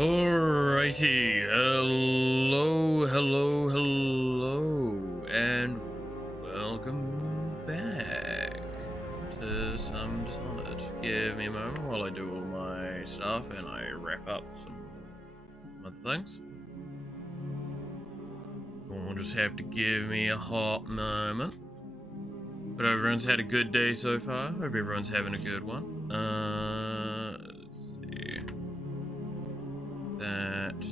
Alrighty, hello, and welcome back to some Dishonored. Give me a moment while I do all my stuff and I wrap up some other things. You'll just have to give me a hot moment. But everyone's had a good day so far. Hope everyone's having a good one. Let's see. That.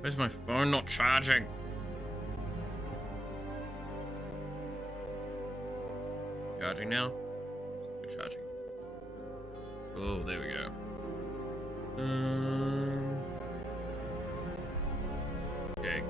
Where's my phone not charging? Charging now? Charging. Oh, there we go. Okay.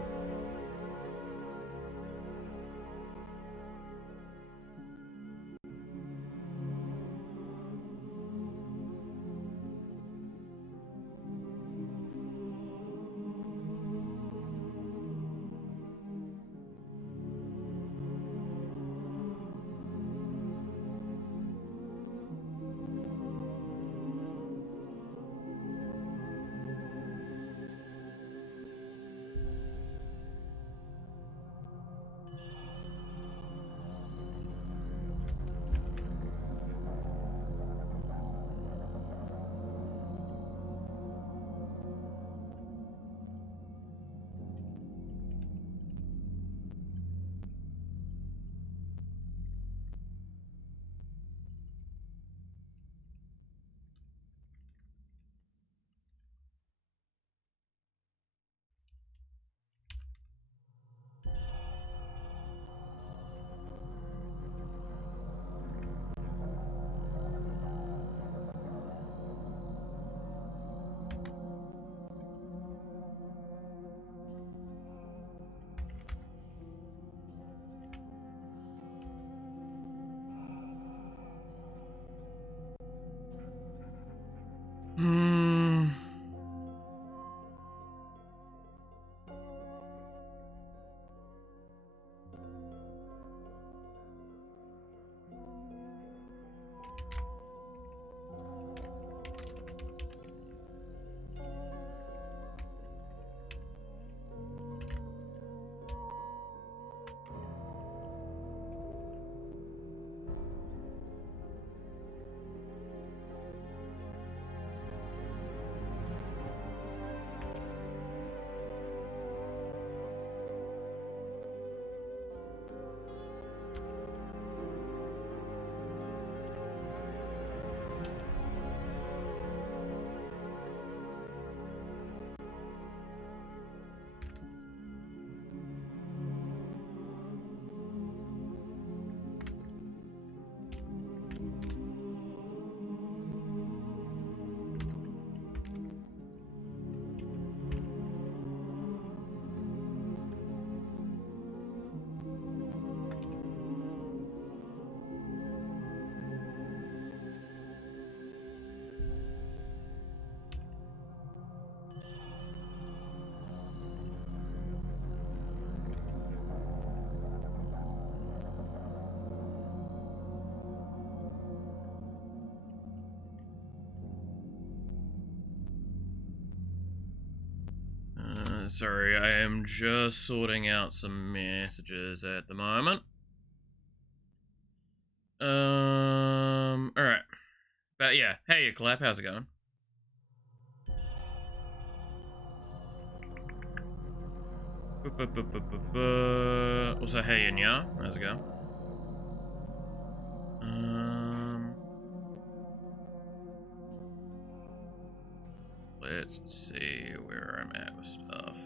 Sorry, I am just sorting out some messages at the moment. Alright. But yeah, hey, Clap, how's it going? Also, hey, Inya, how's it going? Let's see where I'm at with stuff.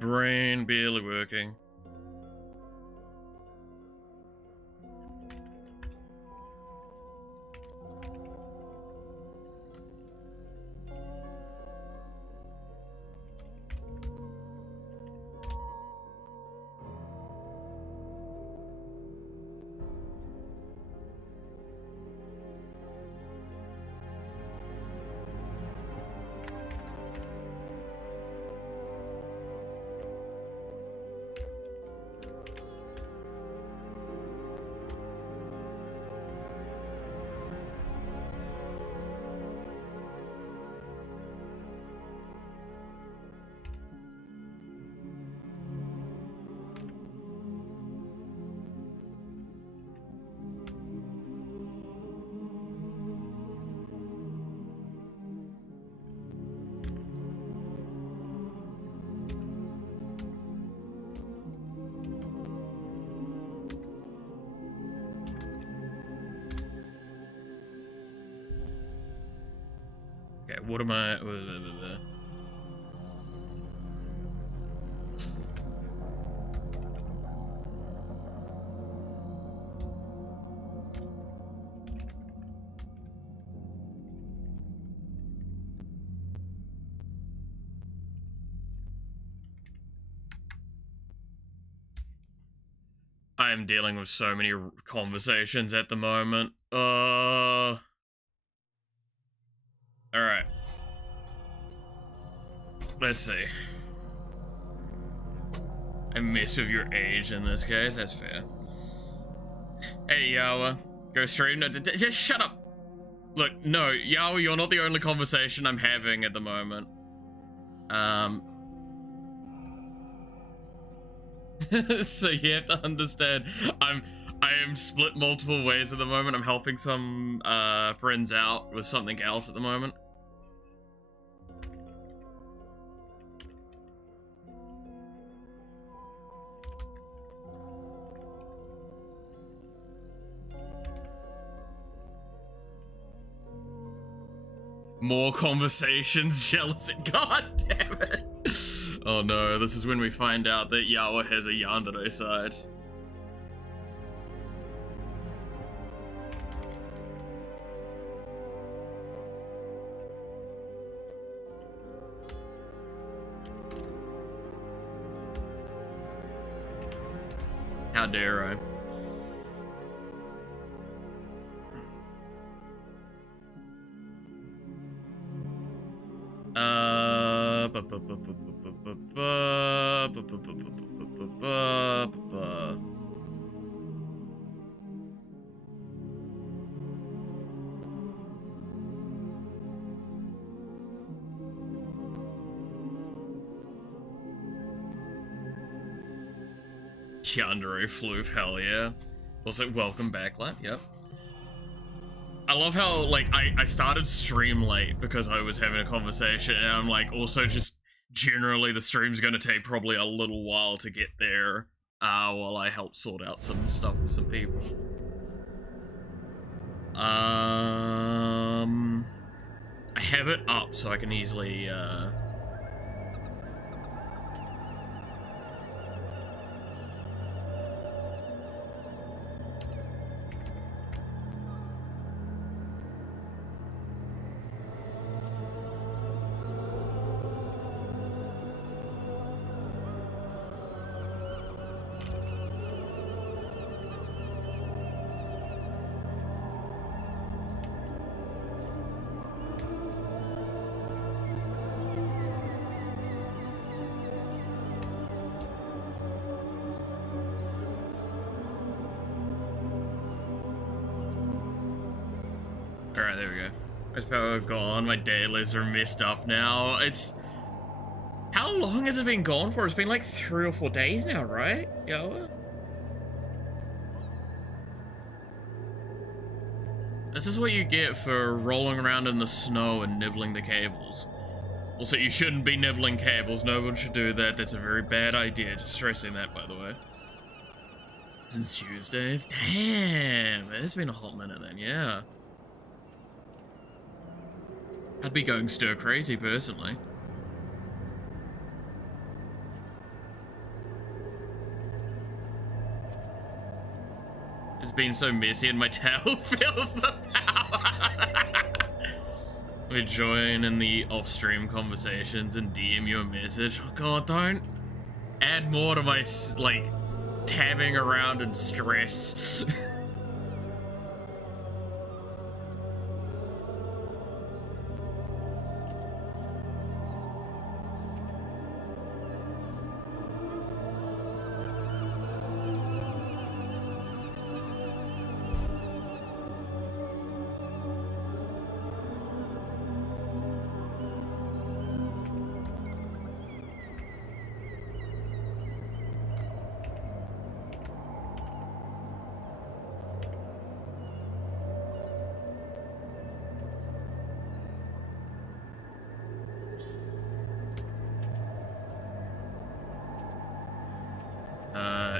Brain barely working. Okay, what am I... I am dealing with so many conversations at the moment. Alright. Let's see. A miss of your age in this case, that's fair. Hey, Yawa. Go stream. No, just shut up. Look, no, Yawa, you're not the only conversation I'm having at the moment. So you have to understand, I am split multiple ways at the moment. I'm helping some friends out with something else at the moment. More conversations, jealousy. God damn it. Oh no, this is when we find out that Yawa has a yandere side. How dare I? Yandere floof, hell yeah. Also, welcome back, lad, yep. I love how, like, I started stream late because I was having a conversation, and I'm like, also just generally the stream's gonna take probably a little while to get there, while I help sort out some stuff with some people. I have it up so I can easily, Alright, there we go. Most power gone, my dailies are messed up now. It's... How long has it been gone for? It's been like 3 or 4 days now, right? Yoa? This is what you get for rolling around in the snow and nibbling the cables. Also, you shouldn't be nibbling cables. No one should do that. That's a very bad idea. Just stressing that, by the way. Since Tuesdays? Damn! It's been a hot minute then, yeah. I'd be going stir crazy, personally. It's been so messy and my tail feels the power. We join in the off-stream conversations and DM you a message. Oh god, don't add more to my, like, tabbing around and stress.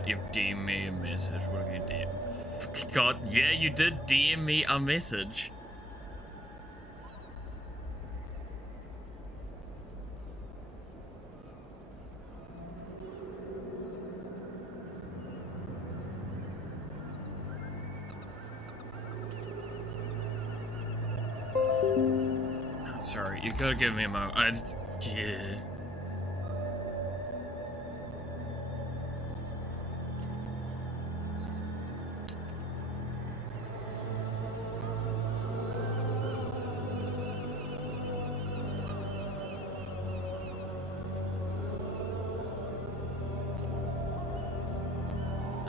You've DM'd me a message. What have you DM'd? God, yeah, you did DM me a message. Oh, sorry, you gotta give me a moment. Yeah.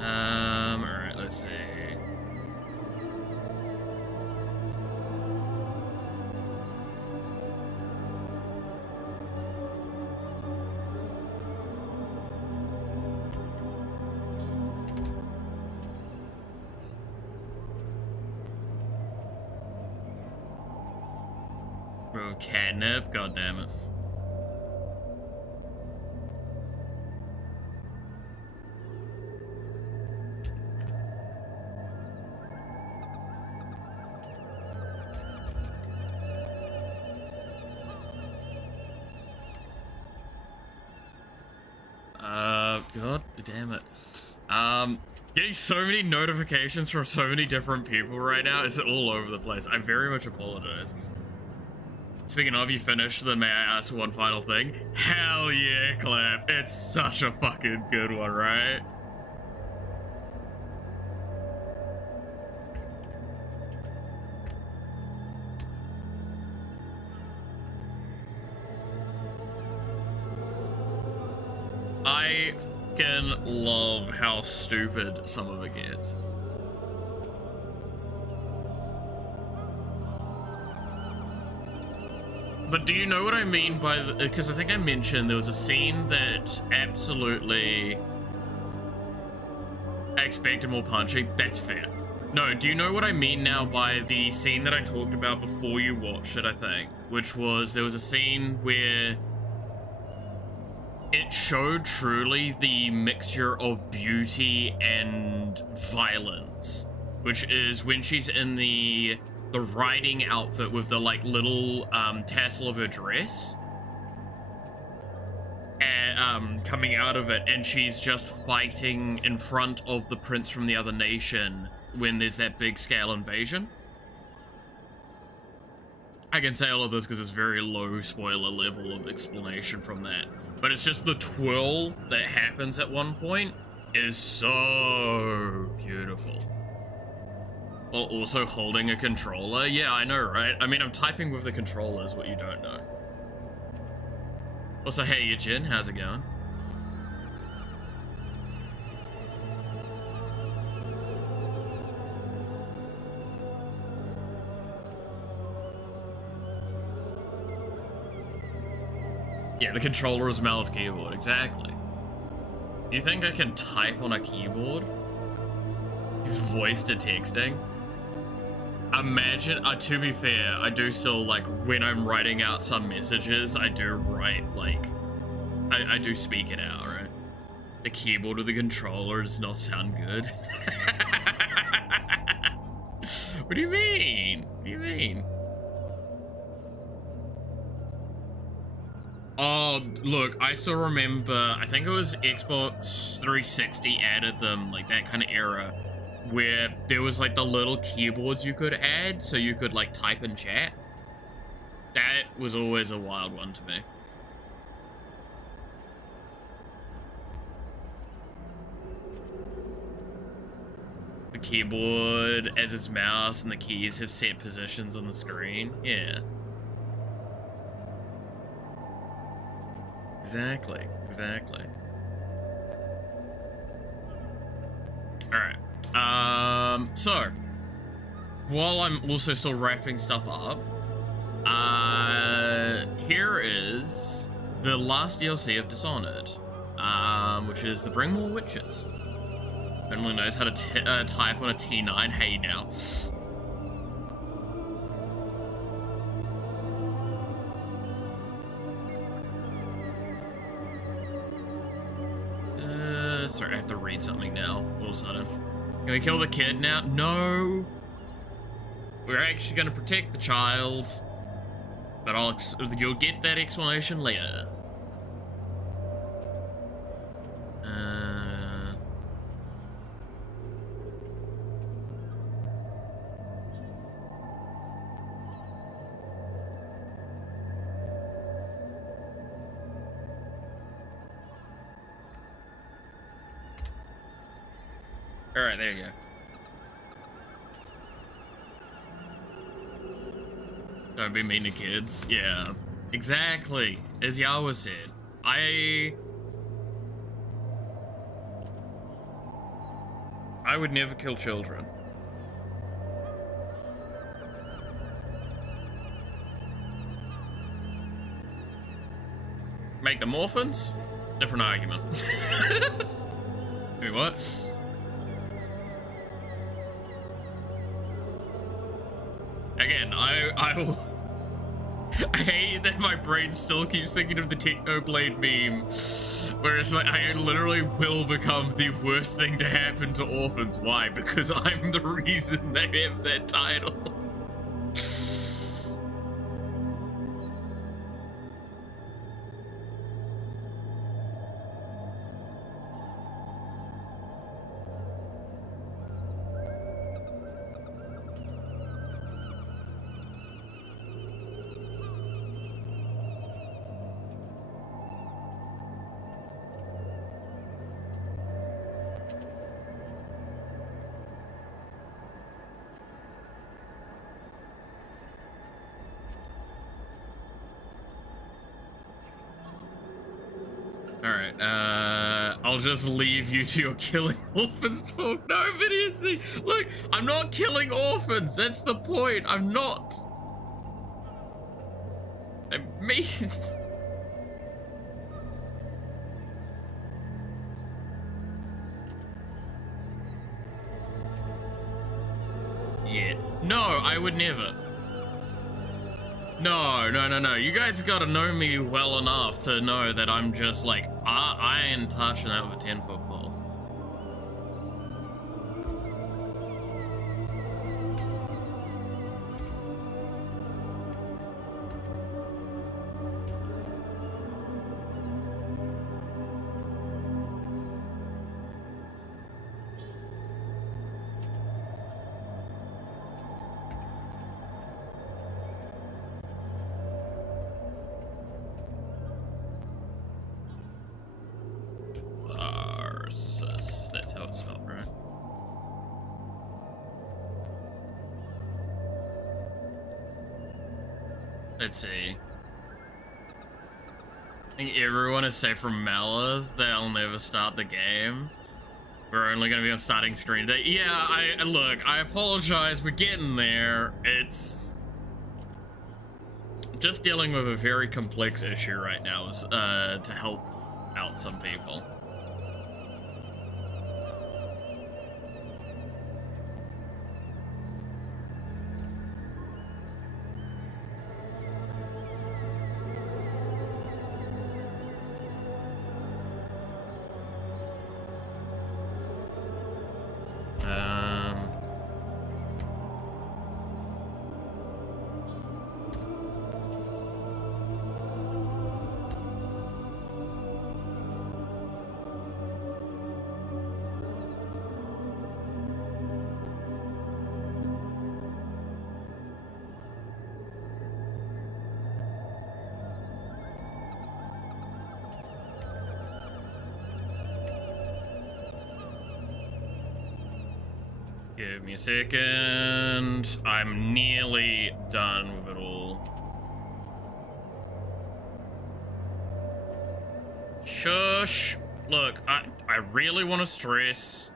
Alright, let's see. Bro, catnip? God damn it. God damn it. Getting so many notifications from so many different people right now. It's all over the place. I very much apologize. Speaking of, you finished the May I Ask One Final Thing? Hell yeah, Clap. It's such a fucking good one, right? I fucking love how stupid some of it gets. But do you know what I mean by the... Because I think I mentioned there was a scene that absolutely... I expected more punching. That's fair. No, do you know what I mean now by the scene that I talked about before you watched it, I think? Which was, there was a scene where... it showed truly the mixture of beauty and violence, which is when she's in the riding outfit with the like little tassel of her dress and coming out of it, and she's just fighting in front of the prince from the other nation when there's that big scale invasion. I can say all of this because it's very low spoiler level of explanation from that. But it's just the twirl that happens at one point is so beautiful. While also holding a controller. Yeah, I know, right? I mean, I'm typing with the controller is what you don't know. Also, hey, Yujin, how's it going? Yeah, the controller is mouse keyboard, exactly. You think I can type on a keyboard? His voice to texting? Imagine, to be fair, I do still, like, when I'm writing out some messages, I do write, like, I do speak it out, right? The keyboard with the controller does not sound good. What do you mean? What do you mean? Oh, look, I still remember, I think it was Xbox 360 added them, like that kind of era, where there was like the little keyboards you could add so you could like type in chat. That was always a wild one to me. The keyboard as his mouse and the keys have set positions on the screen. Yeah. Exactly, exactly. Alright. So, while I'm also still wrapping stuff up, here is the last DLC of Dishonored, which is the Bring More Witches. If anyone knows how to type on a T9, hey now. Sorry, I have to read something now, all of a sudden. Can we kill the kid now? No! We're actually gonna protect the child. But you'll get that explanation later. Alright, there you go. Don't be mean to kids. Yeah, exactly. As Yawa said, I would never kill children. Make them orphans? Different argument. Wait, what? Again, I will... I hate that my brain still keeps thinking of the Technoblade meme, where it's like, I literally will become the worst thing to happen to orphans. Why? Because I'm the reason they have that title. Alright, I'll just leave you to your killing orphans talk. No, idiocy! Look, I'm not killing orphans! That's the point! I'm not! I mean... Yeah. No, I would never. No, no, no, no. You guys gotta know me well enough to know that I'm just like, I ain't touching that with a 10-foot pole. That's how it smelled, right? Let's see. I think everyone is safe from Malith. They'll never start the game. We're only gonna be on starting screen today. Yeah, look, I apologize. We're getting there. It's just dealing with a very complex issue right now is to help out some people. Give me a second. I'm nearly done with it all. Shush. Look, I really want to stress.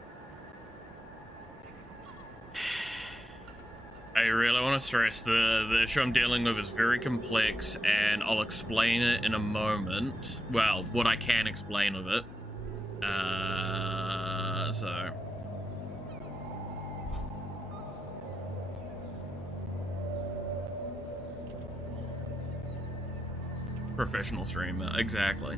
I really want to stress the issue I'm dealing with is very complex, and I'll explain it in a moment. Well, what I can explain of it. So... Professional streamer, exactly.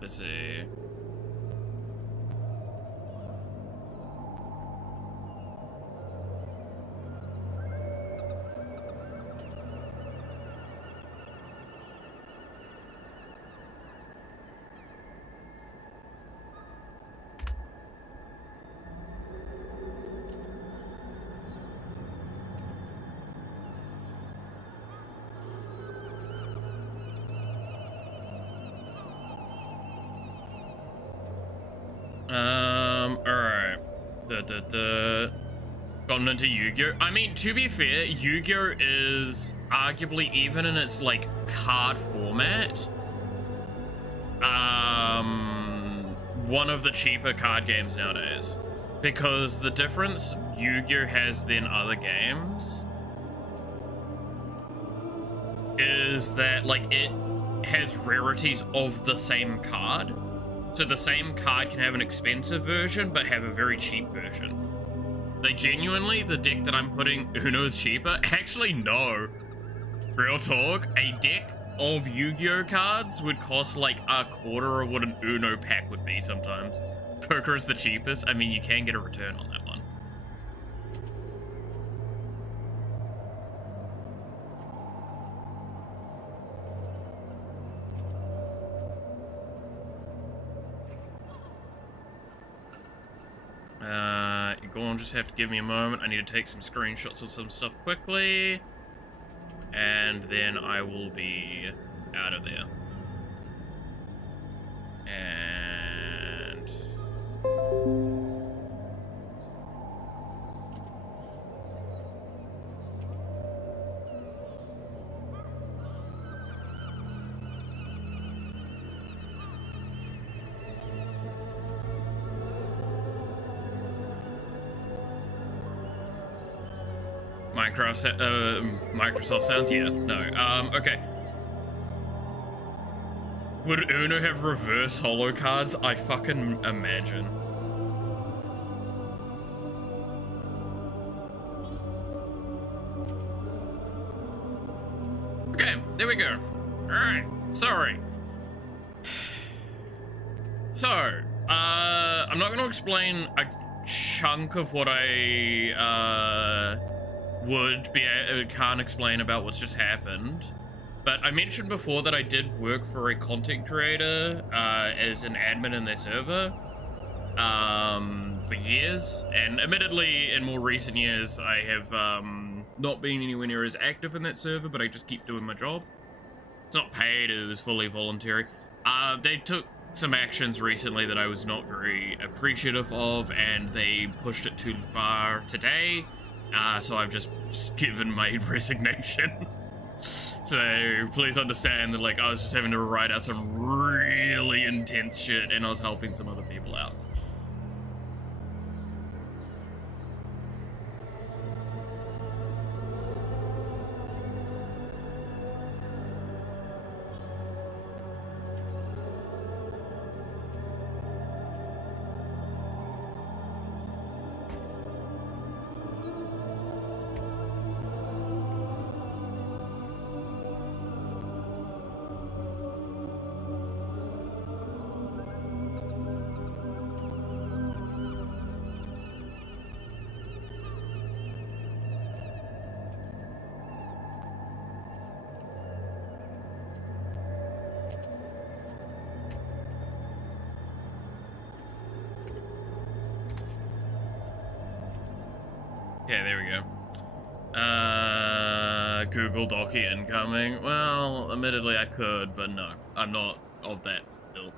Let's see. Alright. Gotten into Yu-Gi-Oh! I mean, to be fair, Yu-Gi-Oh! Is arguably, even in its, like, card format, one of the cheaper card games nowadays. Because the difference Yu-Gi-Oh! Has than other games is that, like, it has rarities of the same card. So the same card can have an expensive version, but have a very cheap version. Like, genuinely, the deck that I'm putting Uno is cheaper? Actually, no. Real talk, a deck of Yu-Gi-Oh! Cards would cost like a quarter of what an Uno pack would be sometimes. Poker is the cheapest. I mean, you can get a return on that one. You're going to just have to give me a moment. I need to take some screenshots of some stuff quickly. And then I will be out of there. And... Microsoft sounds, yeah. No. Okay. Would Uno have reverse holo cards? I fucking imagine. Okay, there we go. Alright, sorry. So, I'm not gonna explain a chunk of what I, can't explain about what's just happened. But I mentioned before that I did work for a content creator as an admin in their server for years, and admittedly in more recent years I have not been anywhere near as active in that server, but I just keep doing my job. It's not paid, it was fully voluntary. They took some actions recently that I was not very appreciative of, and they pushed it too far today, so I've just given my resignation. So please understand that, like, I was just having to write out some really intense shit, and I was helping some other people out. Okay, there we go. Google Docky incoming. Well, admittedly I could, but no. I'm not of that ilk.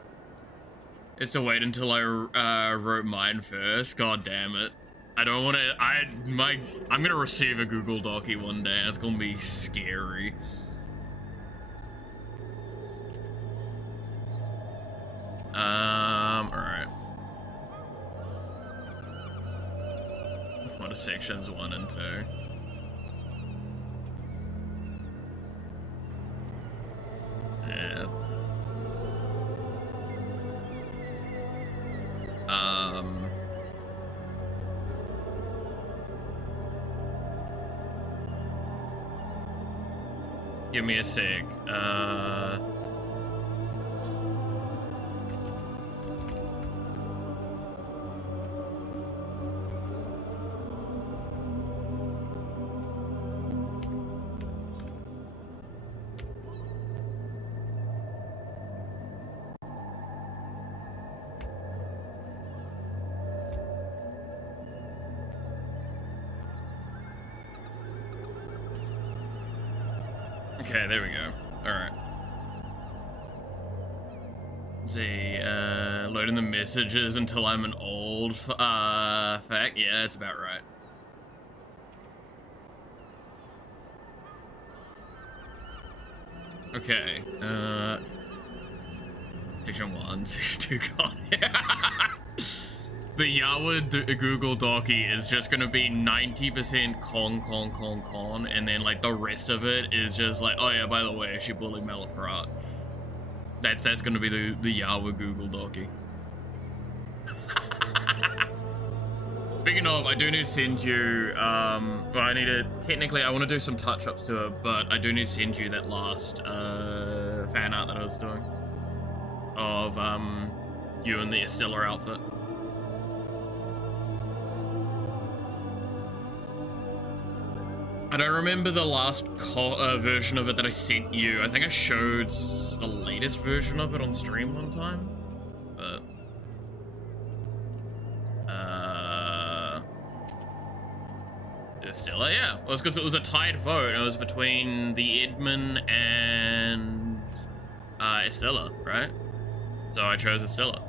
It's to wait until I wrote mine first. God damn it. I don't want to. I'm gonna receive a Google Docky one day, and it's gonna be scary. Alright. What are sections 1 and 2? Yeah. Give me a sec. Okay, there we go. Alright. See, loading the messages until I'm an old fact. Yeah, that's about right. Okay, section 1, section 2, God. The Yawa Google Docky is just gonna be 90% con, and then like the rest of it is just like, oh yeah, by the way, she bullied Mallet for art. That's gonna be the Yawa Google Docky. Speaking of, I do need to send you, well, I want to do some touch-ups to it, but I do need to send you that last, fan art that I was doing. Of, you in the Estella outfit. I don't remember the last version of it that I sent you. I think I showed the latest version of it on stream one time, but Estella, yeah. Well, it's because it was a tied vote. It was between the admin and Estella, right? So I chose Estella.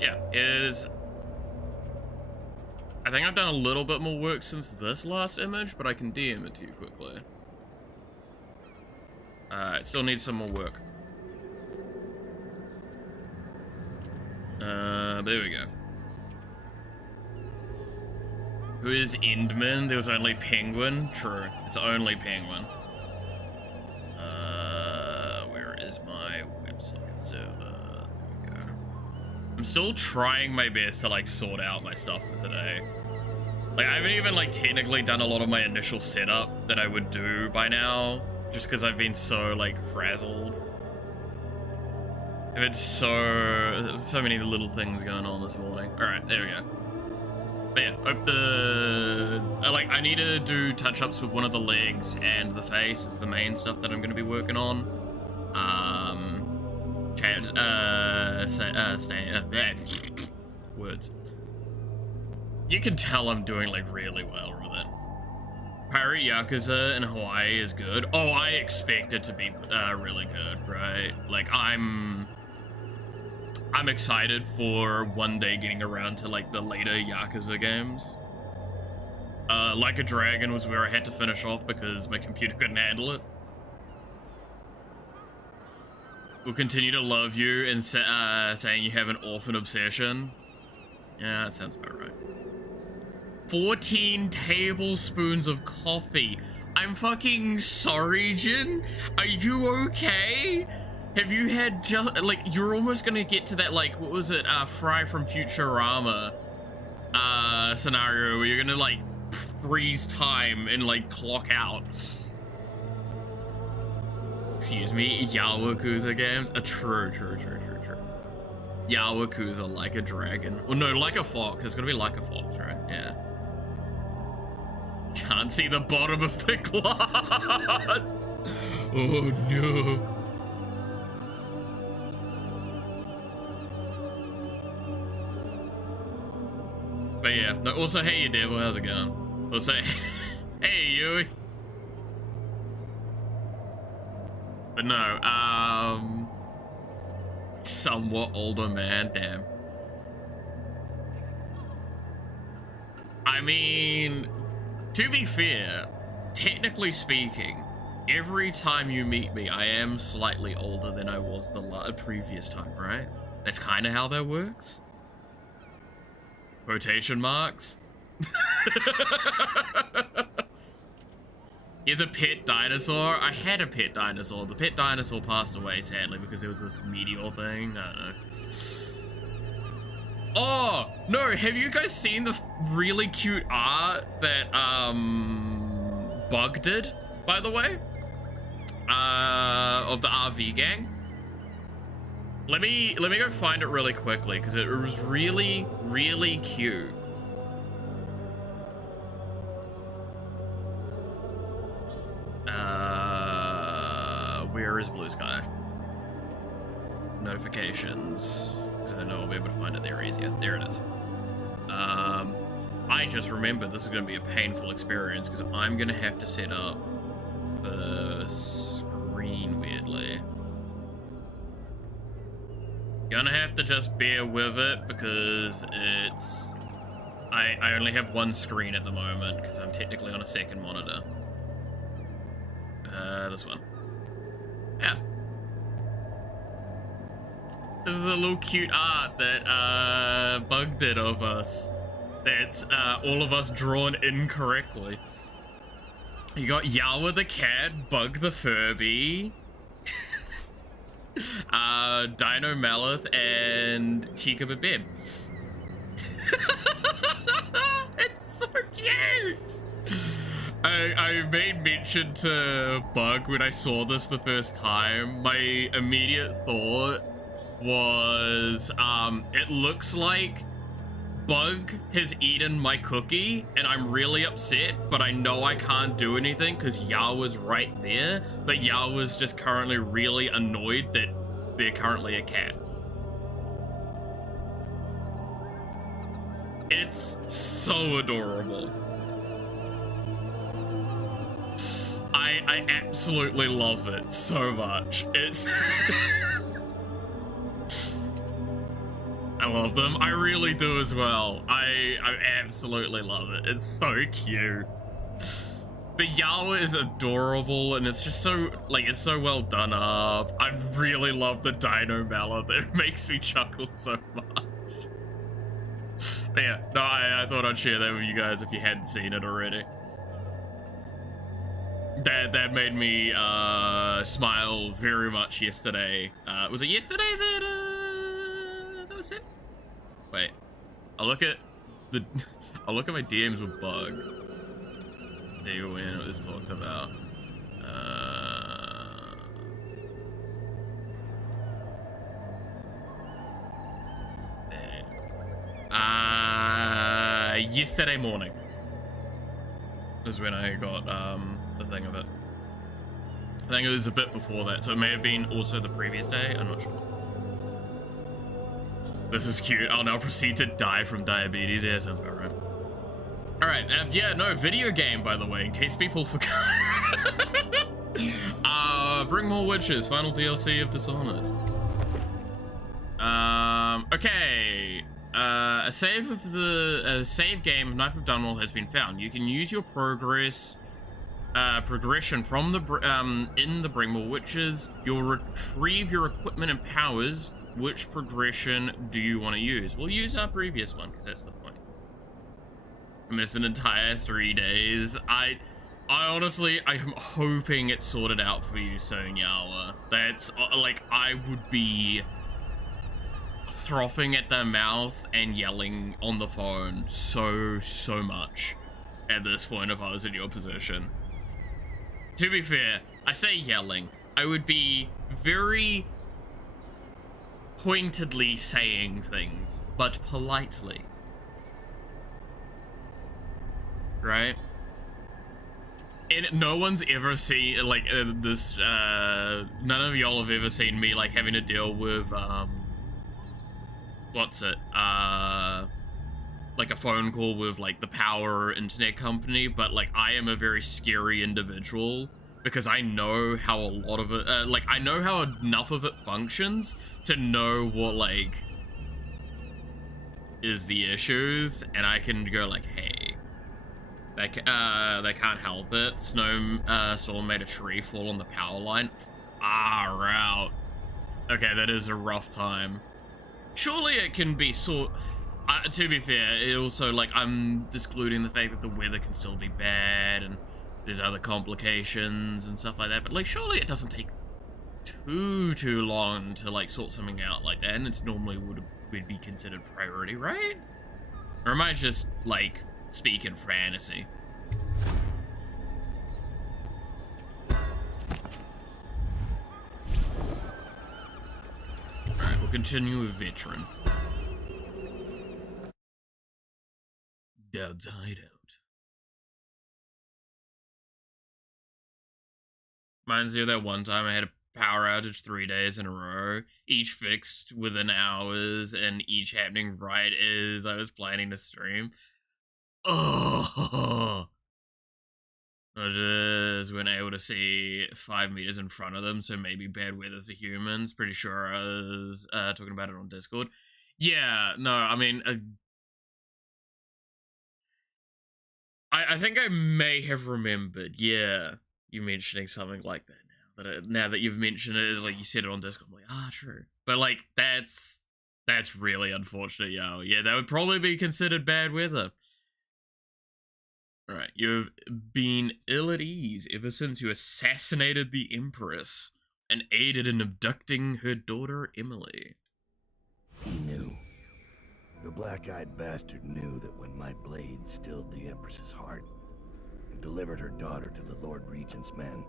Yeah, I think I've done a little bit more work since this last image, but I can DM it to you quickly. It still needs some more work. But there we go. Who is Endman? There was only Penguin? True, it's only Penguin. Where is my website server? There we go. I'm still trying my best to like sort out my stuff for today. Like, I haven't even like technically done a lot of my initial setup that I would do by now, just because I've been so like frazzled. I've had so many little things going on this morning. Alright, there we go. But yeah, hope the... I need to do touch-ups with one of the legs and the face is the main stuff that I'm going to be working on. Words. You can tell I'm doing, like, really well with it. Pirate Yakuza in Hawaii is good. Oh, I expect it to be really good, right? Like, I'm excited for one day getting around to, like, the later Yakuza games. Like a Dragon was where I had to finish off because my computer couldn't handle it. We'll continue to love you and saying you have an orphan obsession. Yeah, that sounds about right. 14 tablespoons of coffee. I'm fucking sorry, Jin. Are you okay? Have you had just, like, you're almost gonna get to that, like, what was it, Fry from Futurama, scenario where you're gonna, like, freeze time and, like, clock out. Excuse me, Yakuza games? True. Yakuza like a dragon. Well, no, like a fox. It's gonna be like a fox, right? Yeah. Can't see the bottom of the glass. Oh no. But yeah, no, also, hey, you devil, how's it going? Also, hey, Yui. But no, somewhat older man, damn. I mean, to be fair, technically speaking, every time you meet me, I am slightly older than I was the previous time, right? That's kind of how that works. Quotation marks. Here's a pet dinosaur. I had a pet dinosaur. The pet dinosaur passed away, sadly, because there was this meteor thing. I don't know. Oh, no, have you guys seen the really cute art that, Bug did, by the way? Of the RV gang? Let me go find it really quickly, because it was really, really cute. Where is Blue Sky? Notifications. Because I know I'll be able to find it there easier. There it is. I just remembered this is going to be a painful experience, because I'm going to have to set up the screen weirdly. Gonna have to just bear with it because it's... I only have one screen at the moment because I'm technically on a second monitor. This one. Yeah. This is a little cute art that Bug did of us. That's all of us drawn incorrectly. You got Yawa the cat, Bug the Furby, Dino Malith, and Chica Bebeb. It's so cute! I made mention to Bug when I saw this the first time. My immediate thought was, it looks like Bug has eaten my cookie, and I'm really upset, but I know I can't do anything because Yawa's right there, but Yawa's just currently really annoyed that they're currently a cat. It's so adorable. I absolutely love it so much. It's... I love them. I really do as well. I absolutely love it. It's so cute. The Yawa is adorable, and it's just so, like, it's so well done up. I really love the Dino Mallet. It makes me chuckle so much. But yeah, no, I thought I'd share that with you guys if you hadn't seen it already. That made me smile very much yesterday. Was it yesterday that was it? Wait, I'll look at my DMs with Bug. See when it was talked about. yesterday morning is when I got the thing of it. I think it was a bit before that, so it may have been also the previous day, I'm not sure. This is cute. I'll now proceed to die from diabetes. Yeah, sounds about right. Alright, yeah, no, video game, by the way, in case people forgot. Bring more witches, final DLC of Dishonored. Okay. A save game of Knife of Dunwall has been found. You can use your progression from the in the Bring More Witches. You'll retrieve your equipment and powers. Which progression do you want to use? We'll use our previous one because that's the point. I missed an entire 3 days. I honestly, I'm hoping it's sorted out for you soon, Yawa. That's like, I would be frothing at the mouth and yelling on the phone so much at this point if I was in your position. To be fair, I say yelling. I would be very pointedly saying things, but politely. Right? And no one's ever seen, like, this, none of y'all have ever seen me, like, having to deal with, what's it, like a phone call with, like, the power internet company, but, like, I am a very scary individual, because I know how a lot of it, like, I know how enough of it functions to know what, like, is the issues, and I can go, like, hey, they can't help it. Storm made a tree fall on the power line. Far out. Okay, that is a rough time. Surely it can be to be fair, it also, like, I'm excluding the fact that the weather can still be bad and there's other complications and stuff like that, but, like, surely it doesn't take too long to, like, sort something out like that, and it's normally would be considered priority, right? Or am I just, like, speaking fantasy? Alright, we'll continue with Veteran. Dowd's hideout. Reminds me of that one time I had a power outage 3 days in a row, each fixed within hours, and each happening right as I was planning to stream. Oh, I just wasn't able to see 5 meters in front of them, so maybe bad weather for humans. Pretty sure I was talking about it on Discord. Yeah, no, I mean, I think I may have remembered, yeah, you mentioning something like that now that you've mentioned it, like you said it on Discord. I'm like, ah, true. But, like, that's really unfortunate, yo. Yeah, that would probably be considered bad weather. Alright, you've been ill at ease ever since you assassinated the Empress and aided in abducting her daughter, Emily. He knew. The black-eyed bastard knew that when my blade stilled the Empress's heart and delivered her daughter to the Lord Regent's men,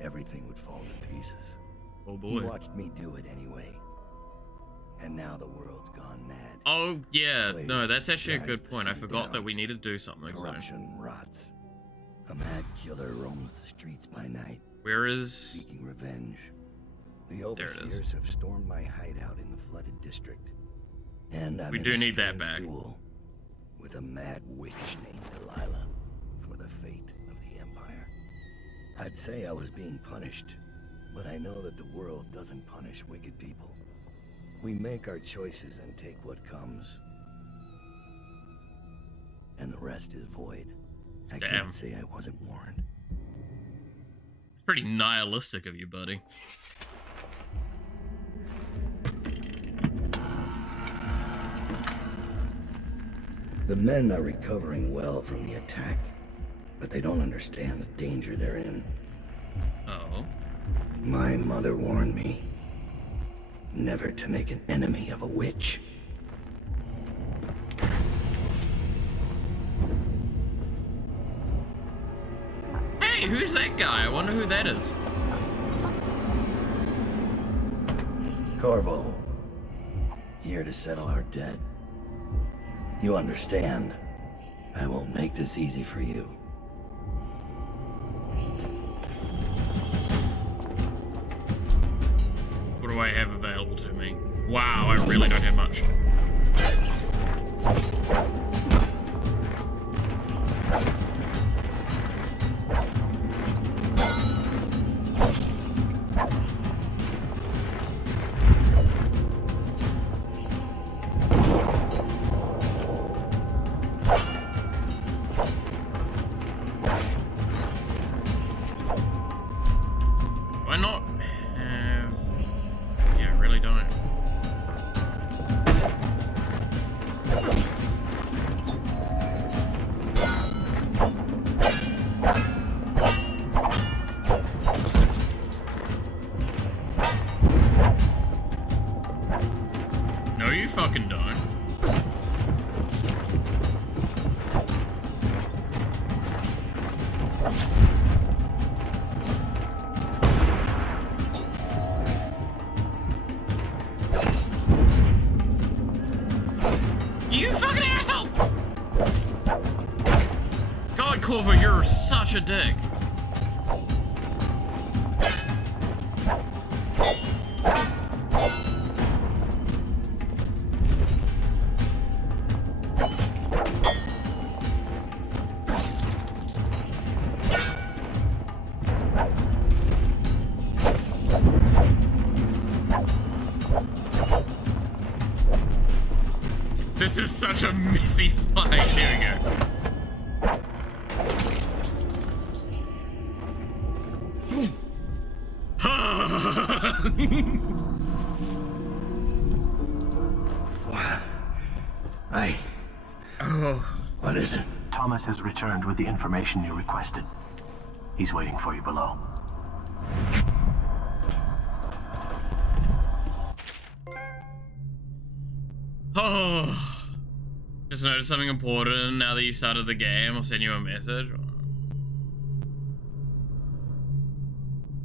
everything would fall to pieces. Oh boy. He watched me do it anyway. And now the world's gone mad. Oh, yeah, no, that's actually a good point. I forgot that we need to do something. Corruption rots. A mad killer roams the streets by night. Where is... seeking revenge. The overseers have stormed my hideout in the flooded district. And we do need that back. Duel with a mad witch named Delilah for the fate of the Empire. I'd say I was being punished, but I know that the world doesn't punish wicked people. We make our choices and take what comes. And the rest is void. I can't say I wasn't warned. Pretty nihilistic of you, buddy. The men are recovering well from the attack, but they don't understand the danger they're in. Oh? My mother warned me never to make an enemy of a witch. Hey, who's that guy? I wonder who that is. Corvo, here to settle our debt. You understand, I won't make this easy for you. What do I have available to me? Wow, I really don't have much. Why not have... Yeah, I really don't. No, you fucking don't. You fucking asshole! God, Corvo, you're such a dick. This is such a messy fight. Here we go. What is it? Thomas has returned with the information you requested. He's waiting for you below. Oh, just noticed something important now that you started the game. I'll send you a message.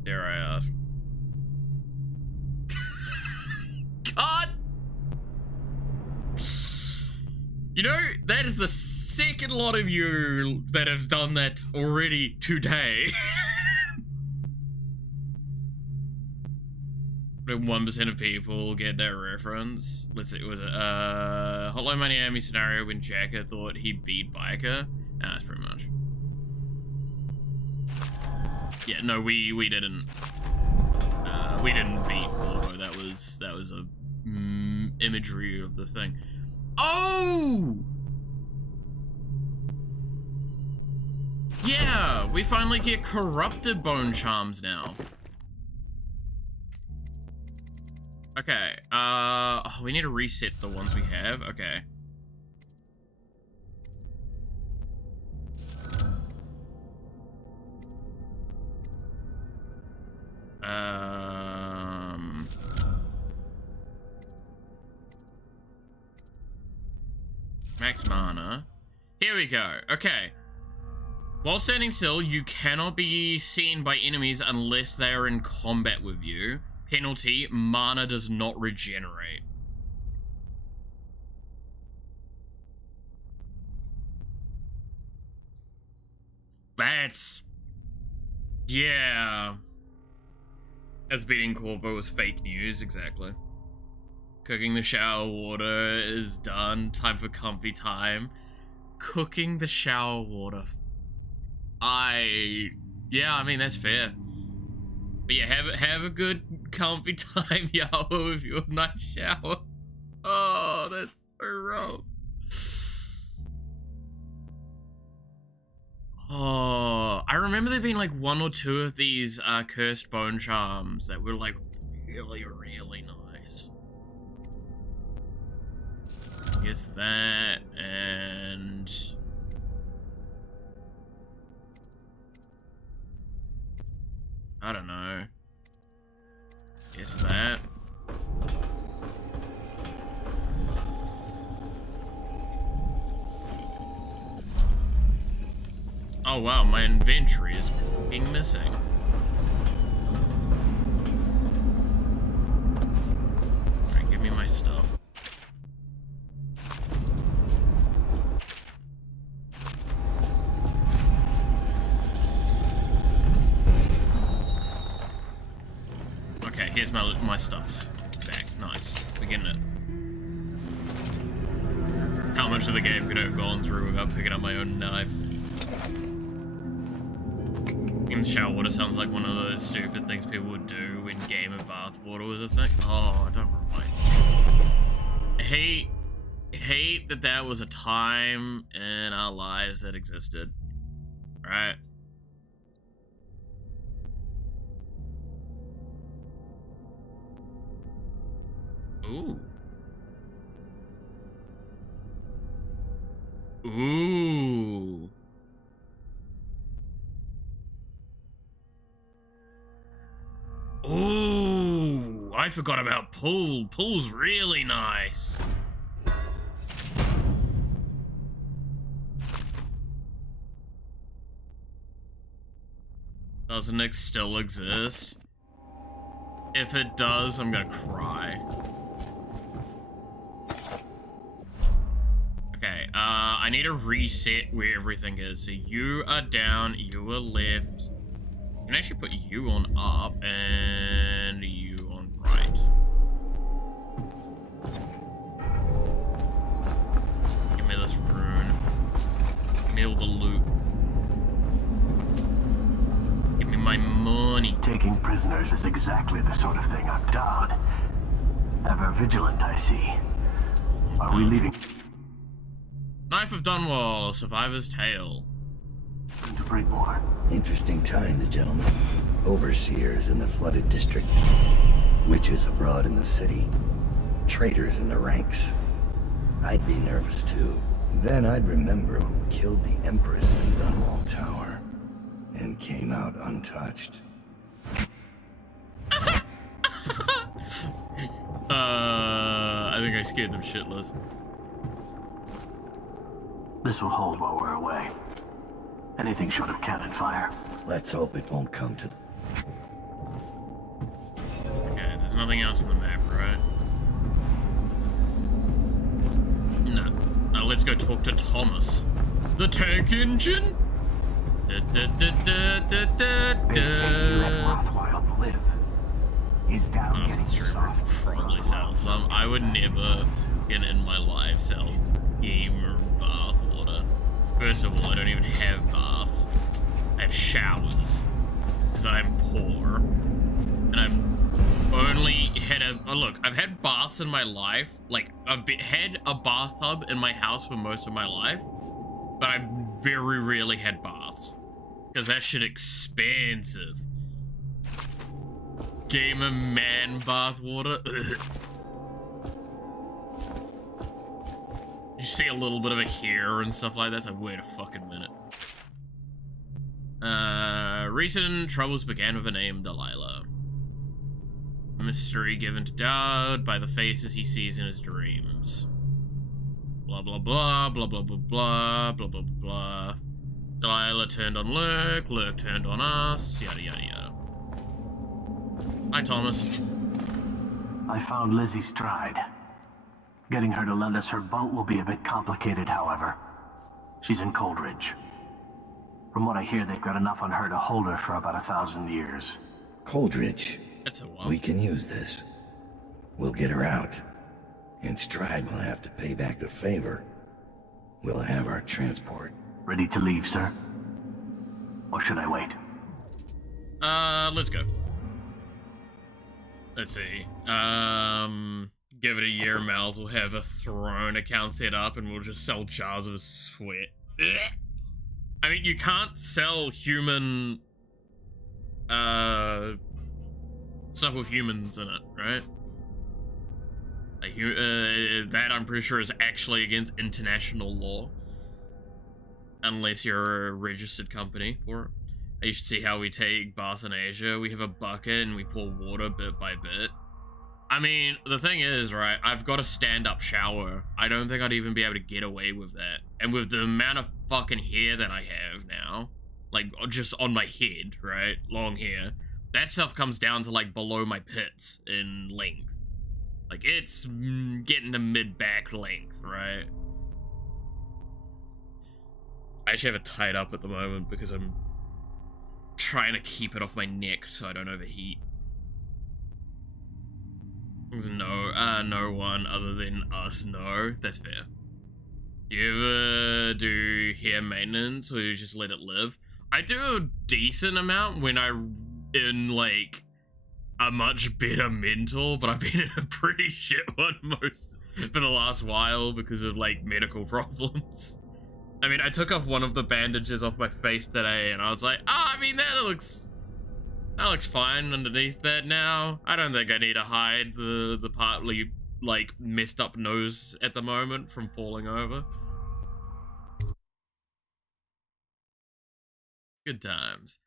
Dare I ask? God! You know, that is the second lot of you that have done that already today. 1% of people get that reference. Let's see, was it Hotline Miami scenario when Jacka thought he beat Biker? Nah, that's pretty much. Yeah, no, we didn't beat Corvo. That was a imagery of the thing. Oh! Yeah, we finally get corrupted bone charms now. Okay, oh, we need to reset the ones we have. Okay. Max mana. Here we go. Okay. While standing still, you cannot be seen by enemies unless they are in combat with you. Penalty, mana does not regenerate. That's... yeah. As beating Corvo was fake news, exactly. Cooking the shower water is done. Time for comfy time. Cooking the shower water. Yeah, I mean, that's fair. But yeah, have a good comfy time, yo, with your night shower. Oh, that's so rough. Oh, I remember there being like 1 or 2 of these cursed bone charms that were like really, really nice. Guess that, and... I don't know. Guess that. Oh wow, my inventory is being missing. Alright, give me my stuff. okay, here's my stuffs back. Nice. We're getting it. How much of the game could I have gone through without picking up my own knife? In shower water sounds like one of those stupid things people would do when game and bath water was a thing. Oh, don't remind me. I hate that was a time in our lives that existed. Right? Ooh. Ooh. Ooh. I forgot about pool. Pool's really nice. Doesn't it still exist? If it does, I'm gonna cry. Okay, I need to reset where everything is. So you are down, you are left. You can actually put you on up and you on right. Give me this rune. Give me all the loot. Give me my money. Taking prisoners is exactly the sort of thing I'm down. Ever vigilant, I see. Are we leaving? Knife of Dunwall, Survivor's Tale. To bring more. Interesting times, gentlemen. Overseers in the flooded district. Witches abroad in the city. Traitors in the ranks. I'd be nervous too. Then I'd remember who killed the Empress in Dunwall Tower. And came out untouched. I think I scared them shitless. This will hold while we're away. Anything short of cannon fire. Let's hope it won't come to... Okay, there's nothing else on the map, right? No. Now let's go talk to Thomas. The tank engine? They say you let worthwhile live. Is down This is true. Probably sell some. I would never in my life sell game or bath water. First of all, I don't even have baths. I have showers. Because I'm poor. And I've only had look, I've had baths in my life. Like, I've had a bathtub in my house for most of my life. But I've very rarely had baths. Because that shit expensive. Gamer man bath water. You see a little bit of a hair and stuff like that, so wait a fucking minute. Recent troubles began with a name, Delilah. A mystery given to doubt by the faces he sees in his dreams. Blah blah blah, blah blah blah blah, blah blah blah. Delilah turned on Lurk, Lurk turned on us, yada yada yada. Hi, Thomas. I found Lizzie's stride. Getting her to lend us her boat will be a bit complicated, however. She's in Coldridge. From what I hear, they've got enough on her to hold her for about 1,000 years. Coldridge. That's a while. We can use this. We'll get her out. And Stride will have to pay back the favor. We'll have our transport. Ready to leave, sir? Or should I wait? Let's go. Let's see. Give it a year, Mal. We'll have a throne account set up and we'll just sell jars of sweat. I mean, you can't sell human, stuff with humans in it, right? Like, that I'm pretty sure is actually against international law. Unless you're a registered company for it. You should see how we take baths in Asia. We have a bucket and we pour water bit by bit. I mean, the thing is, right, I've got a stand-up shower. I don't think I'd even be able to get away with that. And with the amount of fucking hair that I have now, like, just on my head, right, long hair, that stuff comes down to, like, below my pits in length. Like, it's getting to mid-back length, right? I actually have it tied up at the moment because I'm trying to keep it off my neck so I don't overheat. There's no one other than us. No, that's fair. Do you ever do hair maintenance or you just let it live? I do a decent amount when I'm in like a much better mental, but I've been in a pretty shit one for the last while because of like medical problems. I mean, I took off one of the bandages off my face today and I was like, I mean, that looks fine underneath that now. I don't think I need to hide the partly like messed up nose at the moment from falling over. Good times.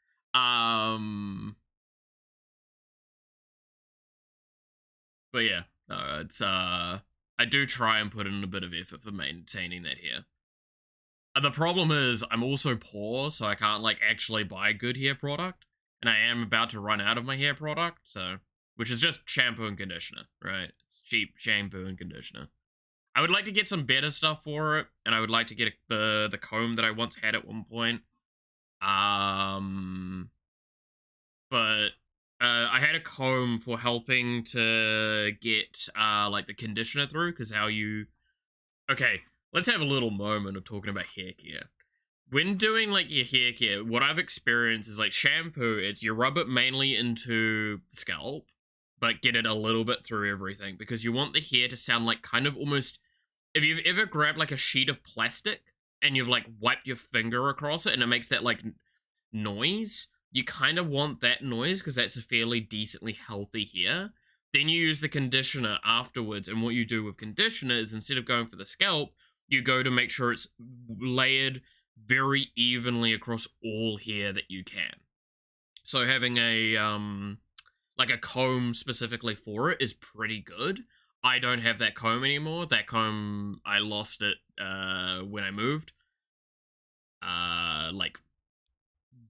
But yeah, no, it's I do try and put in a bit of effort for maintaining that hair. The problem is I'm also poor, so I can't like actually buy good hair product, and I am about to run out of my hair product, so which is just shampoo and conditioner, right? It's cheap shampoo and conditioner. I would like to get some better stuff for it, and I would like to get the comb that I once had at one point. But I had a comb for helping to get like the conditioner through, because how you... Okay, let's have a little moment of talking about hair care. When doing like your hair care, what I've experienced is like shampoo, it's you rub it mainly into the scalp, but get it a little bit through everything, because you want the hair to sound like kind of almost... If you've ever grabbed like a sheet of plastic and you've like wiped your finger across it and it makes that like noise, you kind of want that noise because that's a fairly decently healthy hair. Then you use the conditioner afterwards, and what you do with conditioner is instead of going for the scalp, you go to make sure it's layered very evenly across all hair that you can. So having a like a comb specifically for it is pretty good. I don't have that comb anymore. That comb, I lost it when I moved. Like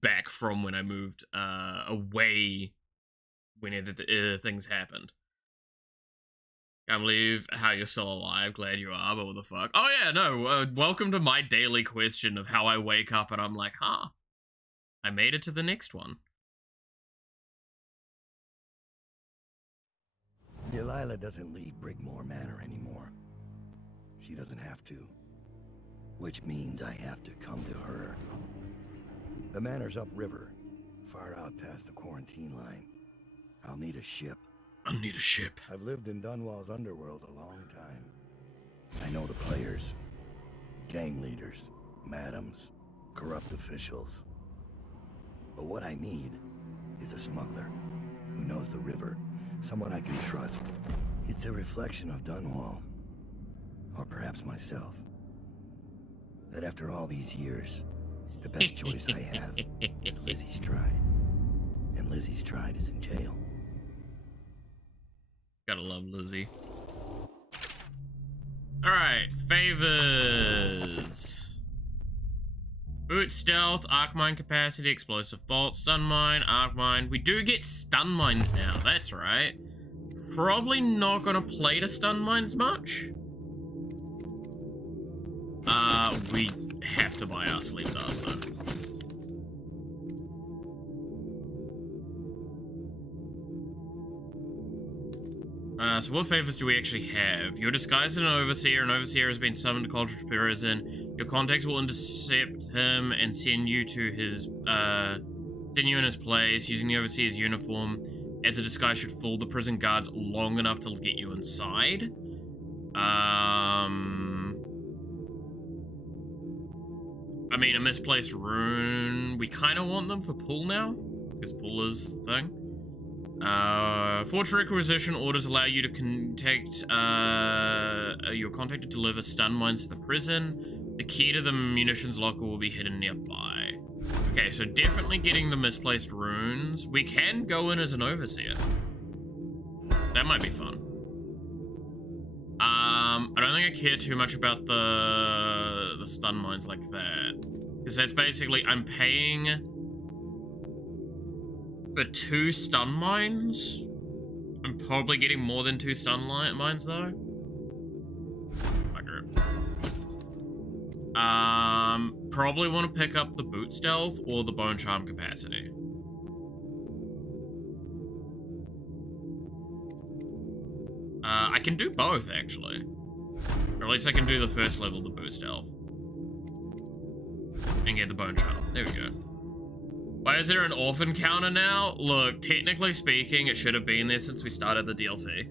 back from when I moved away when things happened. Can't believe how you're still alive. Glad you are, but what the fuck? Oh yeah, no, welcome to my daily question of how I wake up and I'm like, huh, I made it to the next one. Delilah doesn't leave Brigmore Manor anymore. She doesn't have to. Which means I have to come to her. The manor's upriver, far out past the quarantine line. I'll need a ship. I'll need a ship. I've lived in Dunwall's underworld a long time. I know the players. Gang leaders, madams, corrupt officials. But what I need is a smuggler who knows the river. Someone I can trust. It's a reflection of Dunwall. Or perhaps myself. That after all these years, the best choice I have is Lizzie Stride. And Lizzie Stride is in jail. Gotta love Lizzie. Alright, favors. Boot stealth, arc mine capacity, explosive bolt, stun mine, arc mine. We do get stun mines now, that's right. Probably not gonna play to stun mines much. We have to buy our sleep dust though. So what favors do we actually have? You're disguised as an overseer. An overseer has been summoned to Coldridge Prison. Your contacts will intercept him and send you to his, send you in his place using the overseer's uniform. As a disguise should fool the prison guards long enough to get you inside. I mean, a misplaced rune. We kind of want them for pull now, because pull is the thing. Fortune requisition orders allow you to contact your contact to deliver stun mines to the prison. The key to the munitions locker will be hidden nearby. Okay, so definitely getting the misplaced runes. We can go in as an overseer. That might be fun. I don't think I care too much about the stun mines like that. Because that's basically, I'm paying for 2 stun mines. I'm probably getting more than 2 stun mines though. Probably want to pick up the boot stealth or the bone charm capacity. I can do both, actually. Or at least I can do the first level to boost health. And get the bone shot. There we go. Why is there an orphan counter now? Look, technically speaking, it should have been there since we started the DLC.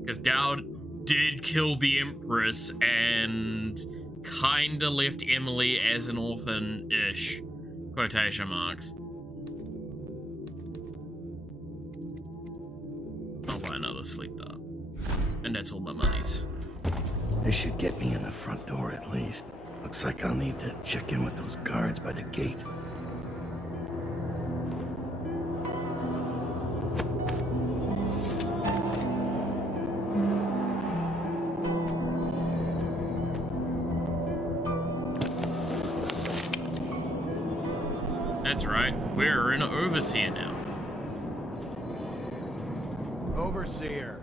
Because Dowd did kill the Empress and kinda left Emily as an orphan-ish. Quotation marks. I'll buy another sleep dart. And that's all my monies. This should get me in the front door at least. Looks like I'll need to check in with those guards by the gate. That's right, we're an overseer now. Overseer.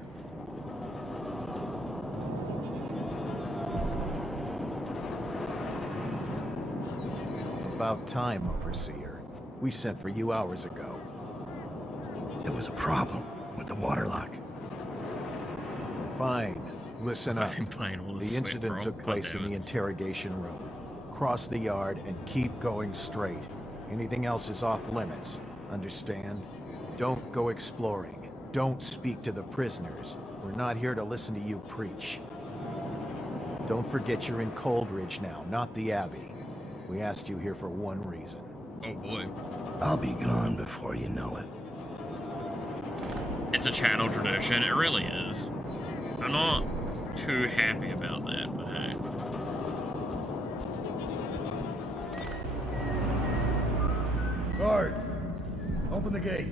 About time, Overseer. We sent for you hours ago. There was a problem with the water lock. Fine. Listen up. I've been playing all this The incident took place in the interrogation room. Cross the yard and keep going straight. Anything else is off limits. Understand? Don't go exploring. Don't speak to the prisoners. We're not here to listen to you preach. Don't forget you're in Coldridge now, not the Abbey. We asked you here for one reason. Oh boy. I'll be gone before you know it. It's a channel tradition, it really is. I'm not too happy about that, but hey. Guard! Open the gate.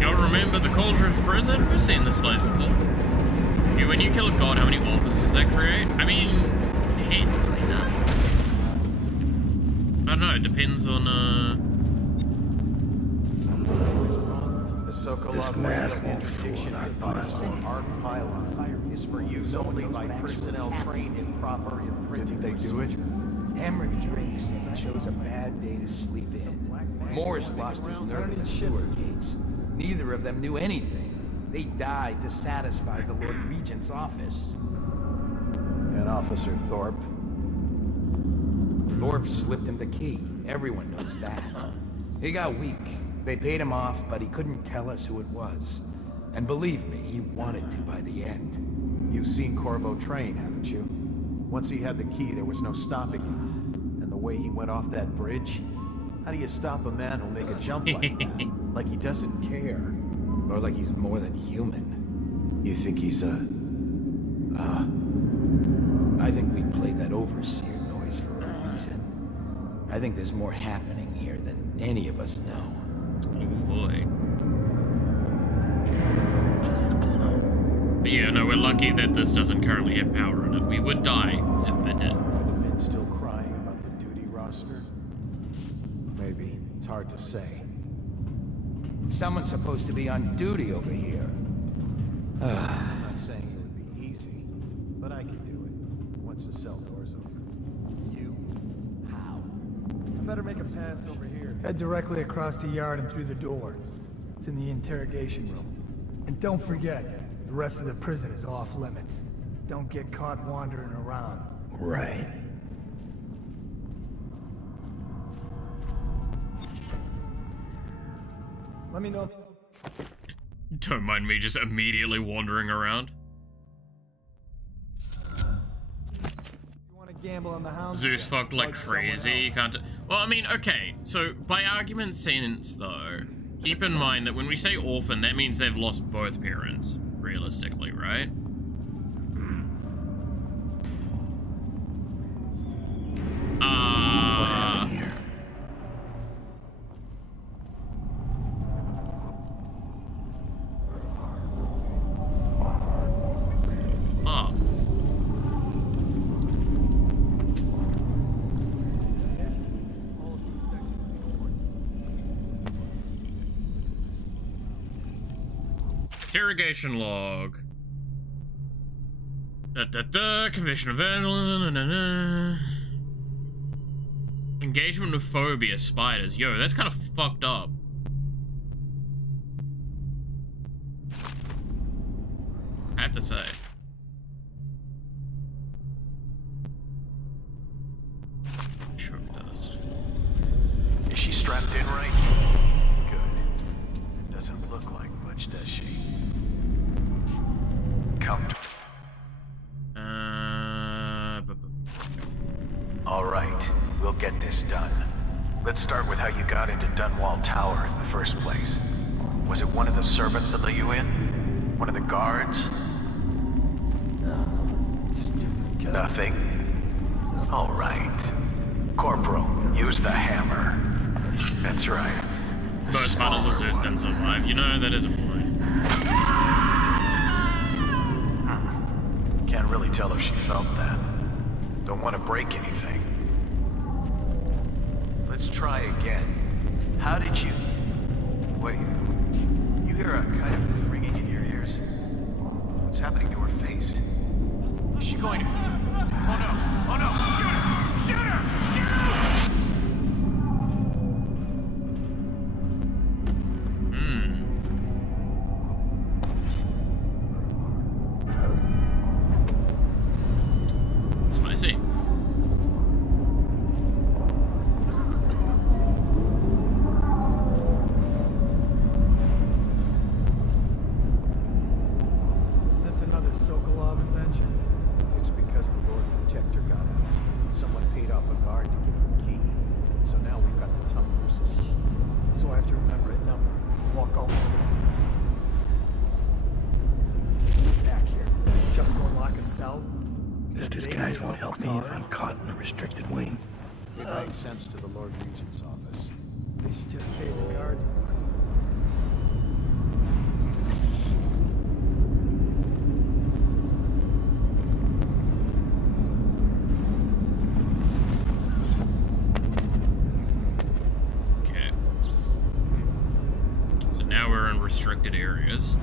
Y'all remember the Coldridge prison? We've seen this place before. Yeah, when you kill a god, how many orphans does that create? I mean, technically not. I don't know, it depends on, This mask won't fool our boss. Our pile of fire is for use only by personnel trained in proper imprinting. Didn't they do it? Hemorrhage race, he chose a bad day to sleep in. Morris lost his nerve in the sewer gates. Neither of them knew anything. They died to satisfy the Lord Regent's office. And Officer Thorpe? Thorpe slipped him the key. Everyone knows that. He got weak. They paid him off, but he couldn't tell us who it was. And believe me, he wanted to by the end. You've seen Corvo train, haven't you? Once he had the key, there was no stopping him. And the way he went off that bridge, how do you stop a man who'll make a jump like that? Like he doesn't care. Or like he's more than human. You think he's I think we played that overseer noise for a reason. I think there's more happening here than any of us know. oh boy. But yeah, no, we're lucky that this doesn't currently have power in it. We would die if it did. Are the men still crying about the duty roster? Maybe. It's hard to say. Someone's supposed to be on duty over here. I'm not saying it would be easy, but I could do it once the cell door's open. You? How? I better make a pass over here. Head directly across the yard and through the door. It's in the interrogation room. And don't forget, the rest of the prison is off limits. Don't get caught wandering around. Right. Let me know. Don't mind me just immediately wandering around. You want to gamble on the hound? Zeus fucked like crazy, you can't well, I mean, okay, so by argument sense, though, keep in mind that when we say orphan, that means they've lost both parents, realistically, right? What happened here? Oh. Interrogation log. Confession of vandalism. Engagement with phobia, spiders. Yo, that's kind of fucked up. I have to say. Sure dust. Is she strapped in right? Good. Doesn't look like much, does she? Come to... All right, we'll get this done. Let's start with how you got into Dunwall Tower in the first place. Was it one of the servants that let you in? One of the guards? Nothing? All right. Corporal, use the hammer. That's right. Most partners assist and survive. You know, that is a point. Can't really tell if she felt that. Don't want to break anything. Let's try again. How did you... Wait. You hear a kind of ringing in your ears? What's happening to her face? Is she going to... Oh no! Oh no! Shoot her! Shoot her! Shoot her! Spicy. Is this another Sokolov invention? It's because the Lord Protector got out. Someone paid off a guard to give him a key. So now we've got the tumbler system. So I have to remember a number. Walk all the way back here. Just to unlock a cell? This disguise won't help me if I'm caught in a restricted wing. It makes sense to the Lord Regent's office. They should just pay the guards more. Okay. So now we're in restricted areas.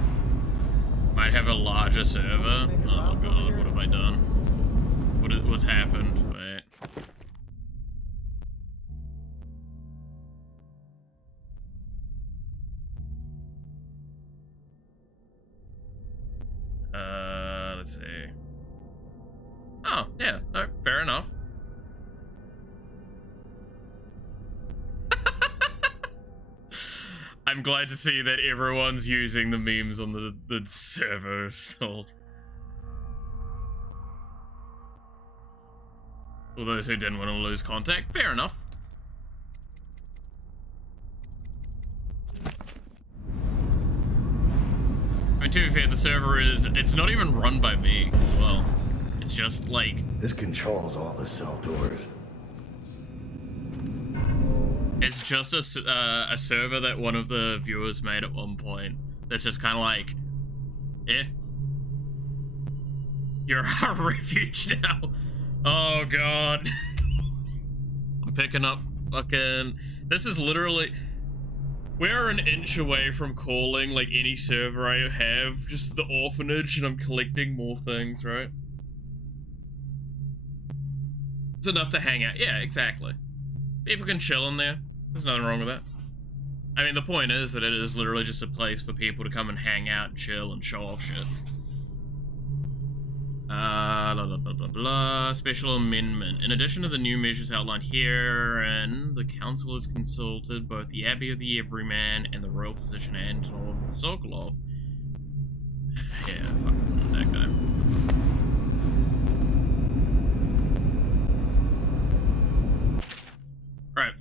Might have a larger server. Oh god, what have I done? What's happened? Wait. Let's see. Oh, yeah, no, fair enough. I'm glad to see that everyone's using the memes on the server, so... For those who didn't want to lose contact, fair enough. I mean, to be fair, the server it's not even run by me as well. It's just like... This controls all the cell doors. It's just a server that one of the viewers made at one point. That's just kind of like, eh, you're a refuge now. Oh god. I'm picking up fucking... This is literally... We're an inch away from calling, like, any server I have just the orphanage, and I'm collecting more things, right? It's enough to hang out. Yeah, exactly. People can chill in there. There's nothing wrong with that. I mean, the point is that it is literally just a place for people to come and hang out, chill, and show off shit. Blah, blah, blah, blah, blah. Special amendment. In addition to the new measures outlined here, and the council has consulted both the Abbey of the Everyman and the Royal Physician Anton Sokolov. Yeah, fuck that guy. Alright,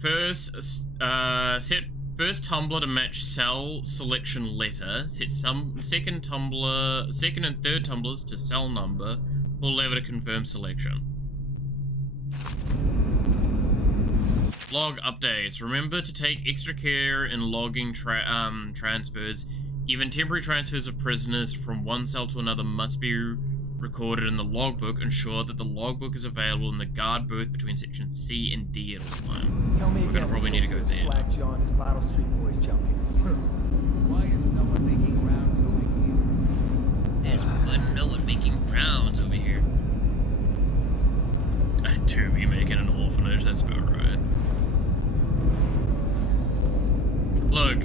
first tumbler to match cell selection letter. Set second and third tumblers to cell number. Pull lever to confirm selection. Log updates. Remember to take extra care in logging transfers. Even temporary transfers of prisoners from one cell to another must be recorded in the logbook. Ensure that the logbook is available in the guard booth between section C and D at all time. Tell me We're gonna probably need to go there. Slack John as Bottle Street boys jumping. Why is no one making rounds over here? There's no one making rounds over here. To be making an orphanage, that's about right. Look,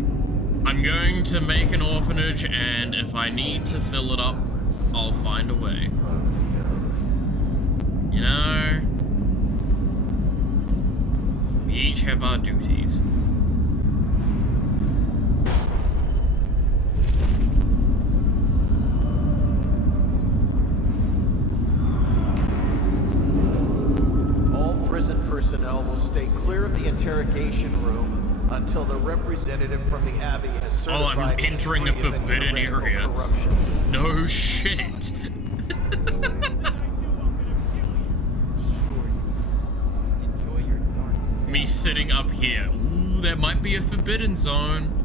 I'm going to make an orphanage, and if I need to fill it up I'll find a way. You know, we each have our duties. All prison personnel will stay clear of the interrogation room until the representative from the Abbey has certified. Oh, I'm entering a forbidden area. Corruption. No shit. Me sitting up here. Ooh, that might be a forbidden zone.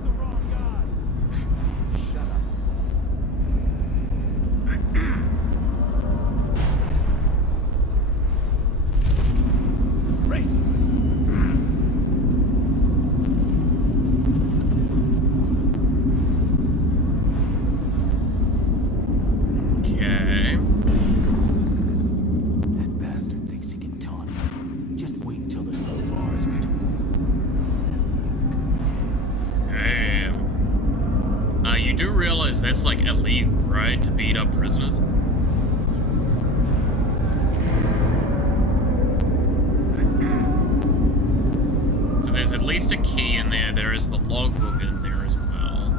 That's like illegal, right? To beat up prisoners? So there's at least a key in there. There is the logbook in there as well.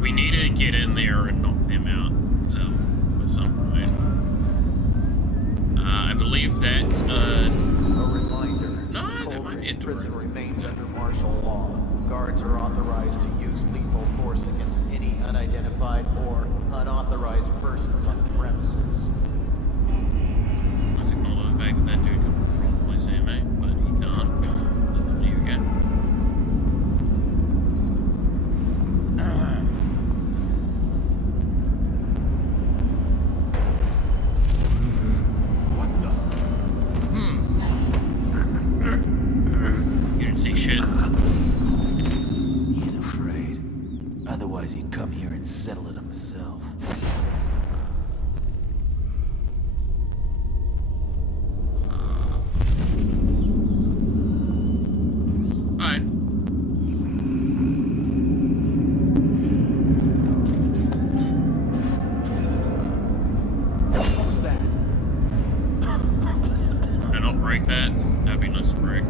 We need to get in there and knock them out at some point. I believe that's a reminder. No, that might be a door. Prison remains under martial law. Guards are authorized to use lethal force against any unidentified or unauthorized persons on the premises. Let's ignore the fact that that dude could probably see me, but he can't because this is a video game. What the? You didn't see shit. Otherwise, he'd come here and settle it himself. Alright. What was that? And I'll break that. That'd be nice to break.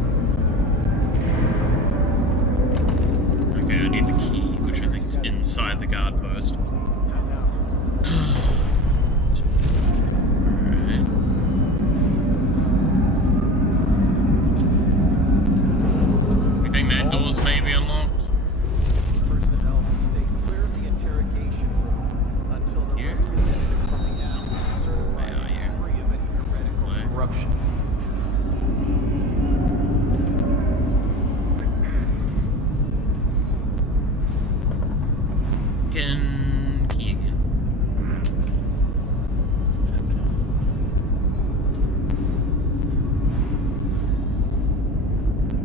Okay, I need the key, which I think is inside the guard post. Alright. You think that door's maybe unlocked? Personnel will stay clear of the interrogation room until the representative from the Abbey is certified free of any heretical corruption. Key again.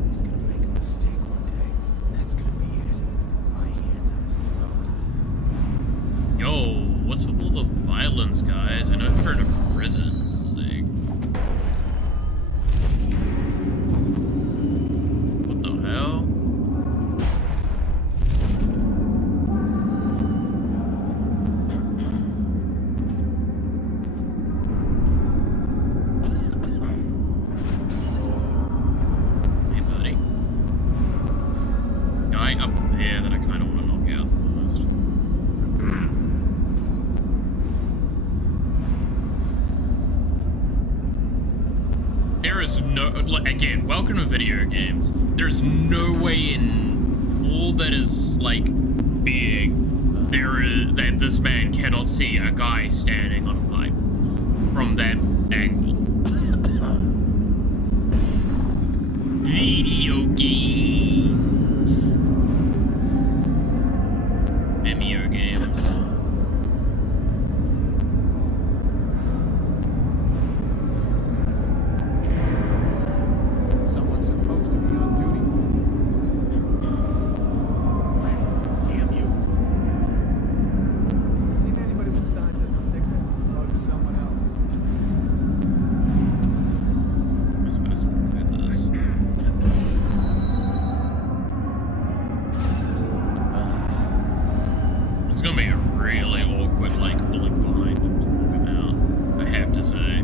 He's gonna make a mistake one day, and that's gonna be it. My hands on his throat. Yo, what's with all the violence, guys? I know they're in a prison. What the hell? Again, welcome to video games. There's no way in all that is, like, being that this man cannot see a guy standing on a pipe from that angle. Video games. Vimeo games. It's gonna be a really would like blink behind him to walk him out. I have to say.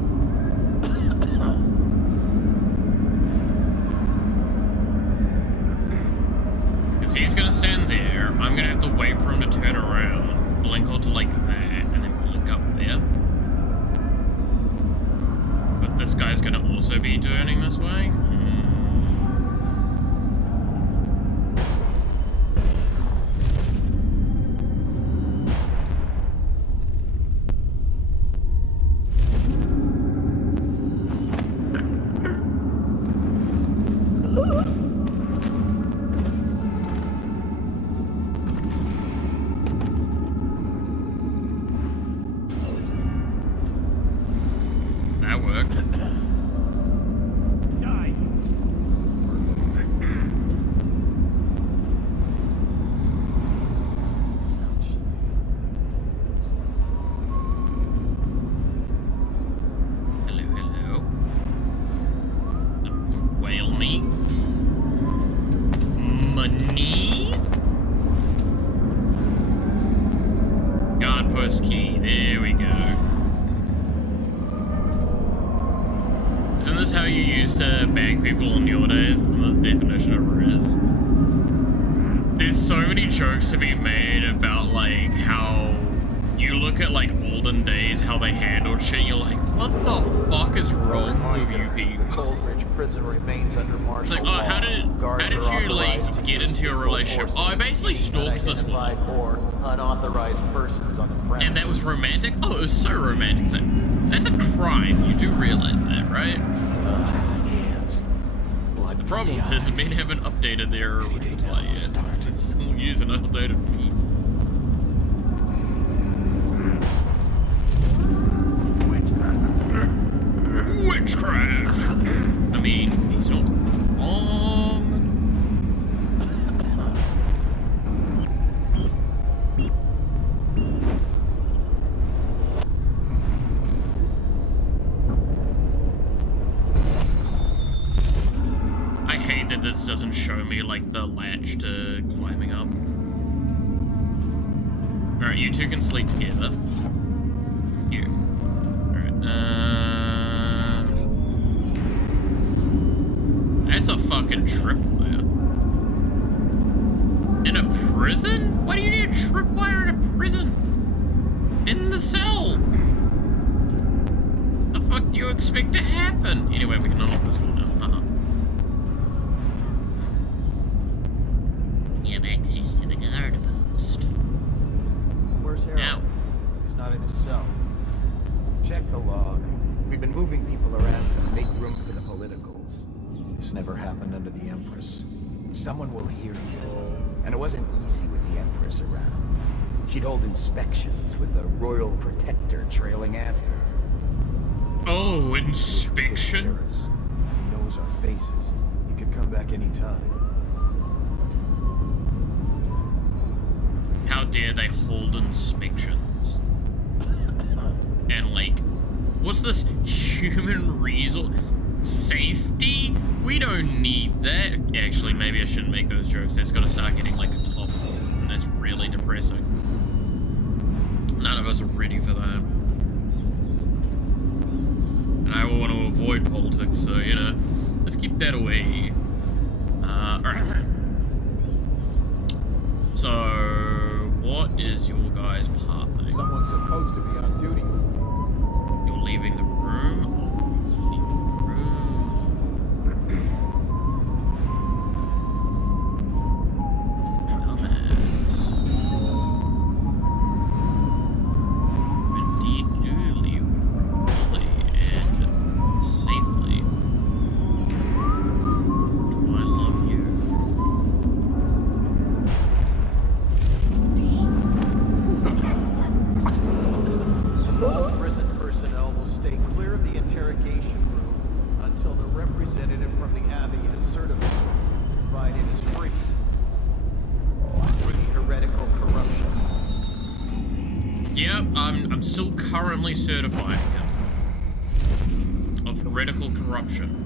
Because he's gonna stand there, I'm gonna have to wait for him to turn around, blink onto like that, and then blink up there. But this guy's gonna also be turning this way. People on your days, and this definition of res. There's so many jokes to be made about like how you look at like olden days, how they handled shit, you're like, what the fuck is wrong with you people? Coldridge prison remains under martial It's like, oh, how did you like get into your relationship? Oh, I basically stalked this woman. Or unauthorized persons on the premise. And that was romantic? Oh, it was so romantic. That's a crime. You do realize that, right? The problem is, men haven't updated their reply yet. It's still using outdated memes. Witchcraft! I mean, he's not wrong. This doesn't show me like the latch to climbing up. Alright, you two can sleep together. Here. Alright, that's a fucking tripwire. In a prison? Why do you need a tripwire in a prison? In the cell! The fuck do you expect to happen? Anyway, we can unlock this door now. Access to the guard post. Where's Harold? Now. He's not in his cell. Check the log. We've been moving people around to make room for the politicals. This never happened under the Empress. Someone will hear you. And it wasn't easy with the Empress around. She'd hold inspections with the Royal Protector trailing after her. Oh, inspections? He knows our faces. He could come back any time. How dare they hold inspections? And like, what's this human resource? Safety? We don't need that. Actually, maybe I shouldn't make those jokes. That's gonna start getting like a top hole, and that's really depressing. None of us are ready for that. And I want to avoid politics, so, you know, let's keep that away. Alright. So, what is your guys' pathing? Someone's supposed to be on duty. You're leaving the room? Dumbass. Indeed, do leave fully and safely. Do I love you? All prison personnel will stay clear of the interrogation room until the representative from the Abbey has certified provided is free. For the heretical corruption. Yep, I'm still currently certifying him of heretical corruption.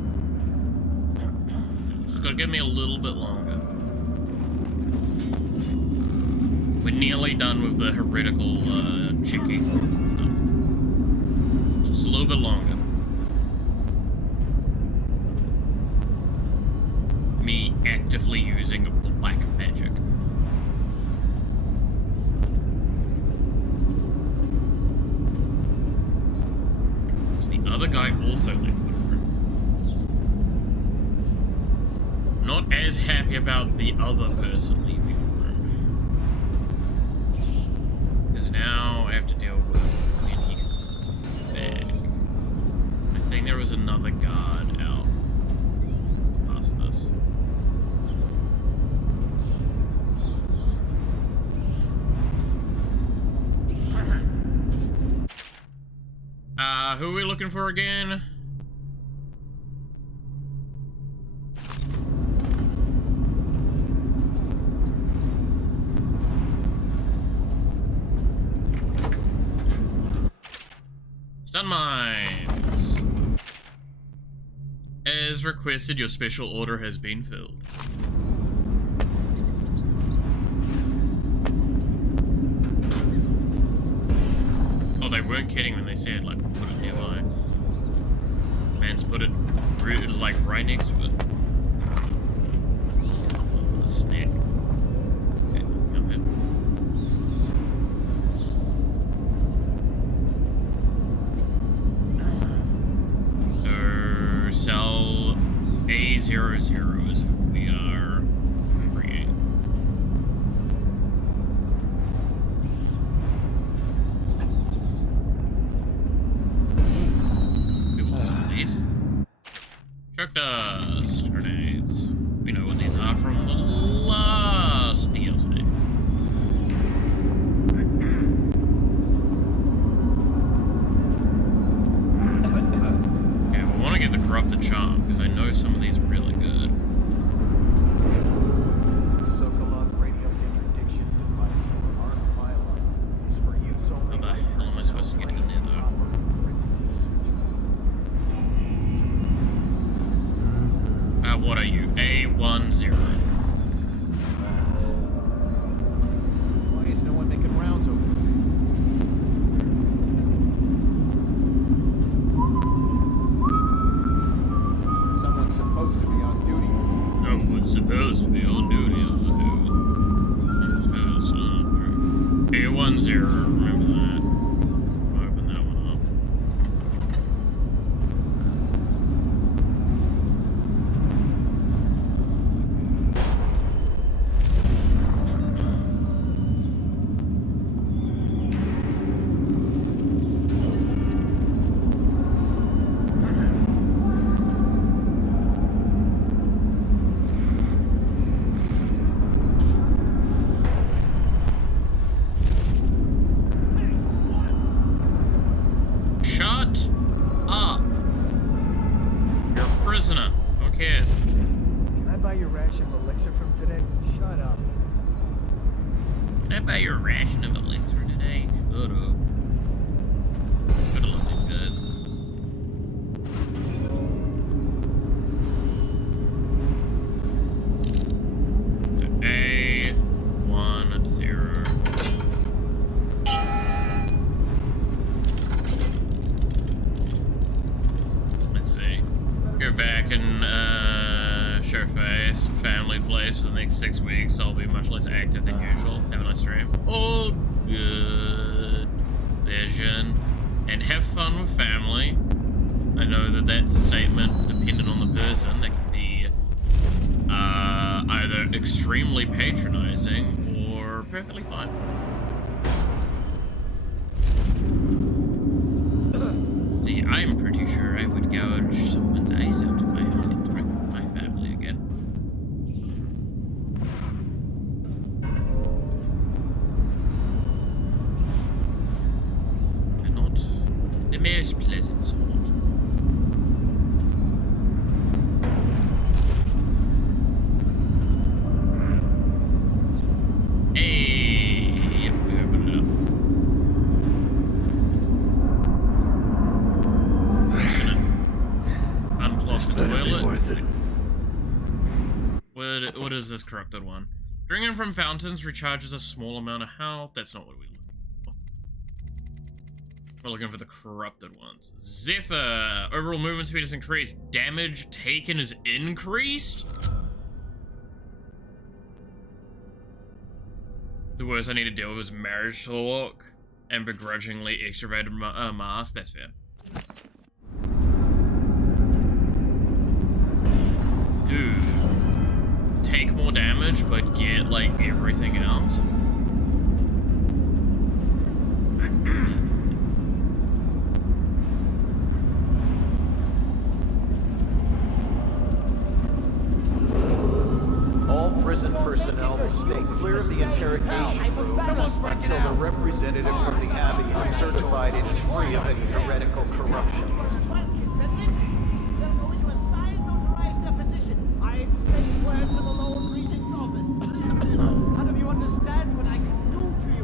It's gonna give me a little bit longer. We're nearly done with the heretical checking stuff. Just a little bit longer. Me actively using black magic. Is the other guy also left the room? Not as happy about the other person leaving the room. Because now I have to deal with when he comes back. I think there was another guard out past this. Who are we looking for again? Stun mines. As requested, your special order has been filled. Oh, they weren't kidding when they said, like, put it nearby. Man's put it, like, right next to it. A snack. Okay, come in. Cell A00 is what we are creating. Chuck dust grenades. We know what these are from the last DLC. Okay, we want to get the corrupted charm because I know some of these are really good. How the hell am I supposed to get in there though? What are you? A10. Why is no one making rounds over here? Someone's supposed to be on duty. Someone's supposed to be on duty on the hill. A10, remember that. I'll open that one up. Shut up! You're a prisoner. Who cares? Can I buy your ration of elixir from today? Shut up. Can I buy your ration of elixir today? Shut up. Gotta love these guys. A10. Let's see. Go back and show face, family place for the next 6 weeks. I'll be much less active than usual. Have a nice stream. All good. Vision. And have fun with family. I know that that's a statement dependent on the person. That can be either extremely patronizing or perfectly fine. See, I'm pretty sure I would gouge someone's eyes out if I had to interact with my family again. And not the most pleasant sort. Hey, yep, we opened it up. What is this corrupted one? Drinking from fountains recharges a small amount of health. That's not what we look for. We're looking for the corrupted ones. Zephyr! Overall movement speed is increased. Damage taken is increased? The worst I need to deal with is marriage talk and begrudgingly extroverted mask. That's fair. Dude. Take more damage, but get, like, everything else? All prison personnel will stay clear of the interrogation room until the representative from the Abbey is certified it is free of any heretical corruption.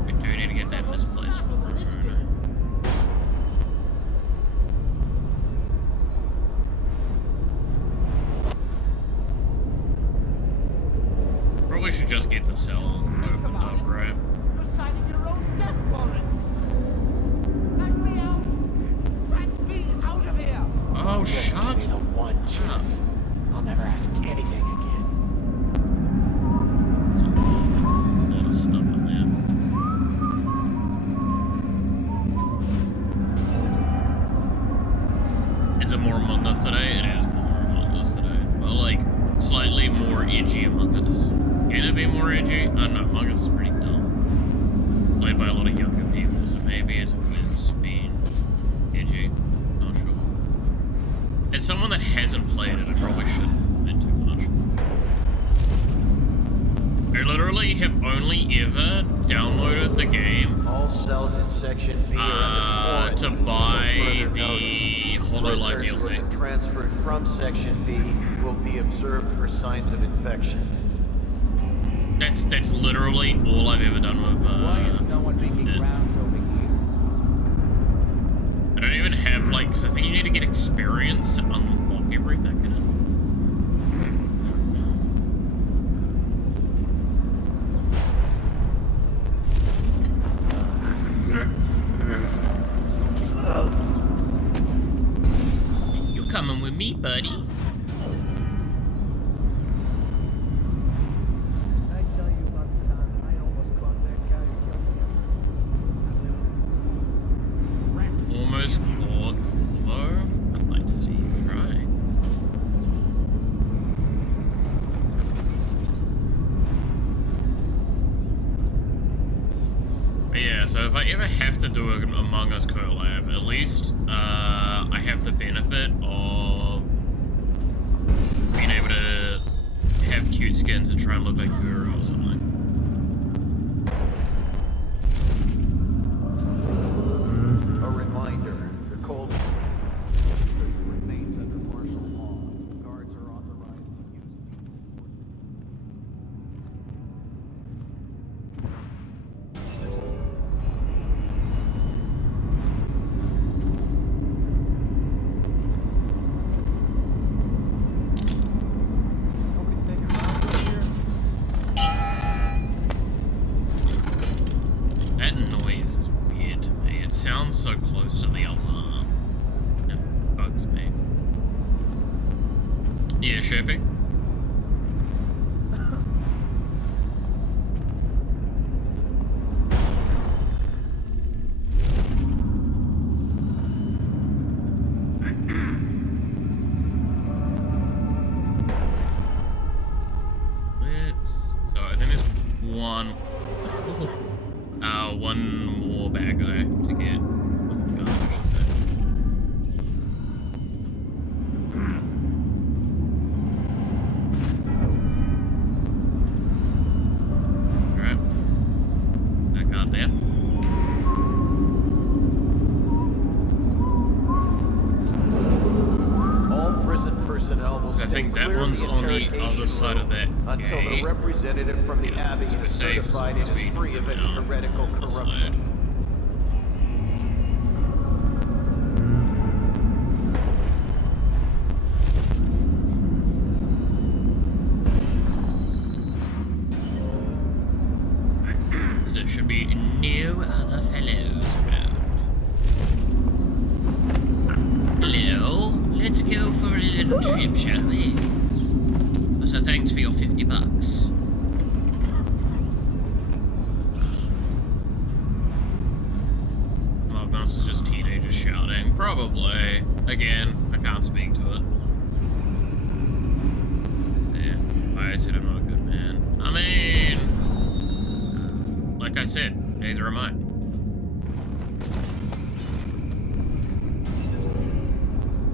We do need to get that misplaced. Probably should just get the cell opened up, right? You're signing your own death warrants. Let me out. Let me out of here. Oh, shut Give me the one chance. I'll never ask anything again. There's a lot of stuff in there. Is it more Among Us today? It is more Among Us today. Well, like, slightly more edgy Among Us. Can it be more edgy? I don't know, Among Us is pretty dumb. Played by a lot of younger people, so maybe it's always been edgy. Not sure. As someone that hasn't played it, I probably shouldn't admit too much. I literally have only ever downloaded the game All cells in Section B are under to quarantine buy until further the notice. HoloLive Prisoners who DLC. have been transferred from Section B will be observed for signs of infection. That's literally all I've ever done with Why is no one making it. rounds over here? I don't even have, like, because I think you need to get experience to unlock everything in it. You're coming with me, buddy. I tell you about the time I almost caught that guy who killed me. Almost caught, although I'd like to see you try. But yeah, so if I ever have to do an Among Us collab, at least I have the benefit of being able to have cute skins and try and look like Guru or something. A reminder, the cold prison remains under martial law. Guards are authorized to use Nobody's making rounds over here. That noise is weird to me. It sounds so close to the alarm. It bugs me. Yeah, Sherpy? So I think there's one more bad guy to get. God, I should say. Alright. That got there. all prison personnel will I stay think that clear of one's the on the interrogation other side of that room until gate. the representative from the Yeah, Abbey so we're is safe as certified long it as we is free of any don't heretical on the side. corruption. There should be no other fellows around. for a little trip, shall we? So thanks for your $50. This is just teenagers shouting. Probably. Again, I can't speak to it. Yeah, I said I'm not a good man. I mean, like I said, neither am I.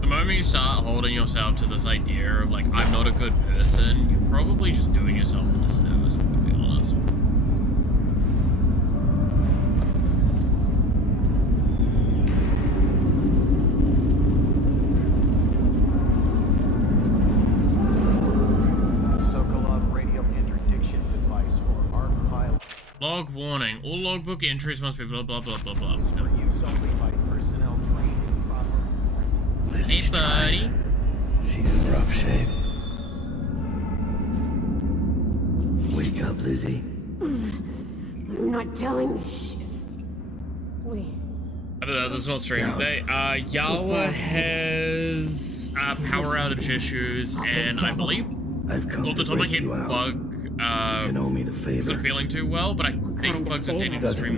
The moment you start holding yourself to this idea of like, I'm not a good person, you're probably just doing yourself a disservice, to be honest. Log warning. All logbook entries must be blah blah blah blah blah. For use only by personnel trained in proper reporting. Hey, buddy. She's in rough shape. Wake up, Lizzie. I'm not telling you shit. Wait. This is not stream today. Yawa has power outage issues, and I believe off the top of my head, Bug wasn't feeling too well, but I think Bug's intending to stream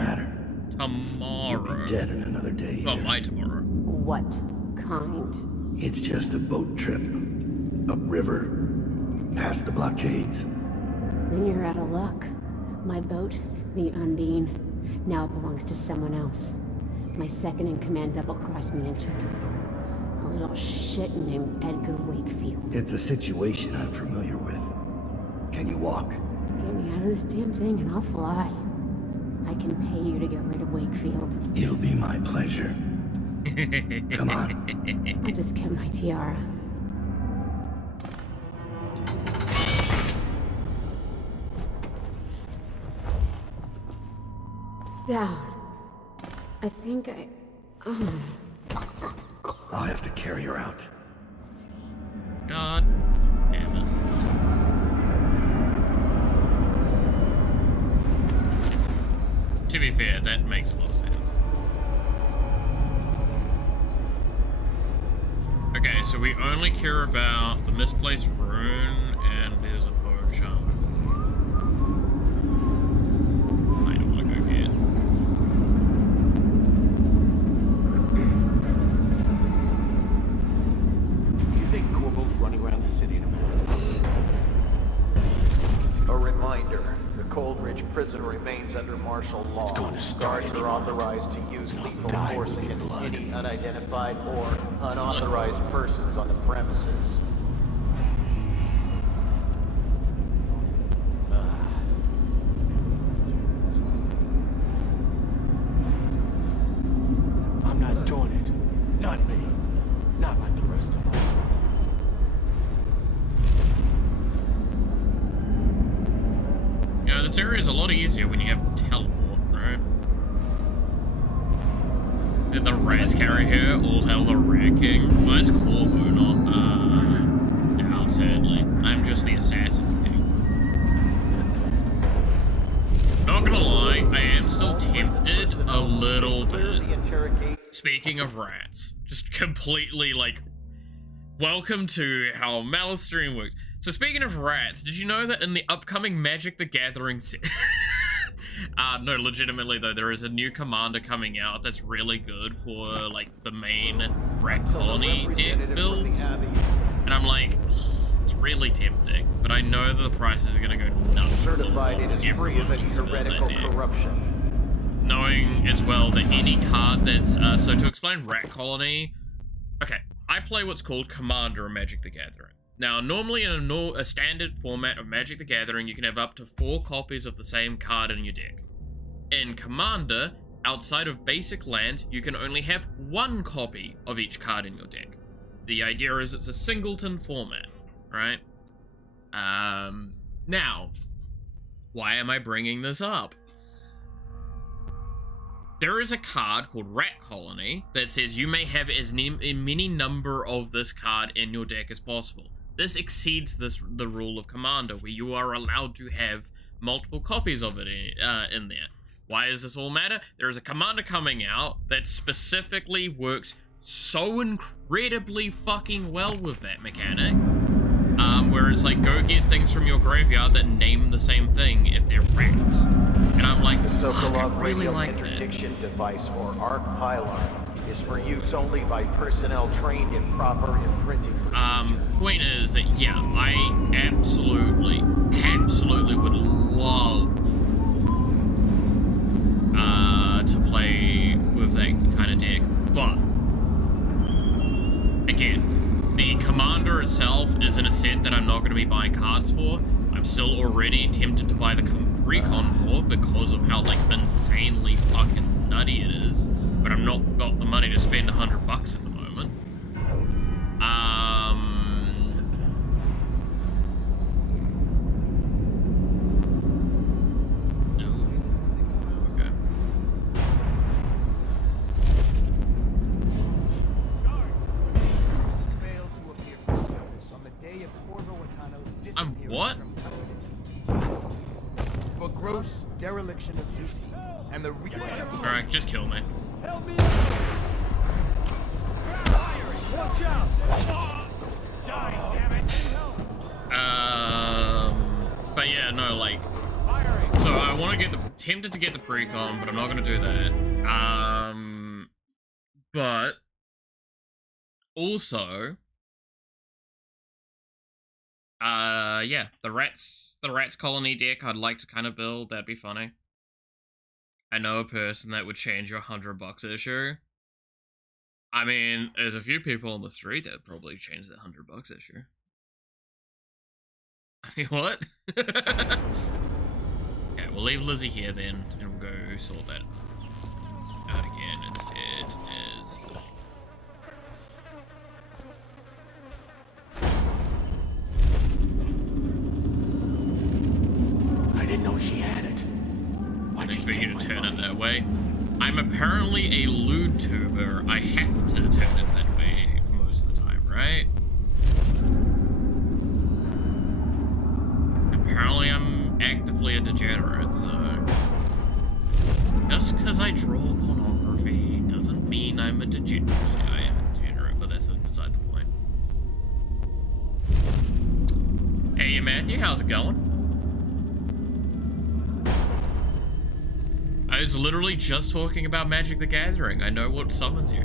tomorrow. Dead in another day. Well, by tomorrow. What kind? It's just a boat trip. Upriver. Past the blockades. Then you're out of luck. My boat, the Undine, now belongs to someone else. My second-in-command double-crossed me and took it. A little shit named Edgar Wakefield. It's a situation I'm familiar with. Can you walk? Get me out of this damn thing and I'll fly. I can pay you to get rid of Wakefield. It'll be my pleasure. Come on. I'll just get my tiara. Down. I think I'll have to carry her out. God damn it. To be fair, that makes a lot of sense. Okay, so we only care about the misplaced rune and there's a bone charm. I don't want to go get. You think Corvo's running around the city in a mask? A reminder. The Coldridge prison remains under martial law. Guards are authorized to use lethal force against any unidentified or unauthorized persons on the premises. I'm not doing it. Not me. Not like the rest of them. You know, this area is a lot easier when you have teleport, right? The res carry here, all hell the wrecking. Well, it's Corvo, not, doubt, sadly. I'm just the assassin king. Not gonna lie, I am still tempted a little bit. Speaking of rats, just completely, like, welcome to how Malice Stream works. So speaking of rats, did you know that in the upcoming Magic the Gathering set... no, legitimately though, there is a new commander coming out that's really good for, like, the main rat colony deck builds. And I'm like, it's really tempting, but I know that the price is gonna go nuts. Certified it is free of any heretical corruption. Knowing as well that any card that's, so to explain rat colony, okay, I play what's called Commander in Magic the Gathering. Now, normally in a standard format of Magic the Gathering, you can have up to 4 copies of the same card in your deck. In Commander, outside of basic land, you can only have 1 copy of each card in your deck. The idea is it's a singleton format, right? Now, why am I bringing this up? There is a card called Rat Colony that says you may have as many number of this card in your deck as possible. This exceeds the rule of Commander, where you are allowed to have multiple copies of it in there. Why does this all matter? There is a Commander coming out that specifically works so incredibly fucking well with that mechanic. Where it's like, go get things from your graveyard that name the same thing if they're rats. And I'm like, The I Sokolov really radio like that. interdiction device, or ARC pylon, is for use only by personnel trained in proper imprinting procedure. Point is that, yeah, I absolutely would love to play with that kind of deck, but again, the commander itself isn't a set that I'm not going to be buying cards for. I'm still already tempted to buy the recon for because of how like insanely fucking nutty it is, but I'm not got the money to spend $100 at the moment. What? For gross dereliction of duty and the Alright, just kill me. Help me out! Watch out! Die, damn it! But yeah, no, like, so I want to get tempted to get the precon, but I'm not going to do that. But also, yeah, the rats colony deck I'd like to kind of build. That'd be funny. I know a person that would change your $100 issue. I mean, there's a few people on the street that'd probably change that $100 issue. I mean, what? Okay, we'll leave Lizzie here then, and we'll go sort that out again instead as the... I didn't know she had it. Why'd you expect you to turn it that way? I'm apparently a lewd tuber. I have to turn it that way most of the time, right? Apparently I'm actively a degenerate, so... Just because I draw pornography doesn't mean I'm a degenerate. I am a degenerate, but that's beside the point. Hey, Matthew, how's it going? I was literally just talking about Magic the Gathering. I know what summons you.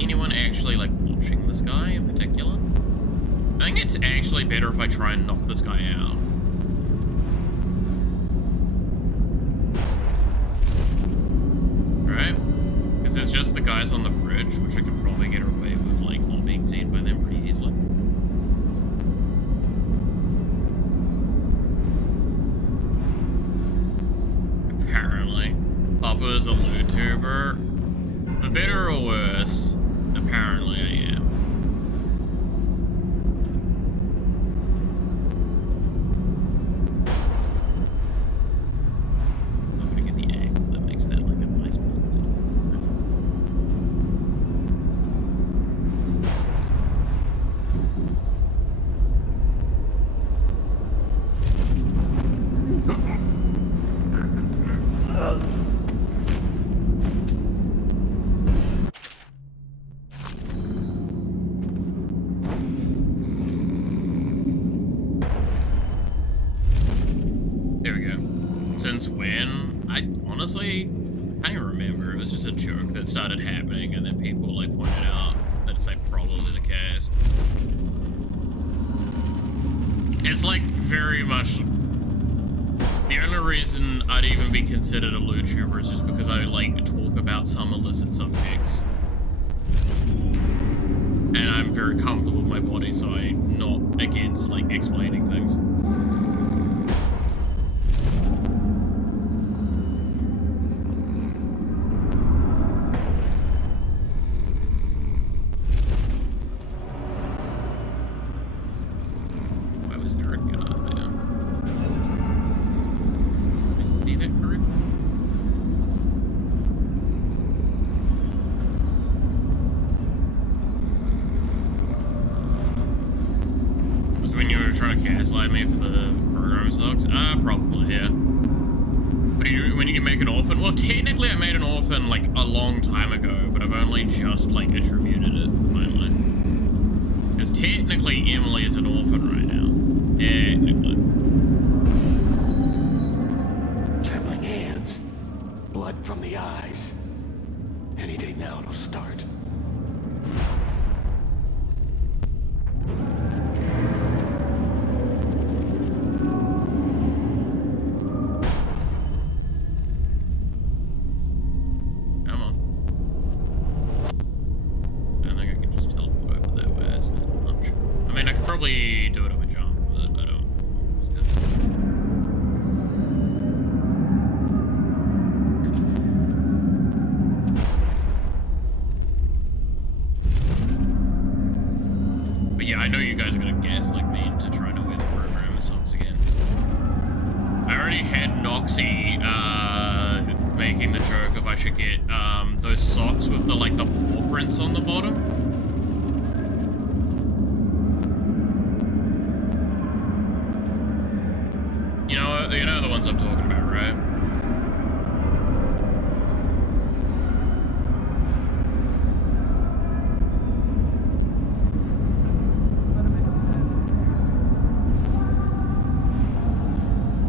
Anyone actually like watching this guy in particular? I think it's actually better if I try and knock this guy out. Right? Because there's just the guys on the bridge, which I could probably get away with, like, not being seen by them pretty easily. Apparently. Papa is a YouTuber. For better or worse, apparently I am. I'm gonna get the angle that makes that like a nice ball. Since when? I honestly can't even remember. It was just a joke that started happening, and then people like pointed out that it's like probably the case. It's like very much the only reason I'd even be considered a YouTuber is just because I like talk about some illicit subjects, and I'm very comfortable with my body, so I'm not against like explaining things. gaslight me for the program sucks? Probably, yeah. But when you make an orphan? Well, technically I made an orphan, like, a long time ago, but I've only just, like, attributed it, finally. Because technically Emily is an orphan right now. Technically. Trembling hands. Blood from the eyes. Any day now it'll start. Probably do it off a jump, but I don't. But yeah, I know you guys are gonna gaslight me into trying to wear the program socks again. I already had Noxy making the joke if I should get those socks with the like the paw prints on the bottom. You know the ones I'm talking about, right?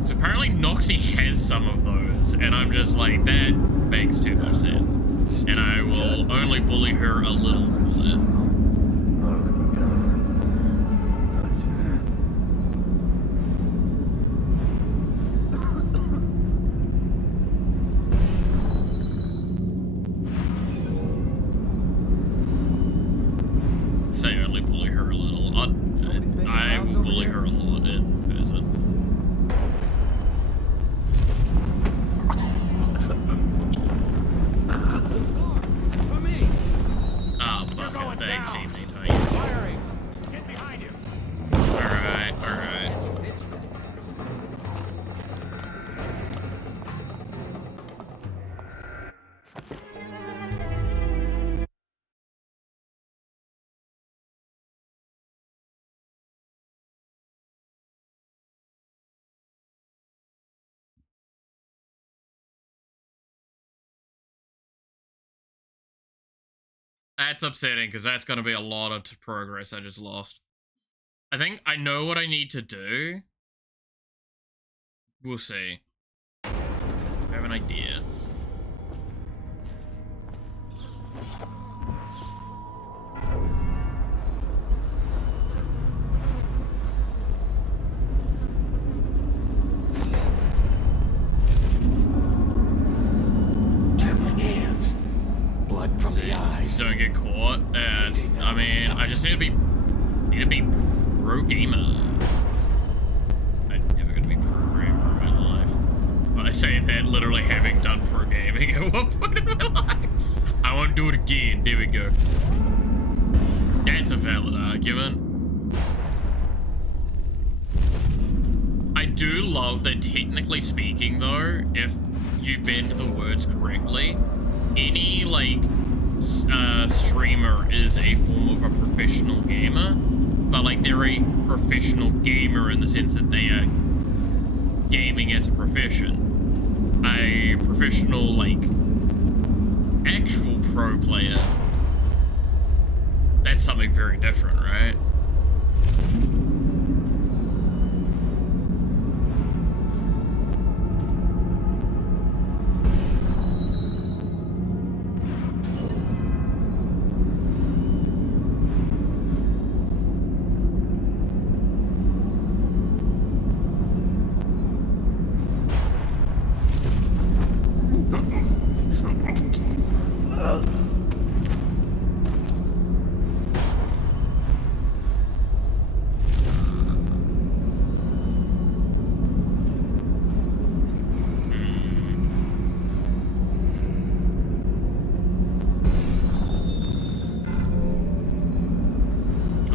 So apparently Noxy has some of those, and I'm just like, that makes too much sense. And I will only bully her a little for that. I will bully her a lot in person. Ah, fuck it, they see me, don't you? Get behind you. Alright, alright. That's upsetting, because that's going to be a lot of progress I just lost. I think I know what I need to do. We'll see. I have an idea. From the eyes. Don't get caught. I mean, I just need to be pro gamer. I'm never gonna be pro gamer in my life. But I say that literally having done pro gaming at one point in my life. I won't do it again. There we go. That's a valid argument. I do love that, technically speaking, though, if you bend the words correctly, any, like, streamer is a form of a professional gamer, but, like, they're a professional gamer in the sense that they are gaming as a profession. A professional, like, actual pro player, that's something very different, right?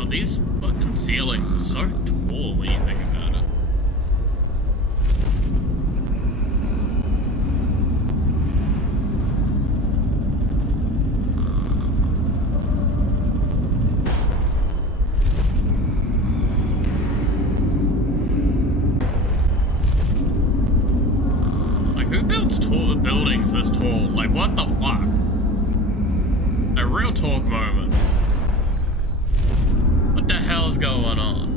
These fucking ceilings are so tall when you think about it. call. Like, what the fuck? A real talk moment. What the hell's going on?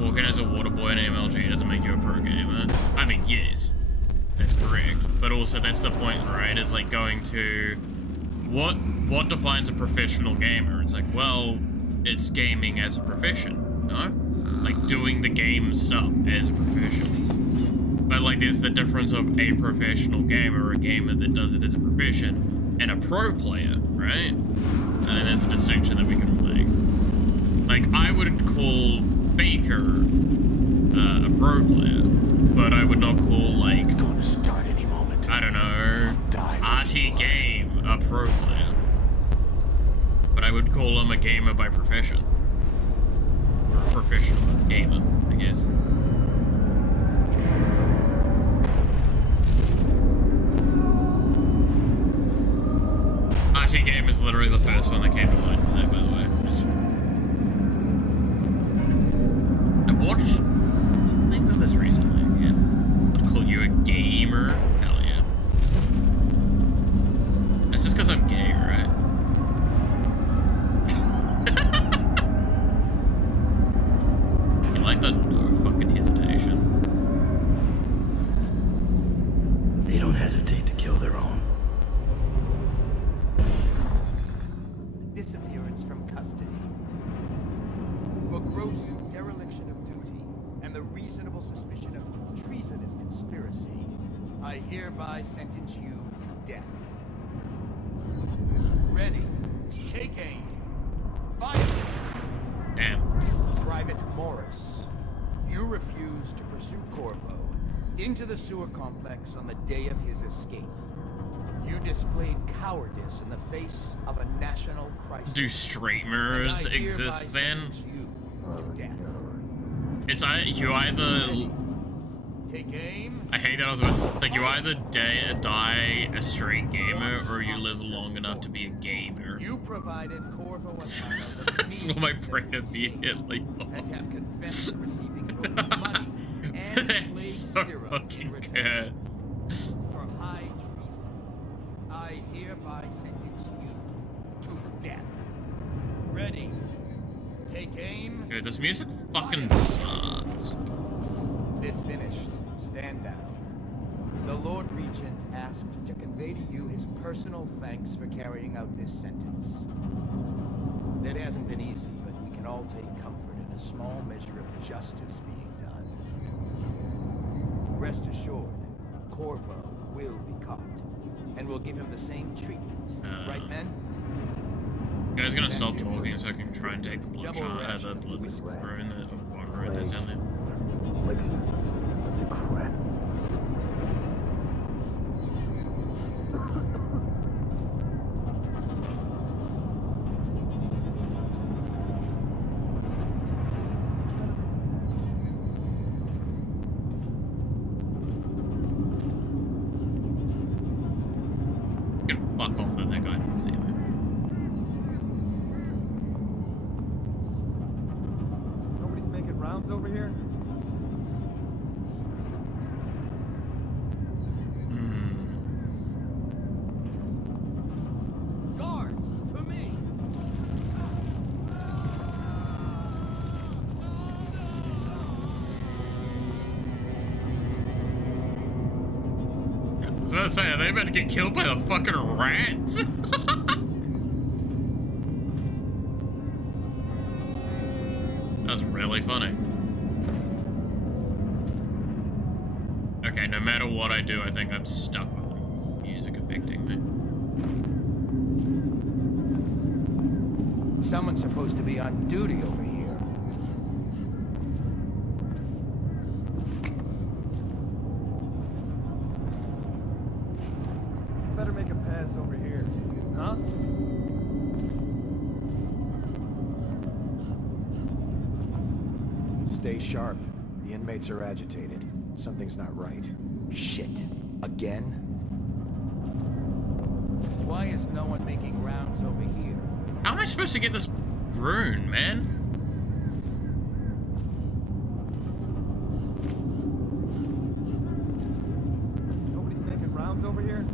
Walking as a water boy in MLG doesn't make you a pro gamer. I mean, yes, that's correct. But also, that's the point, right? Is like going to what defines a professional gamer? It's like, well, it's gaming as a profession, no? Like doing the game stuff as a profession. But like, there's the difference of a professional gamer, a gamer that does it as a profession, and a pro player, right? And then there's a distinction that we can make. Like, I would call Faker a pro player, but I would not call, like, It's going to start any moment. I don't know, RT Game a pro player. But I would call him a gamer by profession. Or a professional gamer, I guess. RT Game is literally the first one that came to mind for that, by the way. Just... I watched something of this recently again. I'd call you a gamer. Hell yeah. That's just because I'm gay, right? You like the no fucking hesitation? They don't hesitate to kill their own. Disappearance from custody. For gross dereliction of duty and the reasonable suspicion of treasonous conspiracy, I hereby sentence you to death. Ready. Take aim. Fire! Damn. Private Morris, you refused to pursue Corvo into the sewer complex on the day of his escape. You displayed cowardice in the face of a national crisis. Do streamers exist then? It's you either. Take aim. I hate that I was about. It's like you either die a straight gamer or you live long enough to be a gamer. You provided Corvo That's what my brain immediately. And have confessed to receiving both money and That's so fucking cursed. For high treason, I hereby sentence you to death. Ready. Take aim. Dude, this music fucking sucks. It's finished. Stand down. The Lord Regent asked to convey to you his personal thanks for carrying out this sentence. It hasn't been easy, but we can all take comfort in a small measure of justice being done. Rest assured, Corvo will be caught, and we'll give him the same treatment. Right, men? You guys gonna stop talking so I can try and take the blood shot, the blood ruin the water ruin that's down there. You can fuck off that guy didn't see me. Nobody's making rounds over here? Guards, to me! I was about to say, are they about to get killed by the fucking rats? That's really funny. Okay, no matter what I do, I think I'm stuck with the music affecting me. Someone's supposed to be on duty over here. Better make a pass over here. Huh? Stay sharp. The inmates are agitated. Something's not right. Shit. Again? Why is no one making rounds over here? How am I supposed to get this rune, man? hands over here?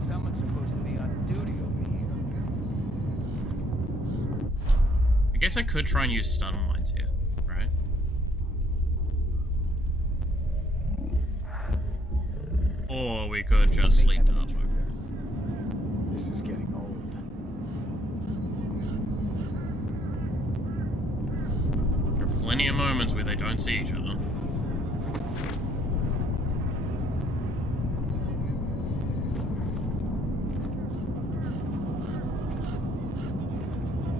Someone's supposed to be on duty over here. I guess I could try and use stun lines here, right? Or we could just sleep it up. This is getting old. There are plenty of moments where they don't see each other.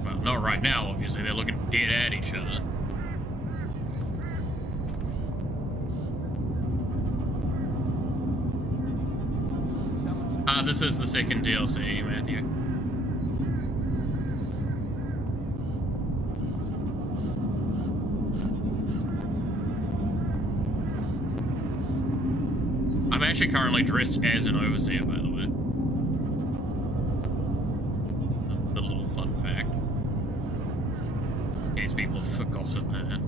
Well, not right now, obviously. They're looking dead at each other. This is the second DLC, Matthew. I'm actually currently dressed as an overseer, by the way. The little fun fact. In case people have forgotten that.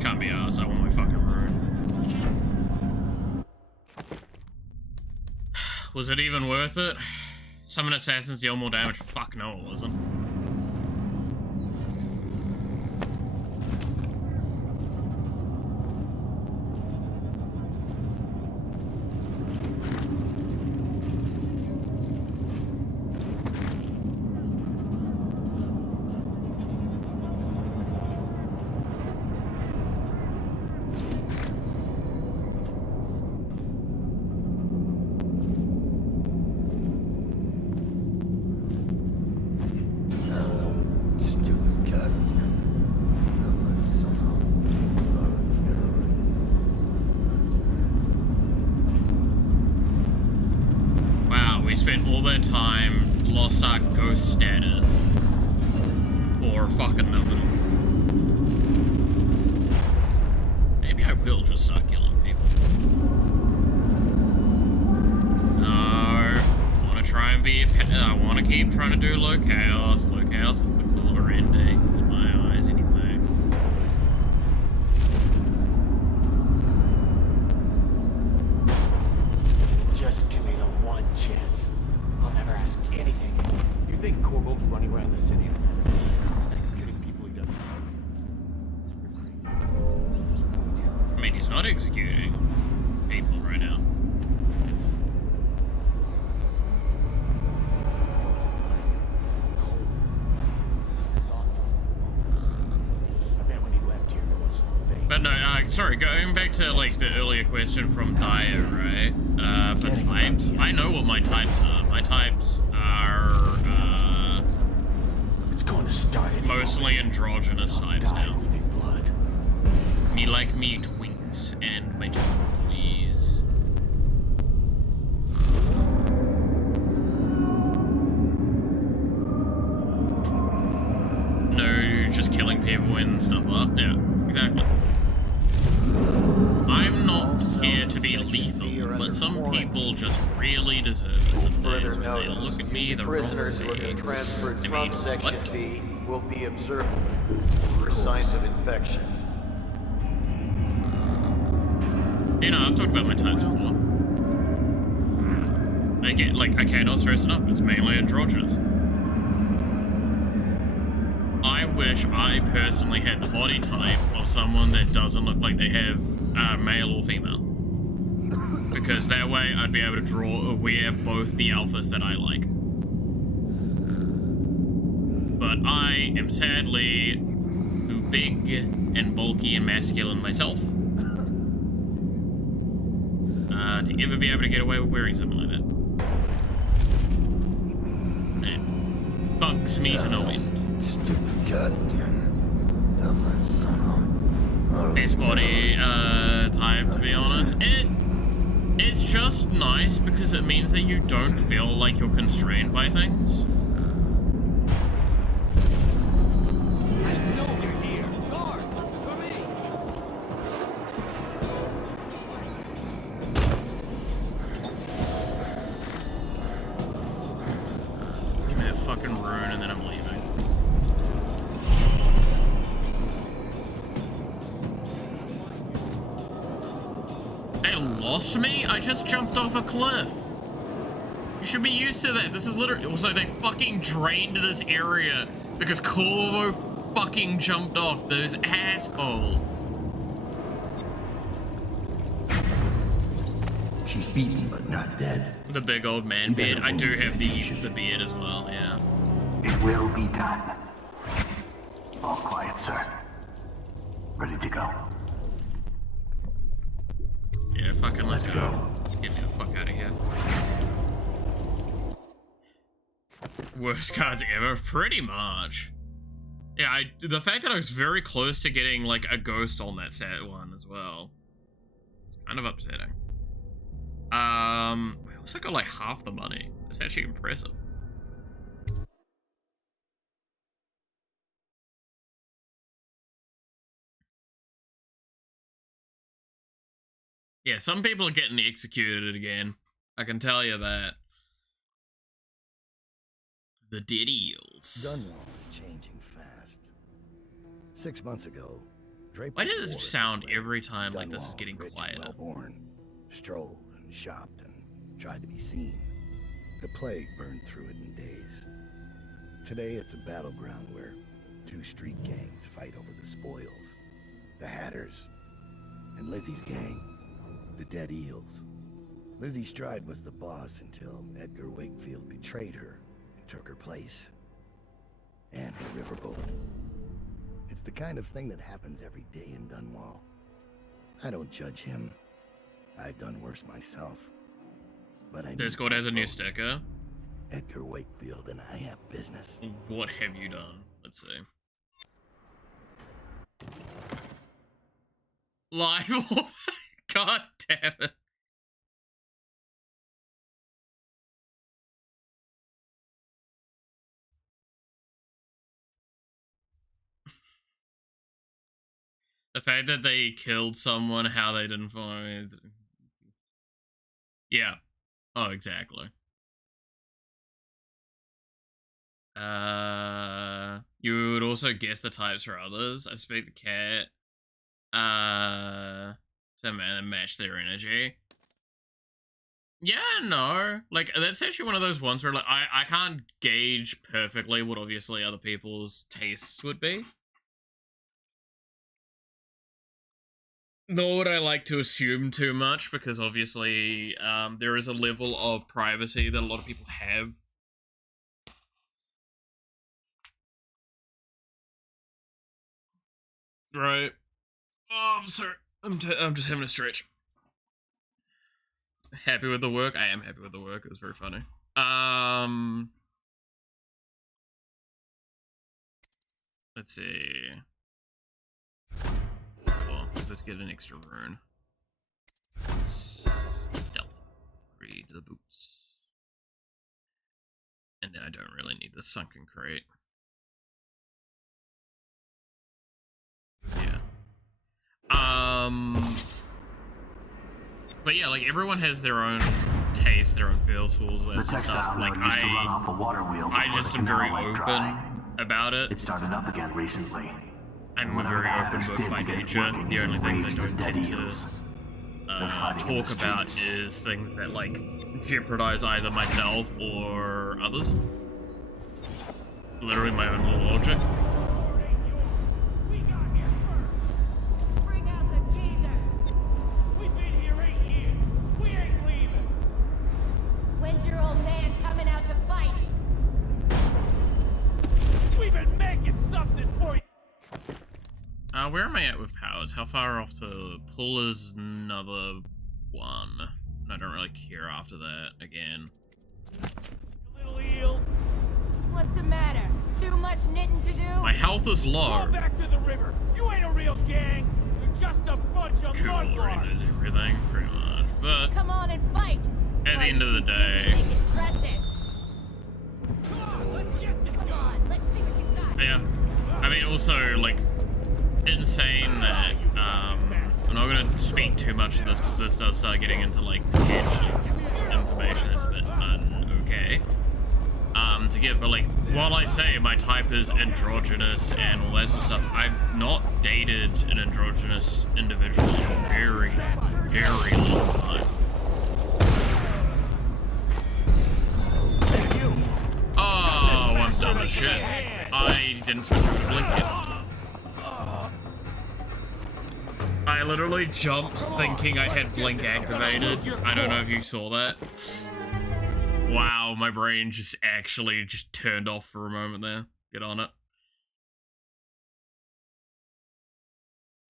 Can't be arsed, I want my fucking rune. Was it even worth it? Summon assassins deal more damage? Fuck no, it wasn't. We spent all that time, lost our ghost status, for fucking nothing. Maybe I will just start killing people. No, I want to try and be I want to keep trying to do low chaos. Low chaos is the cooler ending, in my eyes anyway. Just give me the one chance. I'll never ask anything. You think Corvold's running around the city and executing people he doesn't know? I mean, he's not executing people right now. But no, sorry, going back to, like, the earlier question from Daya, right? For types, I know what my types are. My types are, it's going to start mostly androgynous types now. Me like me twinks and my boys. No, just killing people and stuff up. Yeah, exactly. I'm not here to be lethal, but some people just really deserve it some days when they look at me the wrong prisoners who have been way. transferred I from mean, Section what? B will be observed for signs of infection. You know, I've talked about my types before. I cannot stress enough, it's mainly androgynous. I wish I personally had the body type of someone that doesn't look like they have male or female. Because that way I'd be able to wear both the alphas that I like. But I am sadly too big and bulky and masculine myself to ever be able to get away with wearing something like that. It bugs me to no end. Best body type, to be honest. It's just nice because it means that you don't feel like you're constrained by things. I know you're here. Guards, for me. Give me a fucking rune and then I'm leaving. They lost me? I just jumped off a cliff. You should be used to that. This is literally... Also, they fucking drained this area because Corvo fucking jumped off. Those assholes. She's beaten, but not dead. The big old man beard. I do have the beard as well, yeah. It will be done. All quiet, sir. Ready to go. Yeah, fucking let's go. Get me the fuck out of here. Worst cards ever? Pretty much. Yeah, the fact that I was very close to getting, like, a ghost on that set one as well. It's kind of upsetting. We also got, like, half the money. That's actually impressive. Yeah, some people are getting executed again. I can tell you that. The Diddies. Dunwall is changing fast. 6 months ago, Draper. Why does it sound every time like this is getting quieter? Strolled and shopped and tried to be seen. The plague burned through it in days. Today it's a battleground where two street gangs fight over the spoils. The Hatters and Lizzie's gang, the Dead Eels. Lizzie Stride was the boss until Edgar Wakefield betrayed her and took her place. And the riverboat. It's the kind of thing that happens every day in Dunwall. I don't judge him. I've done worse myself. But I Discord has a new sticker. Edgar Wakefield and I have business. What have you done? Let's see. Live Wolf. God damn it. The fact that they killed someone, how they didn't find. Yeah. Oh, exactly. You would also guess the types for others. I speak the cat. To match their energy. Yeah, no. Like, that's actually one of those ones where, like, I can't gauge perfectly what obviously other people's tastes would be. Nor would I like to assume too much, because obviously, there is a level of privacy that a lot of people have. Right. Oh, I'm sorry. I'm just having a stretch. Happy with the work? I am happy with the work. It was very funny. Let's see. Oh, let's get an extra rune. Stealth. Read the boots. And then I don't really need the sunken crate. Yeah. But yeah, like, everyone has their own taste, their own feels, and stuff. Like, I just am very open about it. It started up again recently. I'm a very open book by nature. The only things I don't tend to talk about is things that, like, jeopardize either myself or others. It's literally my own little logic. When's your old man coming out to fight? We've been making something for you. Where am I at with powers? How far off to pull is another one? I don't really care after that again. Little eel. What's the matter? Too much knitting to do? My health is low. Go back to the river. You ain't a real gang. You're just a bunch of Cool, already knows everything, pretty much. But come on and fight. the end of the day, yeah, I mean, also, like, insane that, I'm not gonna speak too much to this because this does start getting into, like, potential information that's a bit okay. To give, but like, while I say my type is androgynous and all that sort of stuff, I've not dated an androgynous individual in a very, very long time. Oh, I'm dumb as shit. I didn't switch over to blink yet. I literally jumped thinking I had blink activated. I don't know if you saw that. Wow, my brain just actually just turned off for a moment there. Get on it.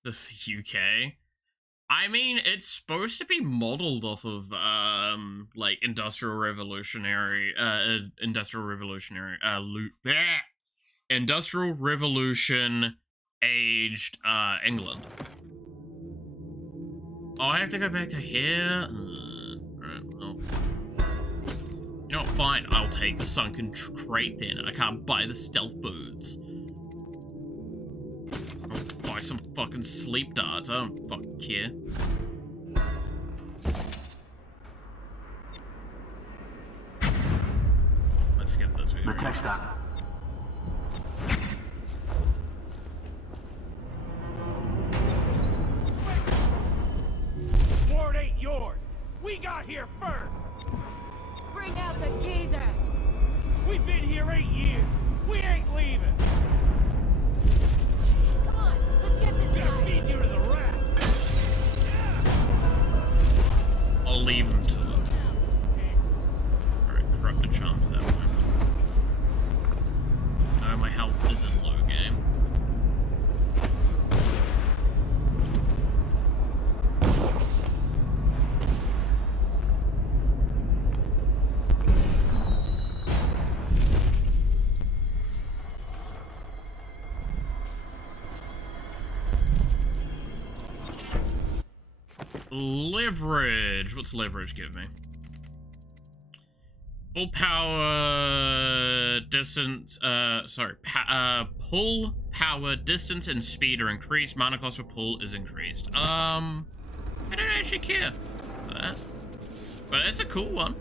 Is this the UK? I mean, it's supposed to be modeled off of, like, Industrial Revolution aged, England. Oh, I have to go back to here? Alright, well. You know what, fine, I'll take the sunken crate then, and I can't buy the stealth boots. I'll buy some fucking sleep darts, I don't fucking care. Let's skip this video. The text up. Ward ain't yours! We got here first! Bring out the geezer! We've been here 8 years! We ain't leaving! Come on, let's get this guy! Gonna feed you to the rats! I'll leave him to them. Alright, corrupt the chomps that way. No, my health isn't low game. Leverage. What's leverage give me? Full power, distance, pull, power, distance, and speed are increased. Mana cost for pull is increased. I don't actually care for that. But it's a cool one.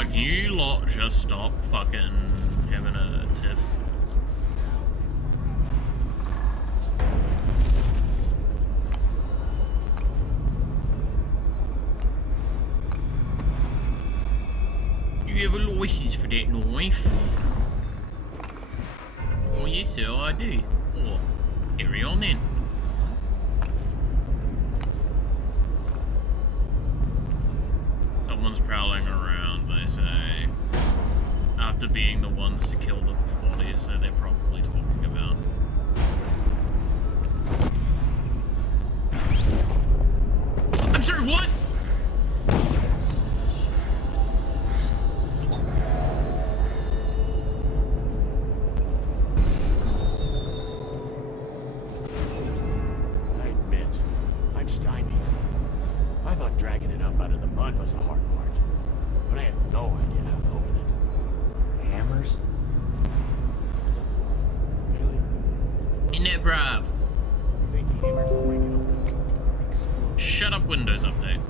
Can you lot just stop fucking having a tiff? You have a license for that knife? Oh yes sir, I do. Oh, carry on then. Someone's prowling around, they say, after being the ones to kill the bodies that they're probably talking about. I'm sorry, what? I admit, I'm stymied. I thought dragging it up out of the mud was a hard part, but I had no idea how to open it. Hammers? Really? In there, bruv. You think hammers will break it open? Shut up, Windows Update.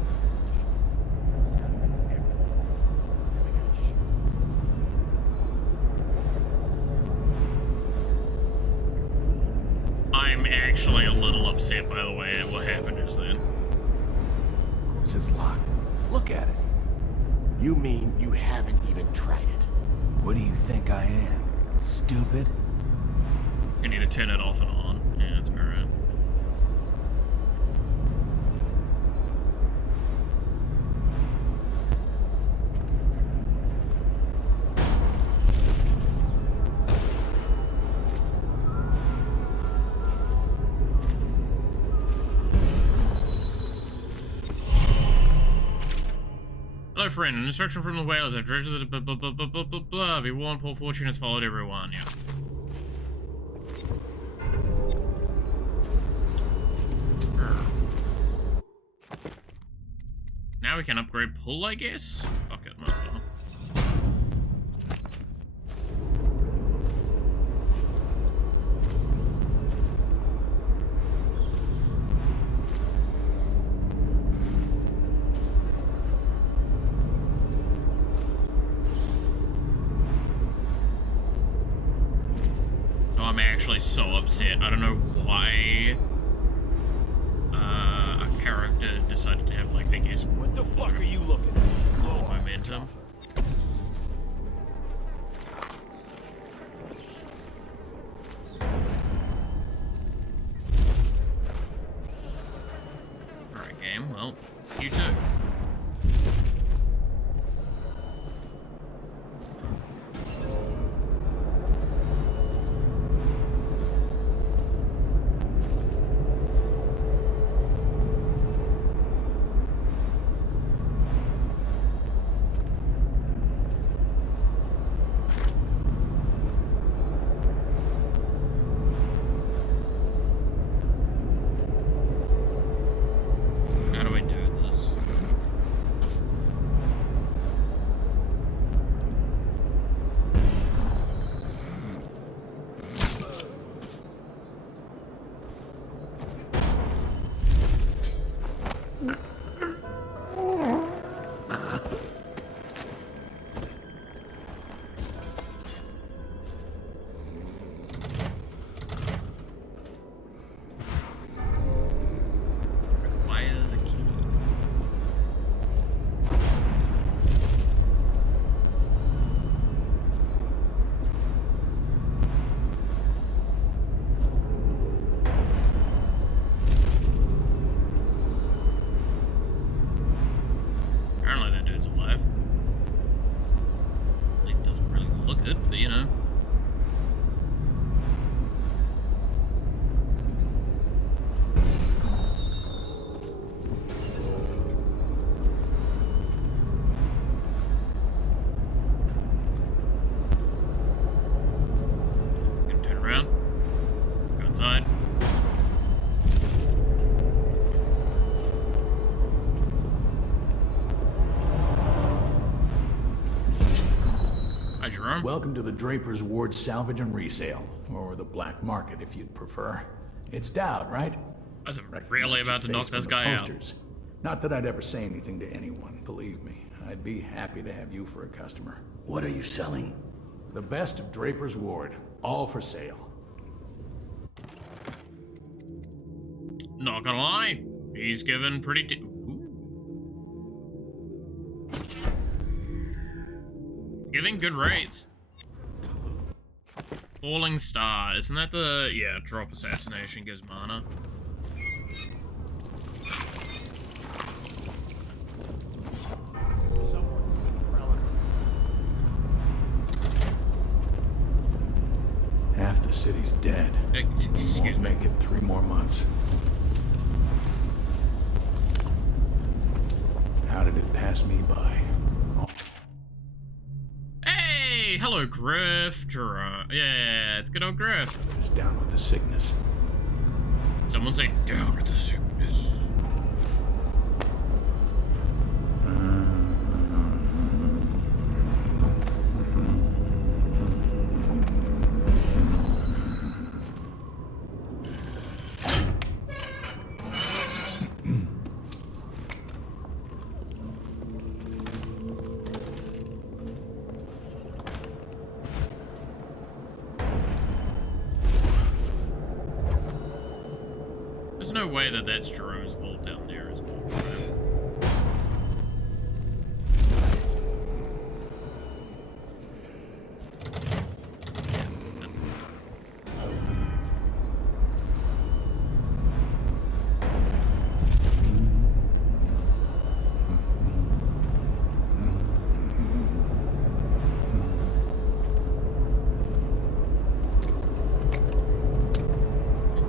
I'm actually a little upset, by the way, at what happened just then. This is locked. Look at it. You mean you haven't even tried it? What do you think I am? Stupid? You need to turn it off and on. Yeah, that's about right. Hello, friend. An instruction from the whales. I've dredged the blah, blah, blah, blah, blah, blah, blah. Be warned, poor fortune has followed everyone. Yeah. Now we can upgrade pull, I guess? Fuck it, might as well. Oh, I'm actually so upset. I don't know why a character decided to have, like, I guess, What the fuck are you looking at? low momentum. Alright, game. Well, you too. How do I do this? Why is a key? Apparently that dude's alive. It doesn't really look it, but you know. Gonna turn around. Go inside. Hi, Jerome. Welcome to the Draper's Ward Salvage and Resale, or the black market if you'd prefer. It's Dowd, right? I was really about to knock this guy out. Posters. Not that I'd ever say anything to anyone, believe me. I'd be happy to have you for a customer. What are you selling? The best of Draper's Ward, all for sale. Not gonna lie, he's given pretty. He's giving good rates. Falling Star, isn't that the drop assassination gives mana? Half the city's dead. Excuse Won't me. make it 3 more months. How did it pass me by? Oh. Hey, hello, Griff. Jerome. Yeah, it's good old Griff. It's down with the sickness. Someone say down with the sickness. There's no way that that's Jerome's vault down there as well, right?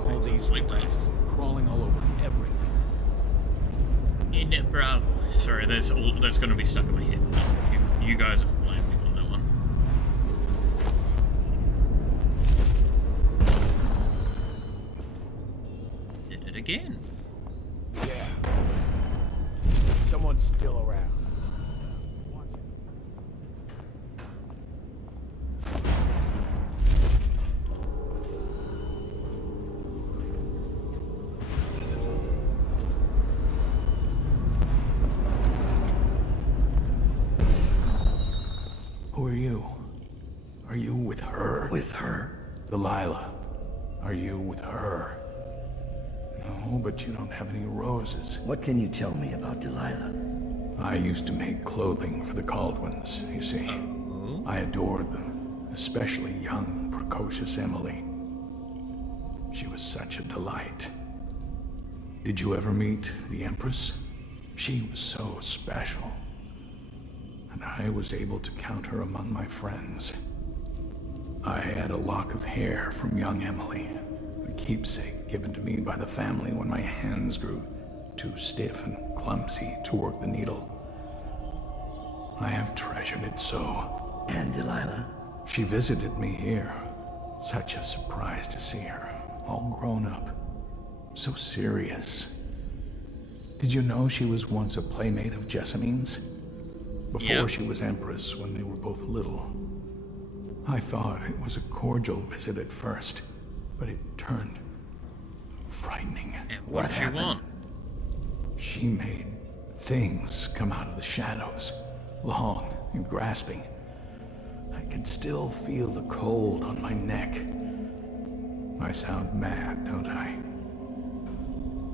All these sleep lights. Crawling all over everything. Sorry, that's going to be stuck in my head. You guys have blamed me on that one. Did it again. Yeah. Someone's still around. Who are you? Are you with her? With her? Delilah. Are you with her? No, but you don't have any roses. What can you tell me about Delilah? I used to make clothing for the Caldwins, you see. I adored them, especially young, precocious Emily. She was such a delight. Did you ever meet the Empress? She was so special. And I was able to count her among my friends. I had a lock of hair from young Emily, a keepsake given to me by the family when my hands grew too stiff and clumsy to work the needle. I have treasured it so. And Delilah? She visited me here. Such a surprise to see her, all grown up, so serious. Did you know she was once a playmate of Jessamine's? Before she was Empress, when they were both little. I thought it was a cordial visit at first, but it turned frightening. And what did she want? She made things come out of the shadows, long and grasping. I can still feel the cold on my neck. I sound mad, don't I?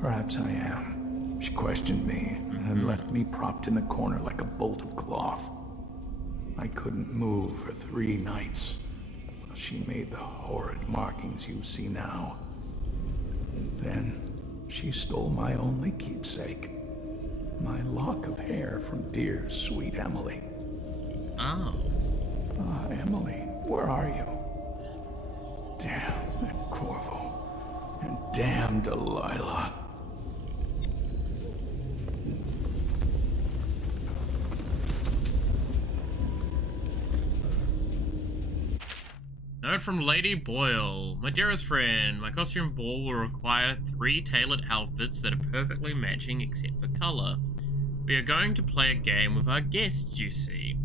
Perhaps I am. She questioned me and left me propped in the corner like a bolt of cloth. I couldn't move for 3 nights. She made the horrid markings you see now. And then she stole my only keepsake, my lock of hair from dear, sweet Emily. Oh. Ah, Emily, where are you? Damn that Corvo. And damn Delilah. Note from Lady Boyle. My dearest friend, my costume ball will require 3 tailored outfits that are perfectly matching except for color. We are going to play a game with our guests, you see.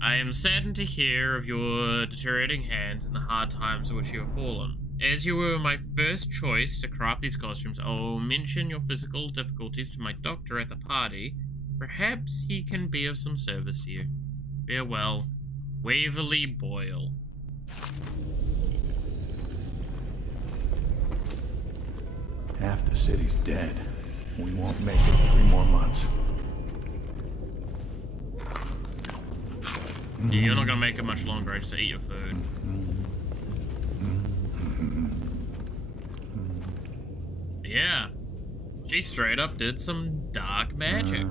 I am saddened to hear of your deteriorating hands and the hard times in which you have fallen. As you were my first choice to craft these costumes, I will mention your physical difficulties to my doctor at the party. Perhaps he can be of some service to you. Farewell, Waverly Boyle. Half the city's dead. We won't make it 3 more months. Yeah, you're not gonna make it much longer, I just eat your food. Yeah. She straight up did some dark magic.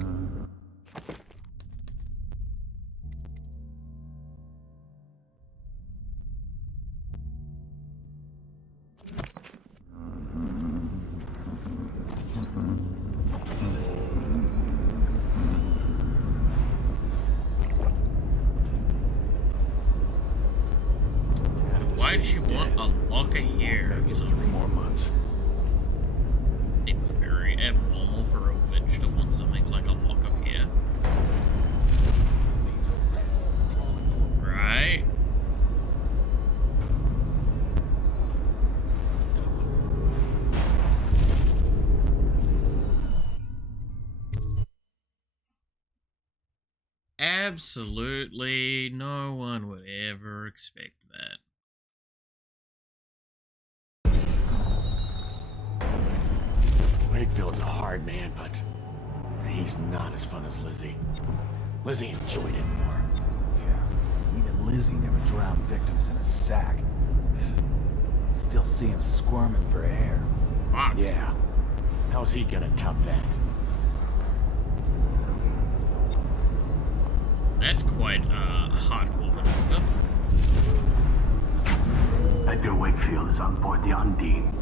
Why did she want a lock of hair? Make it 3 more months. Seems very abnormal for a witch to want something like a lock of hair. Right? Absolutely no one would ever expect that. Wakefield's a hard man, but he's not as fun as Lizzie. Lizzie enjoyed it more. Yeah, even Lizzie never drowned victims in a sack. Still see him squirming for air. Fuck. Yeah. How's he gonna top that? That's quite a hardcore maneuver. Edgar Wakefield is on board the Undine.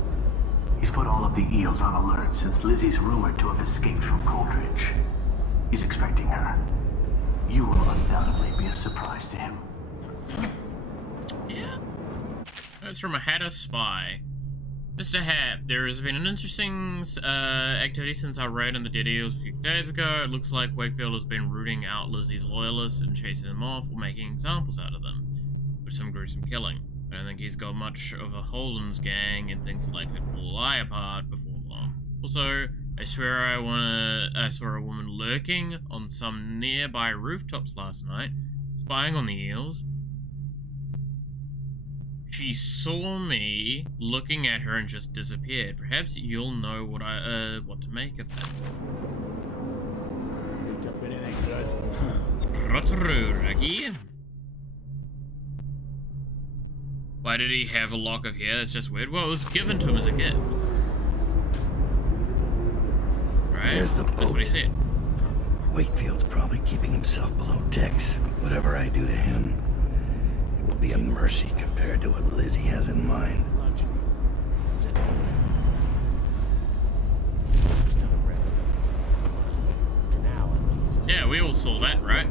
He's put all of the eels on alert since Lizzie's rumored to have escaped from Coldridge. He's expecting her. You will undoubtedly be a surprise to him. Yeah. That's from a Hatter spy. Mr. Hat, there has been an interesting activity since our raid on the Dead Eels a few days ago. It looks like Wakefield has been rooting out Lizzie's loyalists and chasing them off or making examples out of them, with some gruesome killing. I don't think he's got much of a Holden's gang, and things are likely to lie apart before long. Also, I swear I saw a woman lurking on some nearby rooftops last night, spying on the eels. She saw me looking at her and just disappeared. Perhaps you'll know what to make of that. Picked up anything good? Rotru, Raggy. Why did he have a lock of hair? That's just weird. Well, it was given to him as a gift. Right? There's the boat. That's what he said. Wakefield's probably keeping himself below decks. Whatever I do to him, it will be a mercy compared to what Lizzie has in mind. Yeah, we all saw that, right?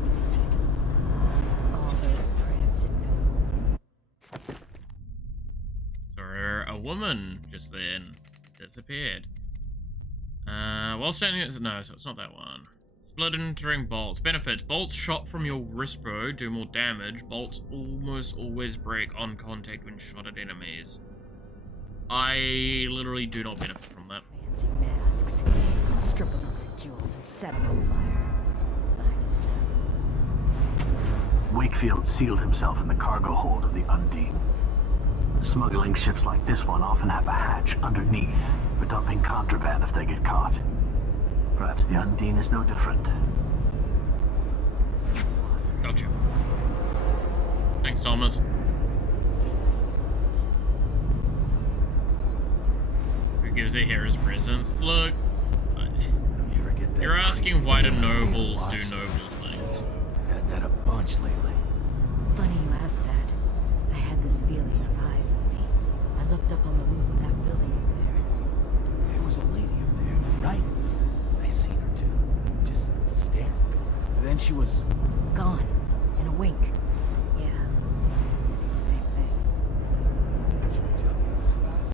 Saw a woman just then disappeared. While standing, no, so it's not that one. Splintering bolts. Benefits. Bolts shot from your wrist bow do more damage. Bolts almost always break on contact when shot at enemies. I literally do not benefit from that. Fancy masks. I'll strip them of their jewels and set them on fire. Finest. Wakefield sealed himself in the cargo hold of the Undine. Smuggling ships like this one often have a hatch underneath for dumping contraband if they get caught. Perhaps the Undine is no different. Gotcha. Thanks, Thomas. Who gives a hero his presents? Look, you're asking why do nobles do nobles things. Had that a bunch lately. Funny you ask that. I had this feeling of eyes on me. I looked up on the roof of that building over there. There was a lady up there, right? I seen her too. Just staring. And then she was gone. In a wink. Yeah. I see the same thing. Should we tell the others about it?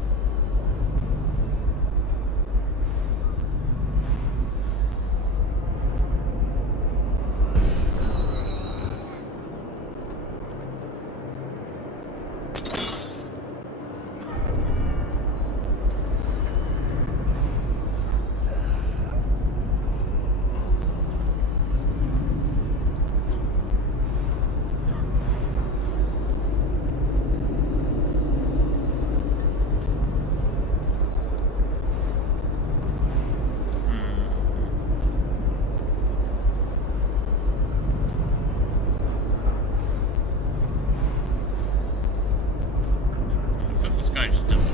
This guy just doesn't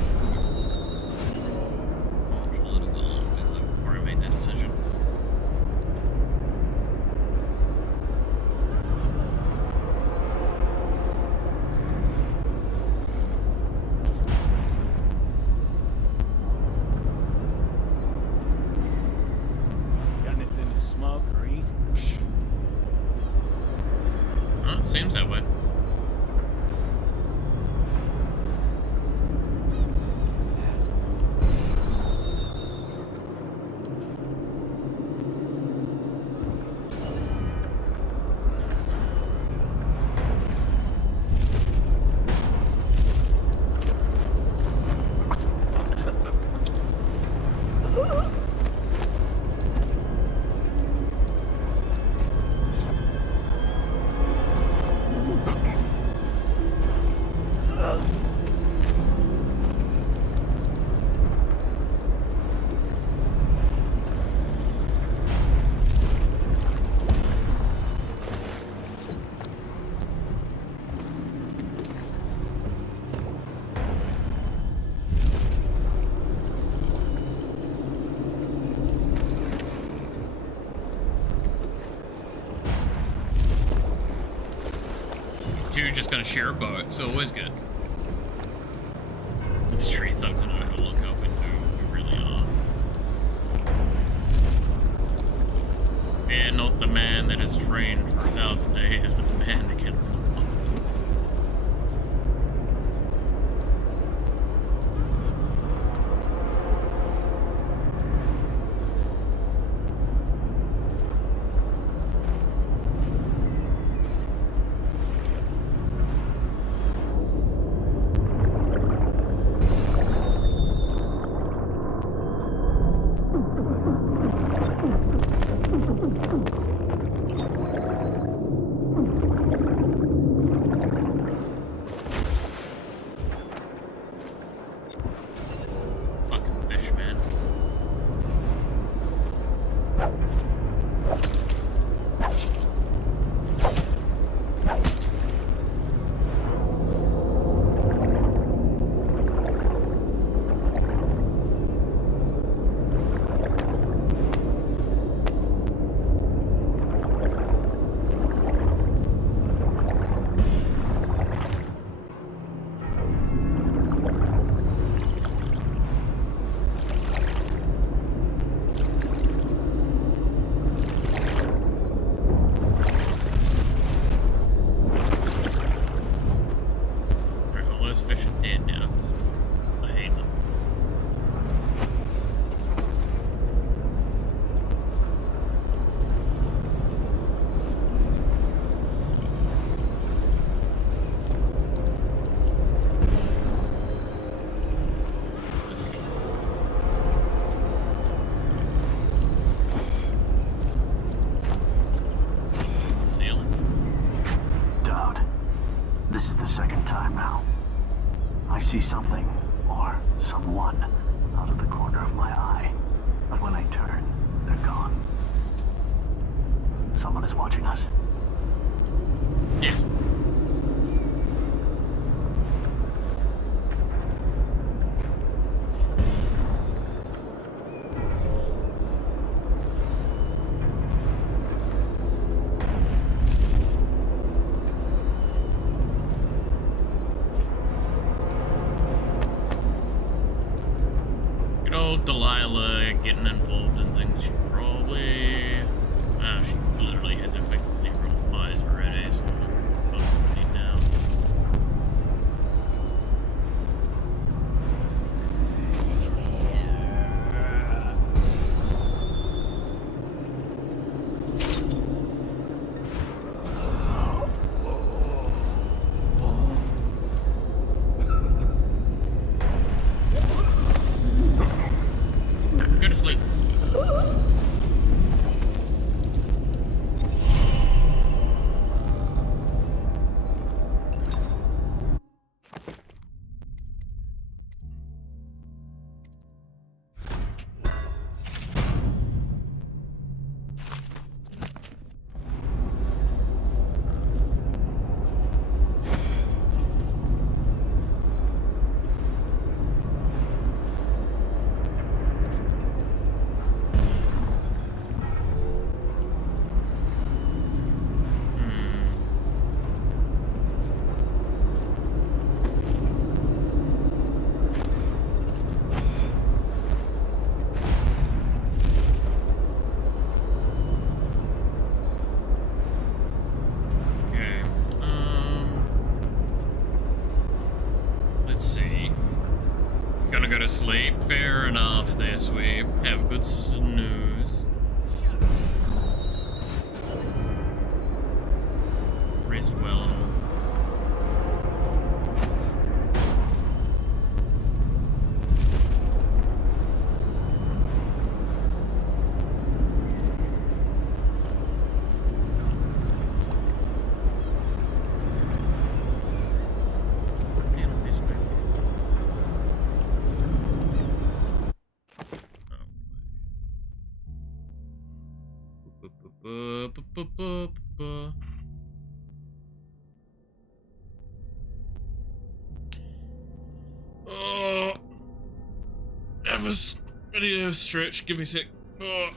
launch a little bit longer before I made that decision. Got anything to smoke or eat? Huh? Seems that way. Two just gonna share a boat, so always good. These tree thugs know how to look up and do Fear not the man that is trained for 1,000 days, but the man that can. Fish are dead now. I hate them. Ceiling. Doubt. This is the second time now. I see something, or someone, out of the corner of my eye. But when I turn, they're gone. Someone is watching us. Yes. Delilah getting involved in things she probably... she literally has effectively rolled pies already, so probably need now. Go to sleep. Sleep. Fair enough there, sweep. Have a good snooze. Rest well. Oh, have a video stretch. Give me a sec. Oh.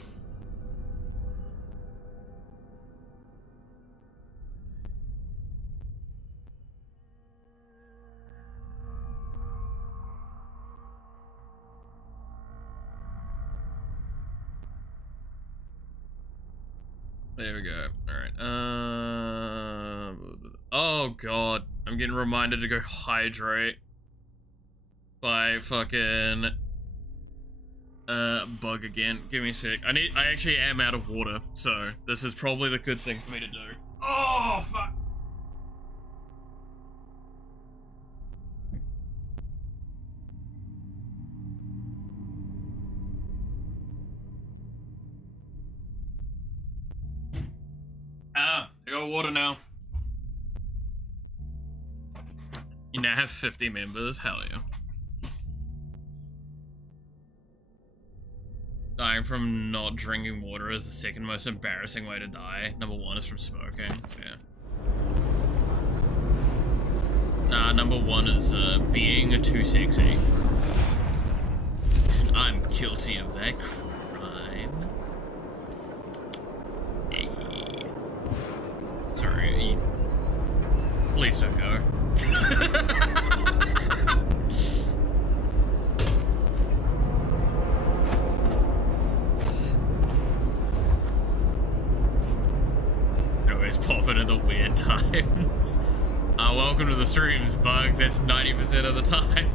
There we go. Alright. Oh god. I'm getting reminded to go hydrate by fucking bug again. Give me a sec. I actually am out of water, so this is probably the good thing for me to do. Oh fuck. I got water now. You now have 50 members, hell yeah. Dying from not drinking water is the second most embarrassing way to die. Number 1 is from smoking, yeah. Nah, number 1 is being too sexy. I'm guilty of that crime. Hey. Sorry, please don't go. Always popping at the weird times. Welcome to the streams, Bug. That's 90% of the time.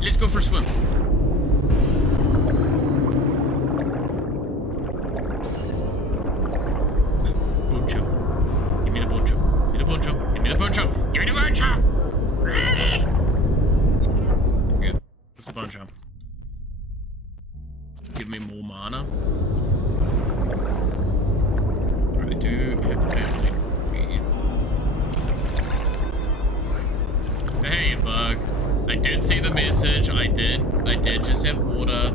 Let's go for a swim. Poncho. Give me the poncho. Give me the poncho. Give me the poncho. Give me the poncho. Yeah. What's the poncho? Give me more mana. I do have to actually. Hey, Bug. I did see the message. I did just have water.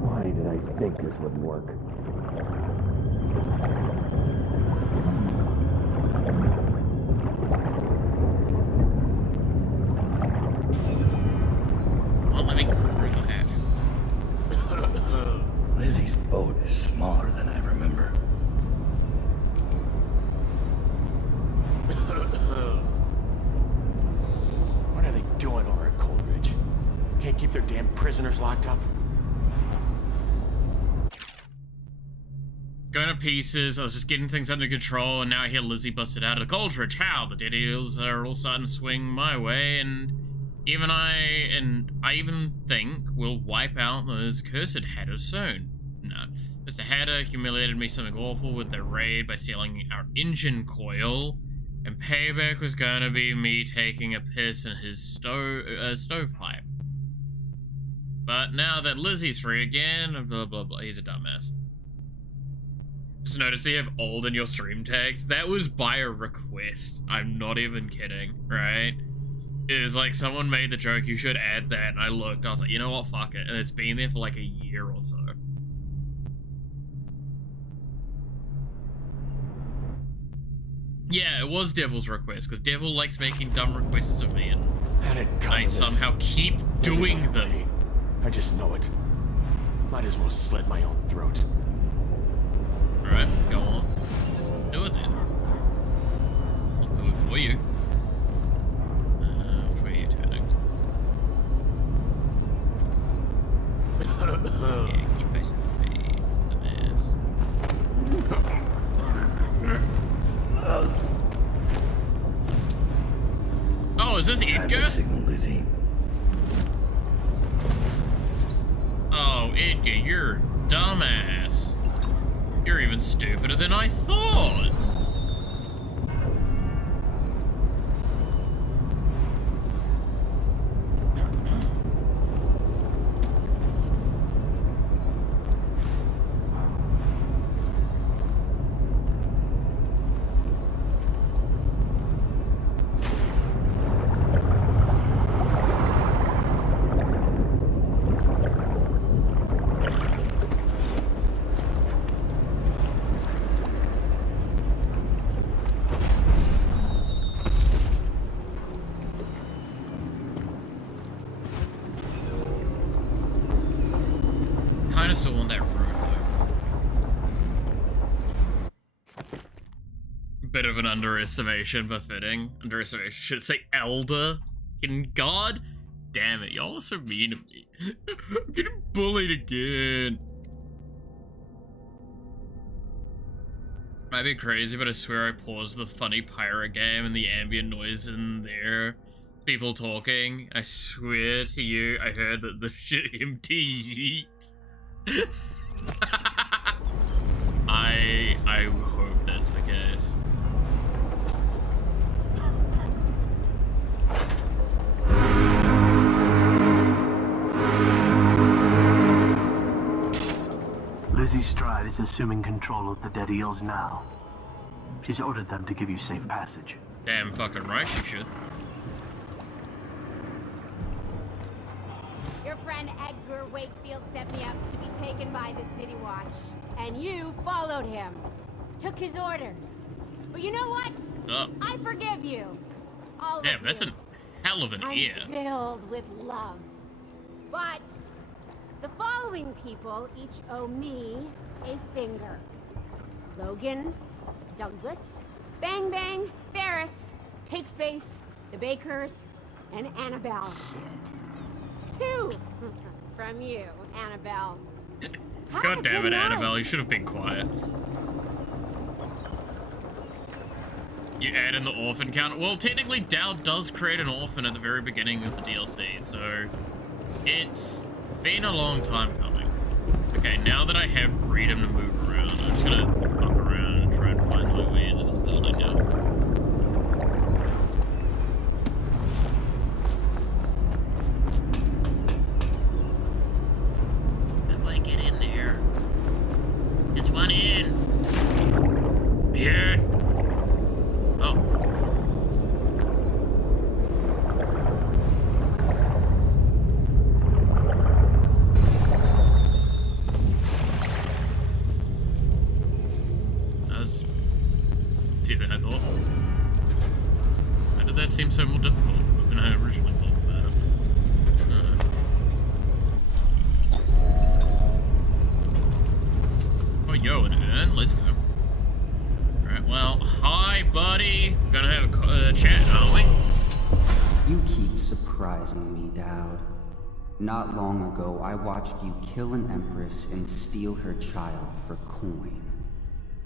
Why did I think this would work? Well, let me through the hatch. Lizzie's boat is smaller than I remember. What are they doing over at Coldridge? Can't keep their damn prisoners locked up? Going to pieces. I was just getting things under control, and now I hear Lizzie busted out of the Coldridge. How? The dead eels are all starting to swing my way, and I even think we'll wipe out those cursed hatters soon. No. Mr. Hatter humiliated me something awful with their raid by stealing our engine coil, and payback was gonna be me taking a piss in his stovepipe. But now that Lizzie's free again, blah blah blah, he's a dumbass. Just notice you have old in your stream tags. That was by a request. I'm not even kidding, right? It was like someone made the joke, you should add that, and I looked, I was like, you know what, fuck it. And it's been there for like a year or so. Yeah, it was Devil's request, because Devil likes making dumb requests of me, and I somehow keep doing them. I just know it. Might as well slit my own throat. Alright, go on. Do it then. I'll do it for you. Which way are you turning? Yeah, keep facing me. The mess. Oh, is this Edgar? Lizzie. Oh, Edgar, you're a dumbass. You're even stupider than I thought. Still on that road though. bit of an underestimation, but fitting. Underestimation. Should say elder. In God damn it, y'all are so mean to me. I'm getting bullied again. Might be crazy, but I swear I paused the funny pirate game and the ambient noise in there. People talking. I swear to you, I heard that the shit empty yeet. I hope that's the case. Lizzie Stride is assuming control of the Dead Eels now. She's ordered them to give you safe passage. Damn fucking right she should. Your friend Edgar Wakefield set me up to be taken by the City Watch, and you followed him. Took his orders. But you know what? What's up? I forgive you. All Damn, of that's you. a hell of an ear. I'm filled with love. But the following people each owe me a finger. Logan, Douglas, Bang Bang, Ferris, Pigface, the Bakers, and Annabelle. Shit. 2 from you, Annabelle. God damn it, Annabelle, you should have been quiet. You add in the orphan count. Well, technically, Dowd does create an orphan at the very beginning of the DLC, so it's been a long time coming. Okay, now that I have freedom to move around, I'm just gonna fuck around and try and find my way into this building now. How do I get in there? It's one in. Weird. Oh. That was easier than I thought. Why did that seem so more difficult than I originally thought about it? Oh, yo, an urn. Let's go. Alright, well, hi, buddy. We're gonna have a chat, aren't we? You keep surprising me, Dowd. Not long ago, I watched you kill an empress and steal her child for coin.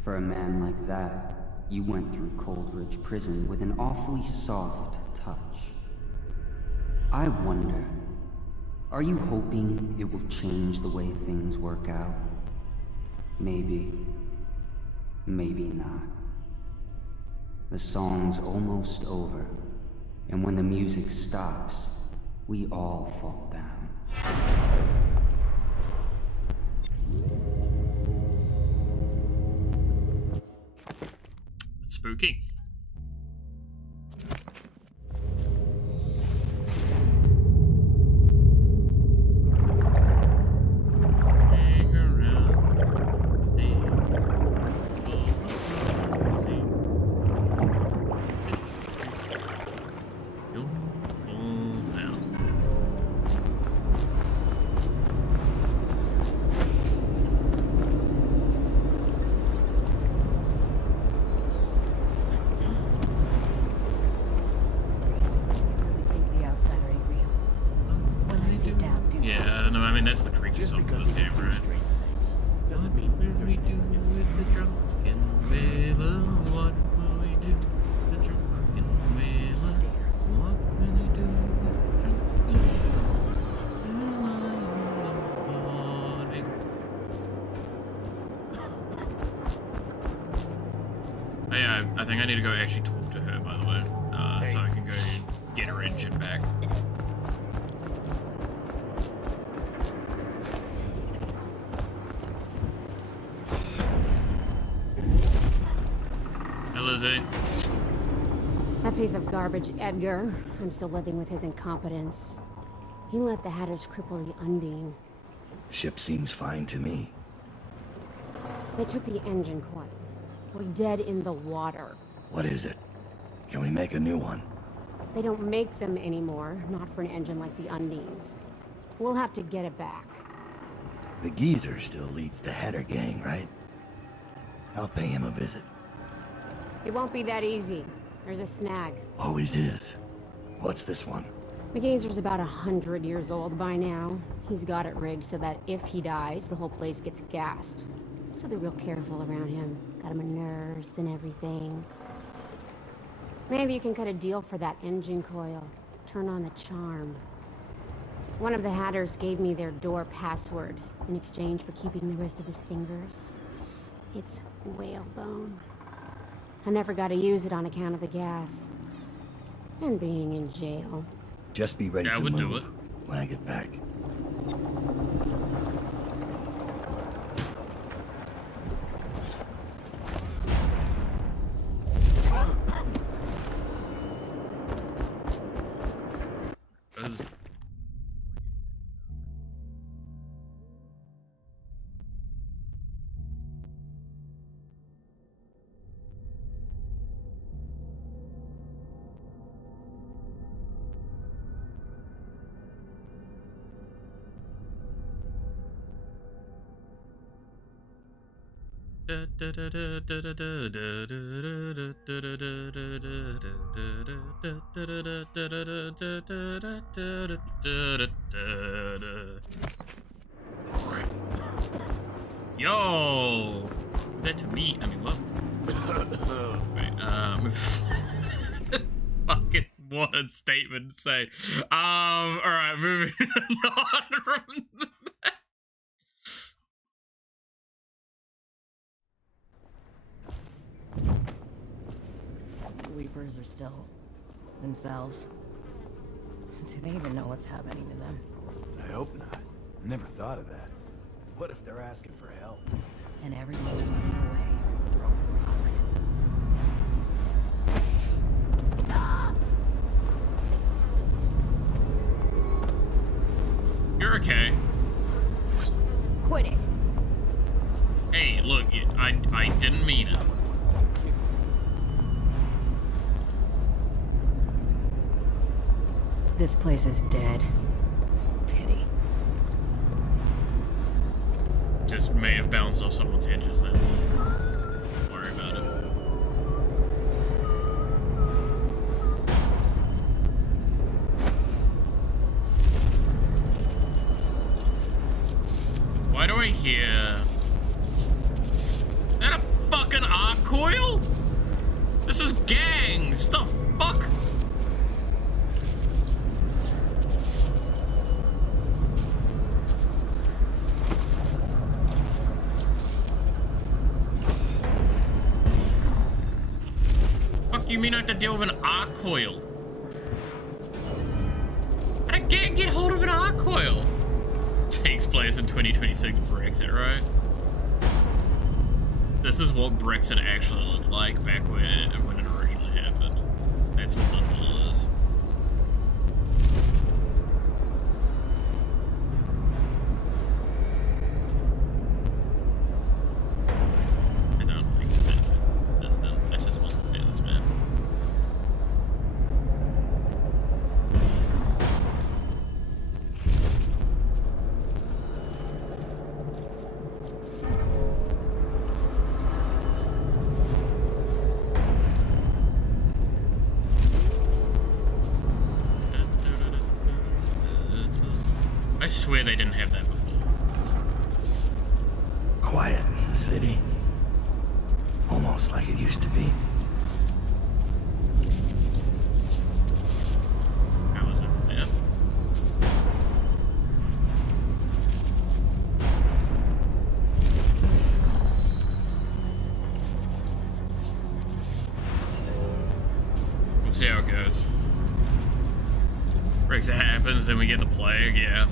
For a man like that, you went through Coldridge Prison with an awfully soft touch. I wonder, are you hoping it will change the way things work out? Maybe. Maybe not. The song's almost over, and when the music stops, we all fall down. Spooky. Hang around, see. Yeah, no, I mean that's the creepy song of this game, right? Doesn't mean What will we do with the drunken whaler? What will we do with the drunken whaler? What will we do with the drunken whaler in the morning? Oh yeah, I think I need to go actually talk to her, by the way, so I can go get her engine back. Lizzie. That piece of garbage, Edgar. I'm still living with his incompetence. He let the Hatters cripple the Undine. Ship seems fine to me. They took the engine coil. We're dead in the water. What is it? Can we make a new one? They don't make them anymore, not for an engine like the Undine's. We'll have to get it back. The geezer still leads the Hatter gang, right? I'll pay him a visit. It won't be that easy. There's a snag. Always is. What's this one? The gazer's about 100 years old by now. He's got it rigged so that if he dies, the whole place gets gassed. So they're real careful around him. Got him a nurse and everything. Maybe you can cut a deal for that engine coil. Turn on the charm. One of the Hatters gave me their door password in exchange for keeping the rest of his fingers. It's whalebone. I never got to use it on account of the gas. And being in jail. Just be ready to move. Do it. Lag it back. Yo, that to me. I mean, what? Wait, fucking what a statement to say. All right, moving on from that. Reapers are still themselves. Do they even know what's happening to them? I hope not. Never thought of that. What if they're asking for help? And everyone's running away, throwing rocks. You're okay. Quit it. Hey, look, I didn't mean it. This place is dead. Pity. Just may have bounced off someone's hinges then. Don't worry about it. Why do I hear... Is that a fucking arc coil? This is gangs! What the fuck? You mean I have to deal with an arc coil? I can't get hold of an arc coil. Takes place in 2026 Brexit, right? This is what Brexit actually looked like back when it originally happened. That's what this all is. I don't like the distance. I just want to feel this man. I swear they didn't have that before. Quiet in the city. Almost like it used to be. How is it? Yeah. We'll see how it goes. Brexit happens, then we get the plague, yeah.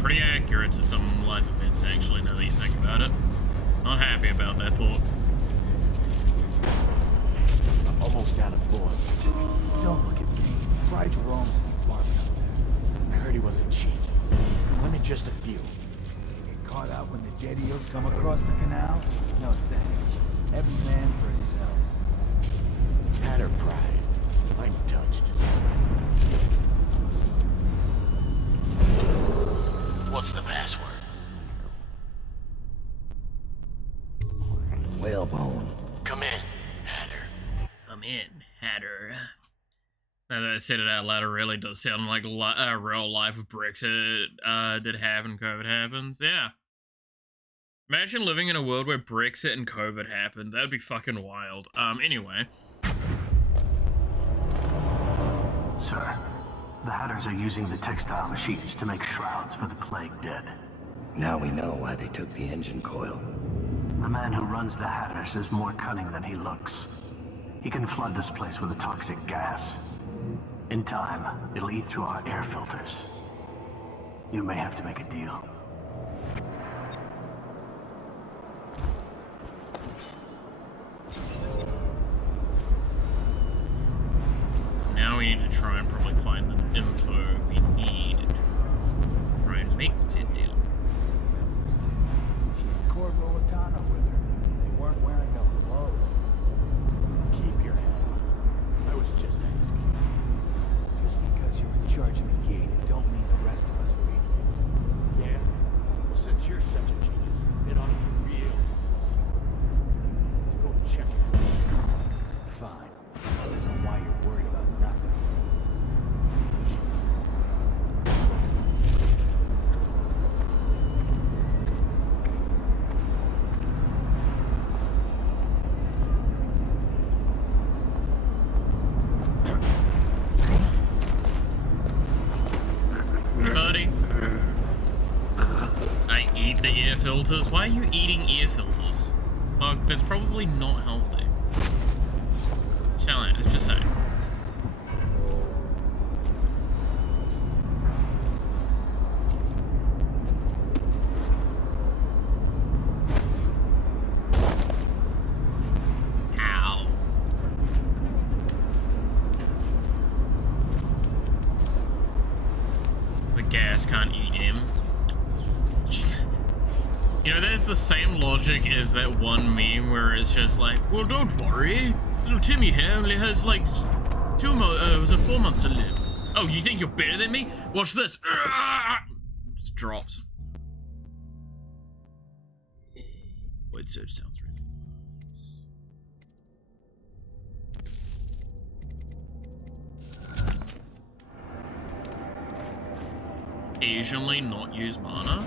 Pretty accurate to some life events, actually, now that you think about it. Not happy about that thought. I'm almost out of bullets. Don't look at me. Try Jerome's apartment up there. I heard he wasn't cheap. Wanted just a few. Get caught out when the dead eels come across the canal? No thanks. Every man for himself. Hatter pride. I'm touched. Now that I said it out loud, it really does sound like real life if Brexit did happen, COVID happens. Yeah. Imagine living in a world where Brexit and COVID happened. That'd be fucking wild. Anyway. Sir, the Hatters are using the textile machines to make shrouds for the plague dead. Now we know why they took the engine coil. The man who runs the Hatters is more cunning than he looks. He can flood this place with a toxic gas. In time, it'll eat through our air filters. You may have to make a deal. Now we need to try and probably find the info we need to try and make said deal. Cord Rolitano with her. They weren't wearing no clothes. Keep your head on. I was just asking. Just because you're in charge of the gate, it don't mean the rest of us are idiots. Yeah? Well, since you're such a genius, it ought to be real easy. So go check it out. Fine. I don't know why you're worried about nothing. Buddy. I eat the ear filters. Why are you eating ear filters? Fuck, that's probably not healthy. Challenge, just saying. Ow. The gas can't eat him. You know, that's the same logic as that one meme where it's just like, well, don't worry. Little Timmy here only has like 4 months to live. Oh, you think you're better than me? Watch this. Just drops. Word search sounds really nice. Occasionally not use mana.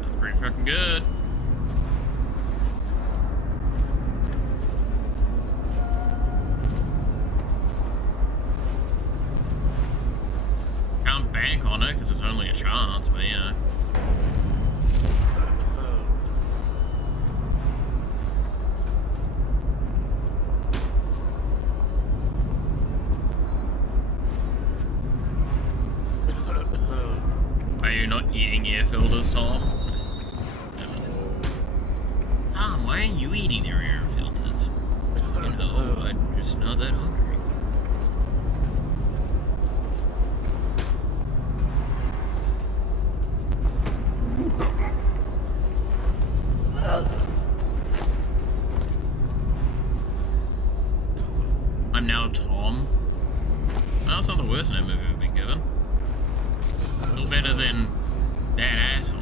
That's pretty fucking good. Can't bank on it because it's only a chance, but yeah. Are you not eating ear filters, Tom? Tom, why aren't you eating their ear filters? You know, I'm just not that hungry. I'm now Tom. Well, that's not the worst name I've ever been given. A little better than that asshole.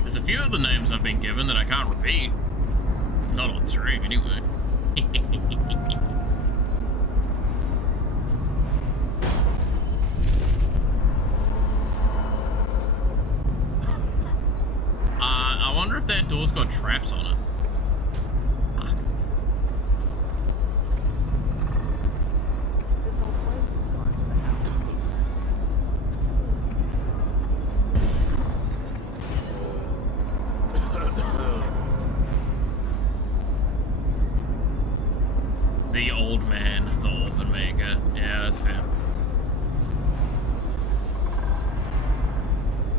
There's a few other names I've been given that I can't repeat. Not on stream, anyway. I wonder if that door's got traps on it. Fuck. This whole place is gone to the house. The old man, the orphan maker. Yeah, that's fair.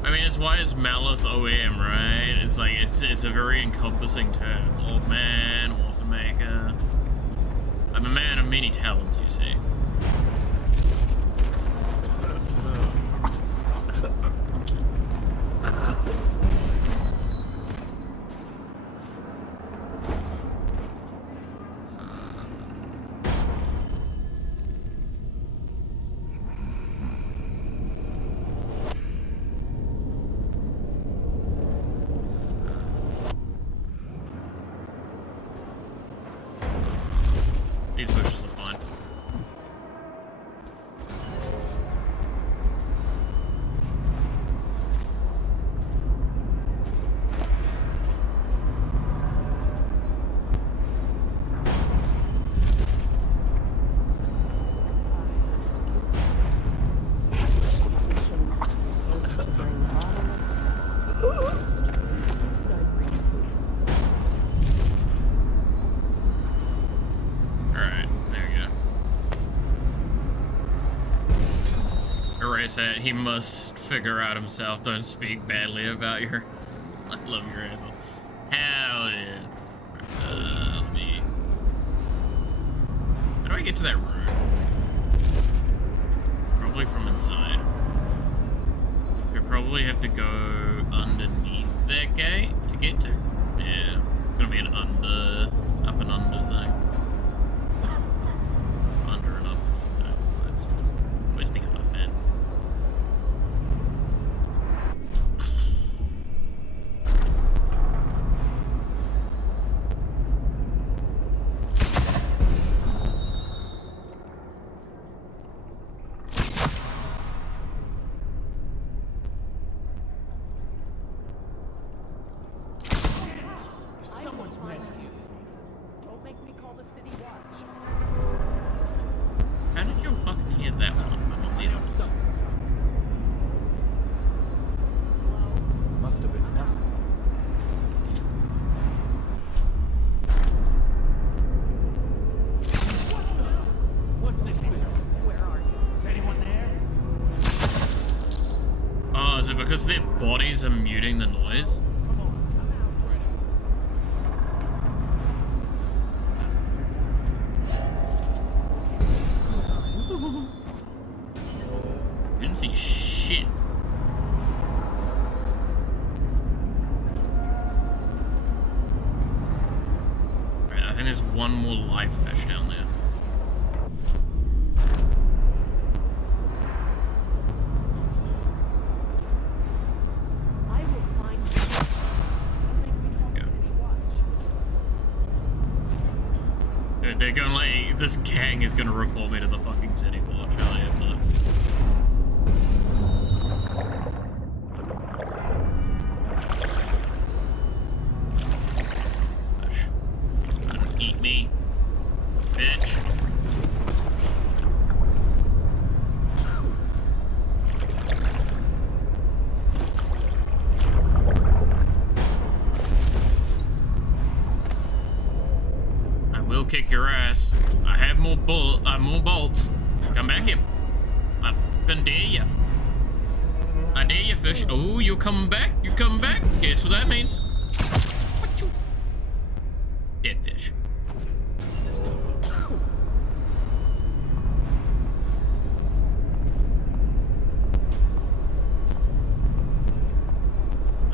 I mean, it's why it's Malith OM, right? It's like, it's a very encompassing term. Old man, orphan maker. I'm a man of many talents, you see. These bushes are fine. That he must figure out himself. Don't speak badly about your. I love your asshole. Hell yeah. Let me. How do I get to that room? Probably from inside. We probably have to go underneath that gate to get to. Yeah, it's gonna be an up and under thing. Under and up, I should say. But always be hard, man. Because their bodies are muting the noise. Didn't see shit. Right, I think there's one more live fish down there. They're gonna like, this gang is gonna report me to the fucking city watch. Hell yeah, but... Fish. Don't eat me, bitch. Kick your ass. I have more bolts. Come back here. I fucking dare you. I dare you, fish. Oh, you come back? You come back? Guess what that means? Dead fish.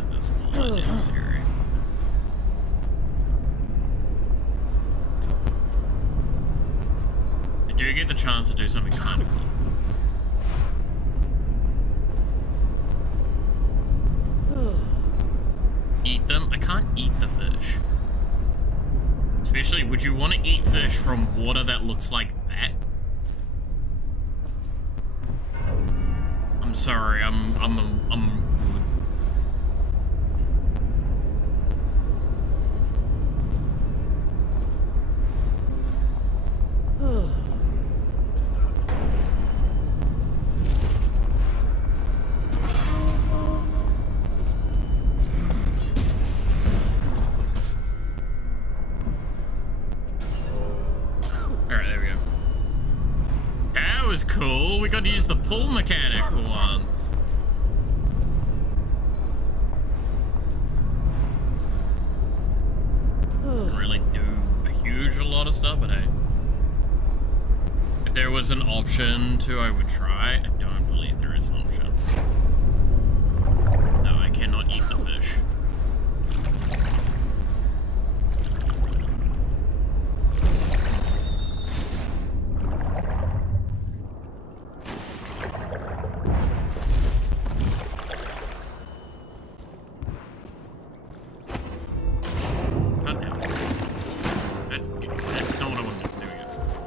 That's all unnecessary. Do you get the chance to do something kind of cool? Eat them? I can't eat the fish. Especially, would you want to eat fish from water that looks like that? I'm sorry, I'm good. Cool, we got to use the pull mechanic for once. Didn't really do a huge lot of stuff, but hey. If there was an option to, I would try. I don't believe there is an option. No, I cannot eat the fish. That's not what I wanted. There we go.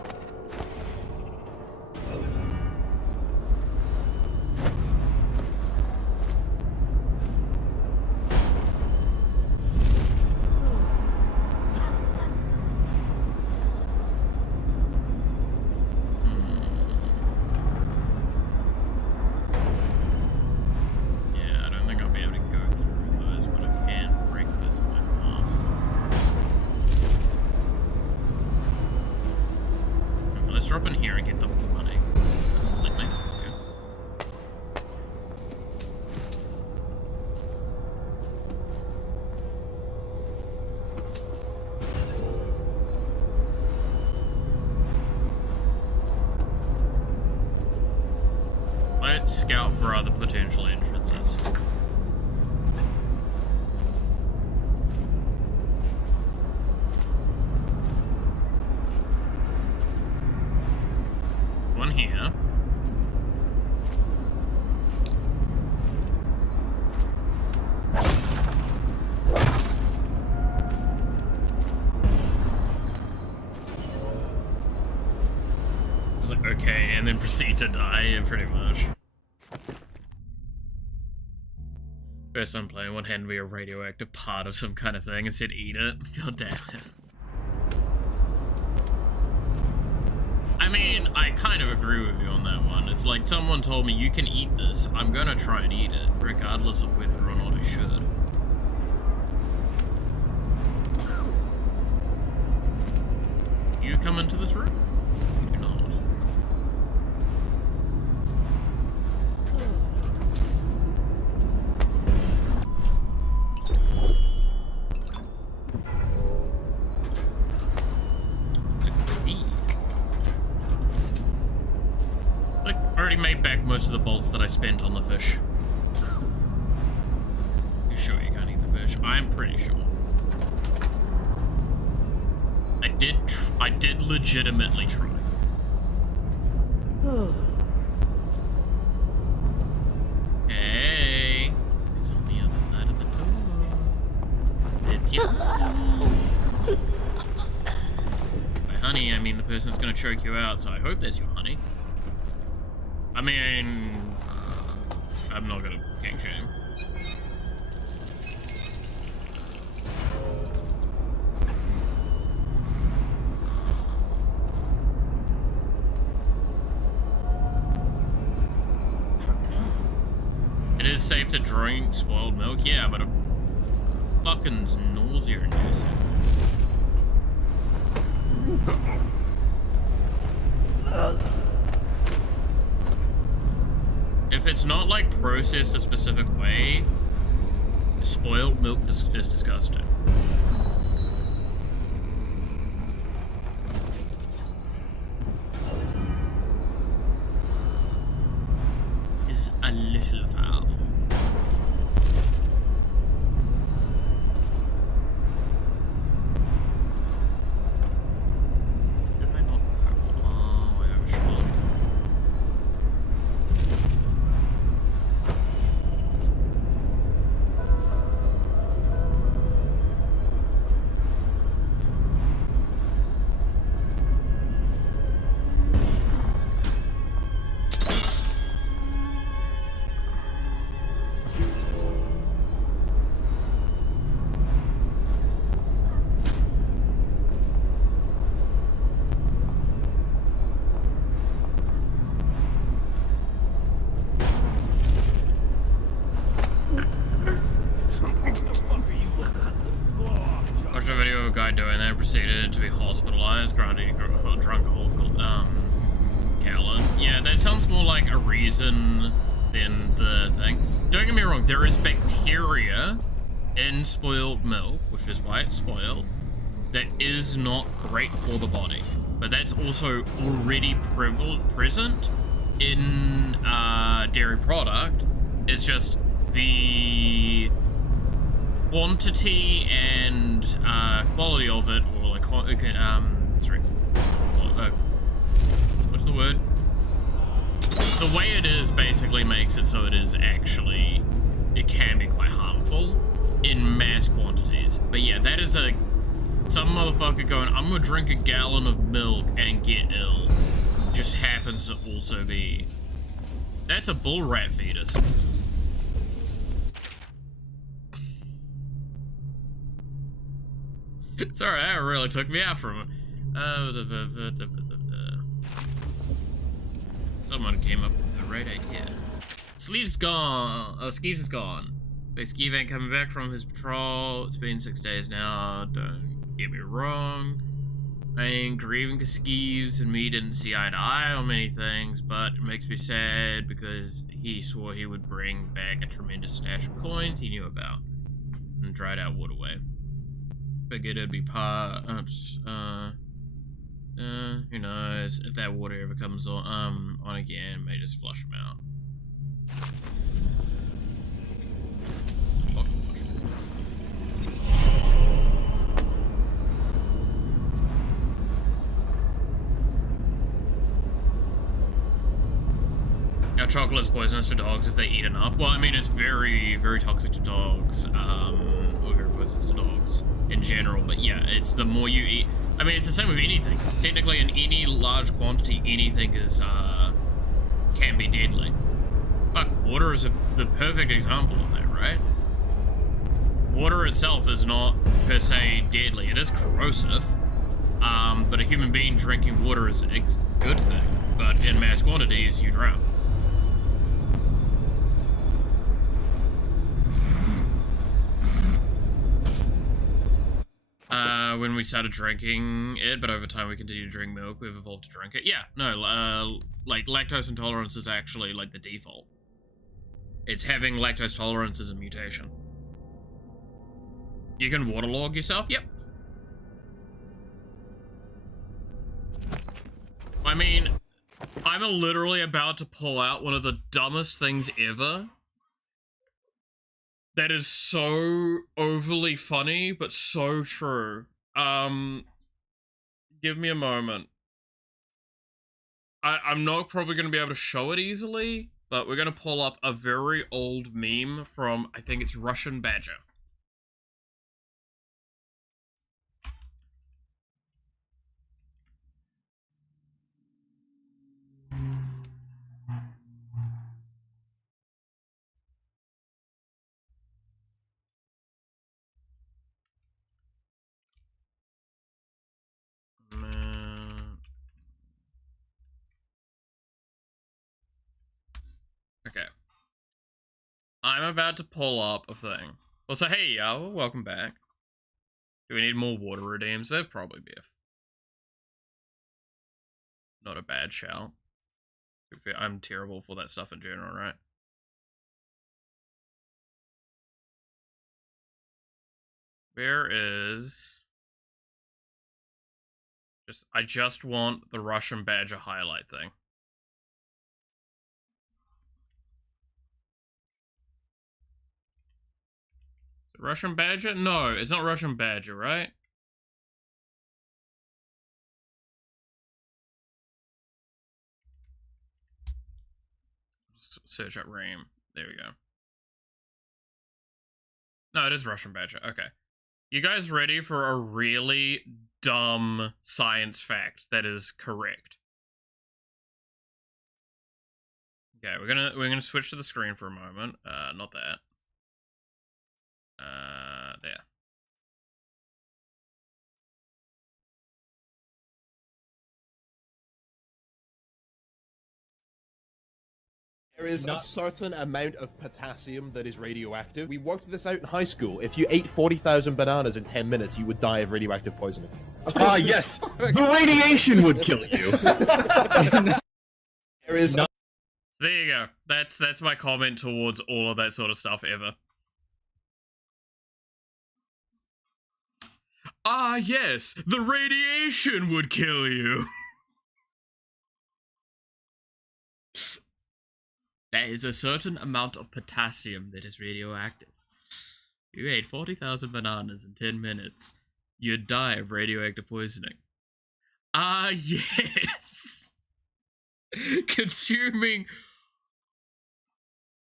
let's drop in here and get the money. Lightning. Okay. Let's scout for other potential entrances. One here. It's like, okay, and then proceed to die, pretty much. First time playing, one hand be a radioactive part of some kind of thing and said eat it. God damn it. I mean, I kind of agree with you on that one. If like someone told me you can eat this, I'm gonna try and eat it, regardless of whether or not I should. You come into this room? You do not. Like, I already made back most of the bolts that I spent on the fish. You sure you can't eat the fish? I'm pretty sure. I did legitimately try. Hey, it's on the other side of the door. It's you. By honey, I mean the person's gonna choke you out, so I hope there's your honey. I mean, I'm not gonna king shame. It is safe to drink spoiled milk, yeah, but it fucking nausea-inducing. If it's not like processed a specific way, spoiled milk is disgusting. Is a little foul. Did I not? Oh, I overshot. Watched a video of a guy doing that and proceeded to be hospitalized, granted he drunk a whole gallon. Yeah, that sounds more like a reason than the thing. Don't get me wrong, there is bacteria in spoiled milk, which is why it's spoiled, that is not great for the body. But that's also already present in dairy product. It's just the quantity and quality of it, or like, sorry, what's the word? The way it is basically makes it so it is actually, it can be quite harmful in mass quantities. But yeah, that is some motherfucker going, I'm gonna drink a gallon of milk and get ill. Just happens to also be, that's a bull rat fetus. Sorry, that really took me out from it. Someone came up with the right idea. Sleeve's gone. Oh, Skeeves is gone. But Skeeve ain't coming back from his patrol. It's been 6 days now. Don't get me wrong. I mean, grieving because Skeeves and me didn't see eye to eye on many things, but it makes me sad because he swore he would bring back a tremendous stash of coins he knew about and dried out waterway. Figured it'd be part. Who knows if that water ever comes on again, it may just flush him out. Now, chocolate's poisonous to dogs if they eat enough. Well, I mean, it's very, very toxic to dogs, or very poisonous to dogs in general. But yeah, it's the more you eat. I mean, it's the same with anything. Technically, in any large quantity, anything is can be deadly. Fuck, water is the perfect example of that, right? Water itself is not per se deadly. It is corrosive, but a human being drinking water is a good thing. But in mass quantities, you drown. When we started drinking it, but over time we continued to drink milk, we've evolved to drink it. Yeah, no, like, lactose intolerance is actually, like, the default. It's having lactose tolerance as a mutation. You can waterlog yourself? Yep. I mean, I'm literally about to pull out one of the dumbest things ever. That is so overly funny, but so true. Give me a moment. I'm not probably going to be able to show it easily, but we're going to pull up a very old meme from, I think it's Russian Badger. Okay. I'm about to pull up a thing. Also, hey, y'all, welcome back. Do we need more water redeems? That'd probably be not a bad shout. I'm terrible for that stuff in general, right? Where is... I just want the Russian Badger highlight thing. Russian Badger? No, it's not Russian Badger, right? Search up Ream. There we go. No, it is Russian Badger. Okay. You guys ready for a really dumb science fact that is correct? Okay, we're gonna switch to the screen for a moment. Not that. There. There is a certain amount of potassium that is radioactive. We worked this out in high school. If you ate 40,000 bananas in 10 minutes, you would die of radioactive poisoning. Ah, yes! The radiation would kill you! There is so there you go. That's my comment towards all of that sort of stuff ever. Ah, yes! The radiation would kill you! There is a certain amount of potassium that is radioactive. You ate 40,000 bananas in 10 minutes, you'd die of radioactive poisoning. Ah, yes! Consuming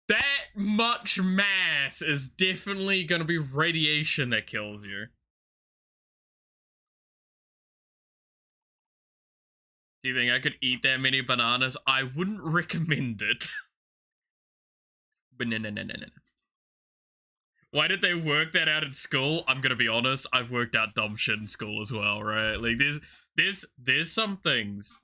that much mass is definitely gonna be radiation that kills you. Do you think I could eat that many bananas? I wouldn't recommend it. But no. Why did they work that out in school? I'm gonna be honest, I've worked out dumb shit in school as well, right? Like, there's some things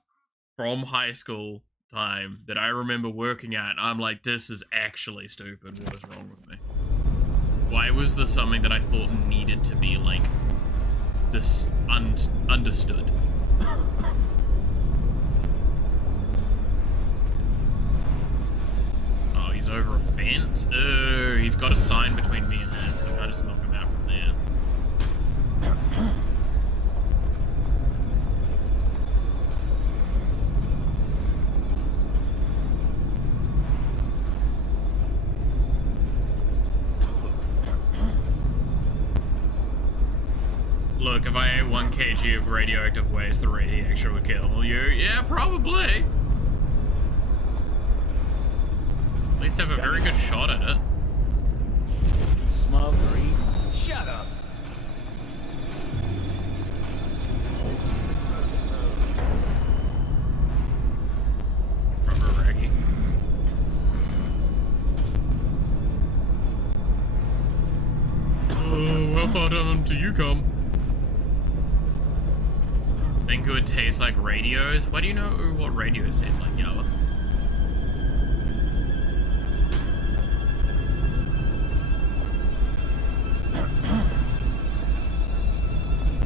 from high school time that I remember working at, and I'm like, this is actually stupid. What is wrong with me? Why was this something that I thought needed to be, like, this understood? Oh, he's over a fence? Oh, he's got a sign between me and him, so I just knock him out from there. Look, if I ate 1 kg of radioactive waste, the radiation would kill you. Yeah, probably. At least have a very good shot at it. Smug or evil. Shut up. Rubber raggy. Oh, how far down do you come? Think it would taste like radios? Why do you know what radios taste like, Yawa?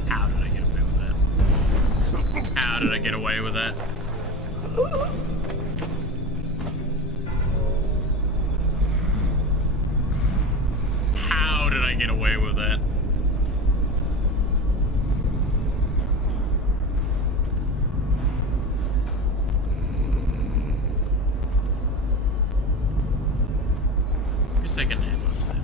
How did I get away with that? How did I get away with that? How did I get away with that? Just take a nap of that.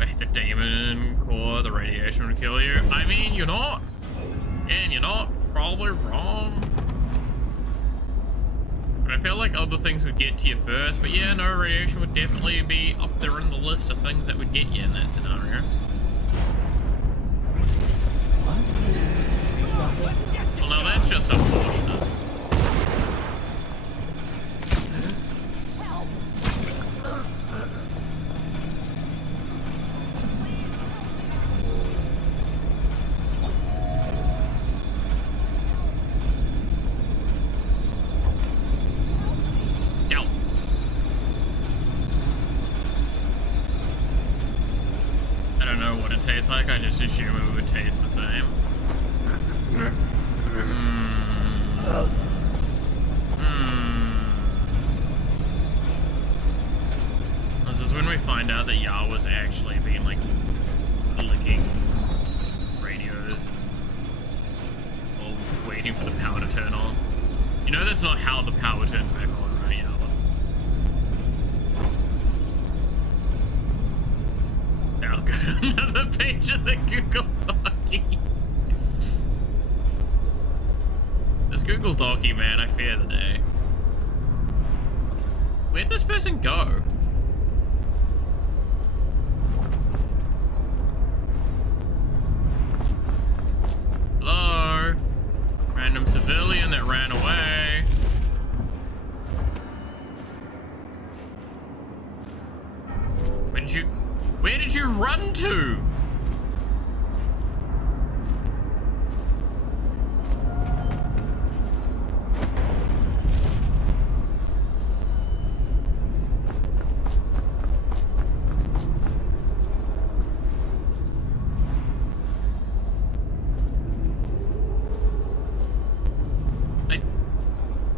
Wait, the demon core, the radiation would kill you? I mean, you're not. And you're not probably wrong. But I feel like other things would get to you first. But yeah, no, radiation would definitely be up there in the list of things that would get you in that scenario. Well, now that's just unfortunate. Stealth. I don't know what it tastes like, I just assume it would taste the same. This is when we find out that Yar was actually being like licking radios while waiting for the power to turn on. You know that's not how the power turns back on, right, Yar? I'll go to another page of the Google Document. This Google Document, man, I fear the day. Where'd this person go? Hello? Random civilian that ran away. Where did you run to?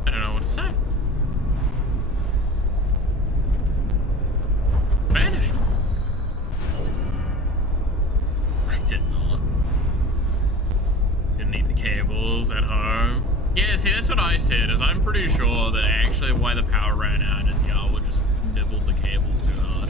I don't know what to say. Vanished. I did not. Didn't need the cables at home. Yeah, see, that's what I said, is I'm pretty sure that actually why the power ran out is y'all just nibbled the cables too hard.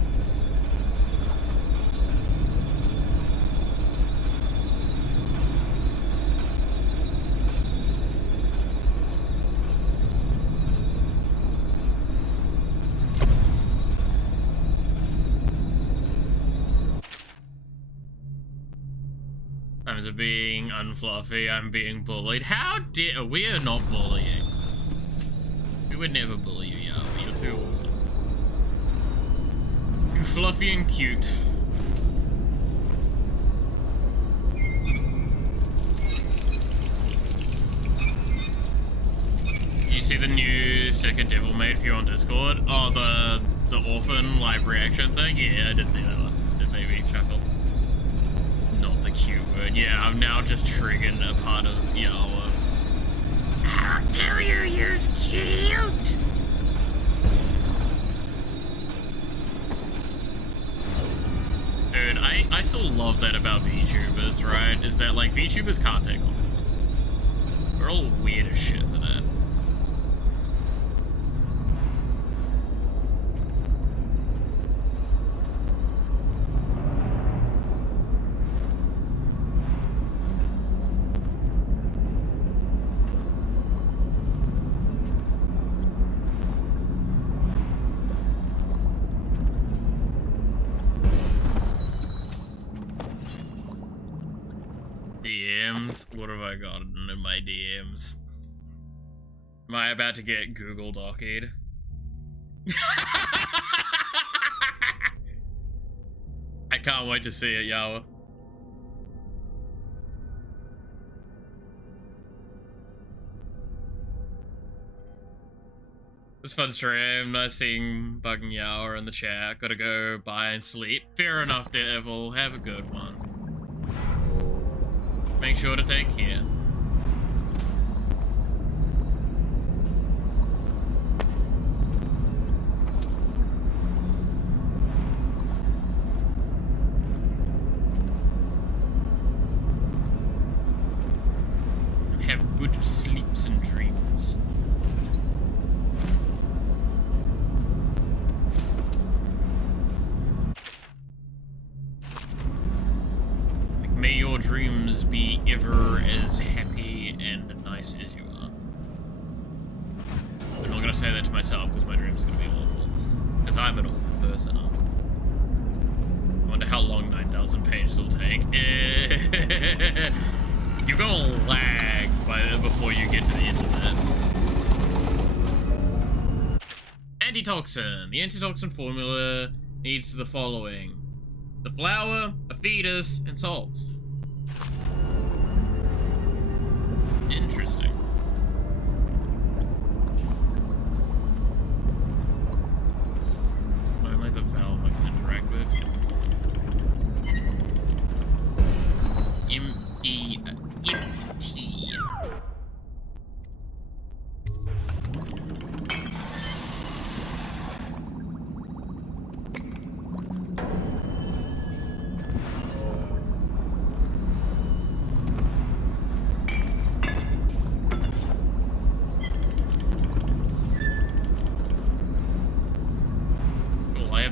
Times of being unfluffy, I'm being bullied. How dare we are not bullying. We would never bully you, Yar. You're too awesome. You're fluffy and cute. You see the new sticker Devil made for you on Discord? Oh, the The orphan live reaction thing? Yeah, I did see that one. It made me chuckle. Not the cute word. Yeah, I'm now just triggering a part of Yawa. How dare you use cute? Dude, I still love that about VTubers, right? Is that, like, VTubers can't take compliments. We're all weird as shit for that. DMs? What have I gotten in my DMs? Am I about to get Google Docked? I can't wait to see it, Yawa. It's fun stream. Nice seeing Bug and Yawa in the chat. Gotta go bye and sleep. Fair enough, Devil. Have a good one. Make sure to take care. Have good sleeps and dreams. May your dreams be ever as happy and nice as you are. I'm not gonna say that to myself because my dreams are gonna be awful. Because I'm an awful person. I wonder how long 9,000 pages will take. You're gonna lag before you get to the end of that. Antitoxin. The antitoxin formula needs the following: the flower, a fetus, and salts. Interesting. I like the valve I can interact with. Empty.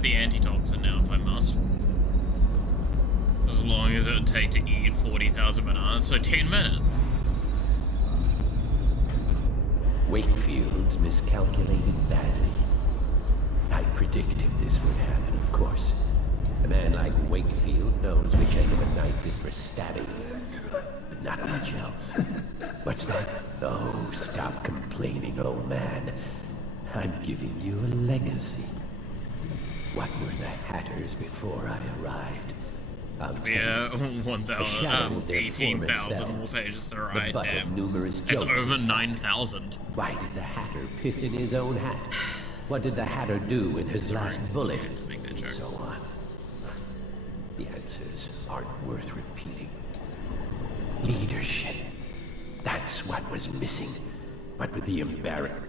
The antitoxin now if I must. As long as it would take to eat 40,000 bananas, so 10 minutes. Wakefield's miscalculated badly. I predicted this would happen, of course. A man like Wakefield knows which end of a knife is for stabbing, but not much else. What's that? Oh, stop complaining, old man. I'm giving you a legacy. What were the Hatters before I arrived? Yeah, 18,000 more pages to write. It's over 9,000. Why did the Hatter piss in his own hat? What did the Hatter do with his last bullet? And so on. The answers aren't worth repeating. Leadership. That's what was missing. What with the embarrassment?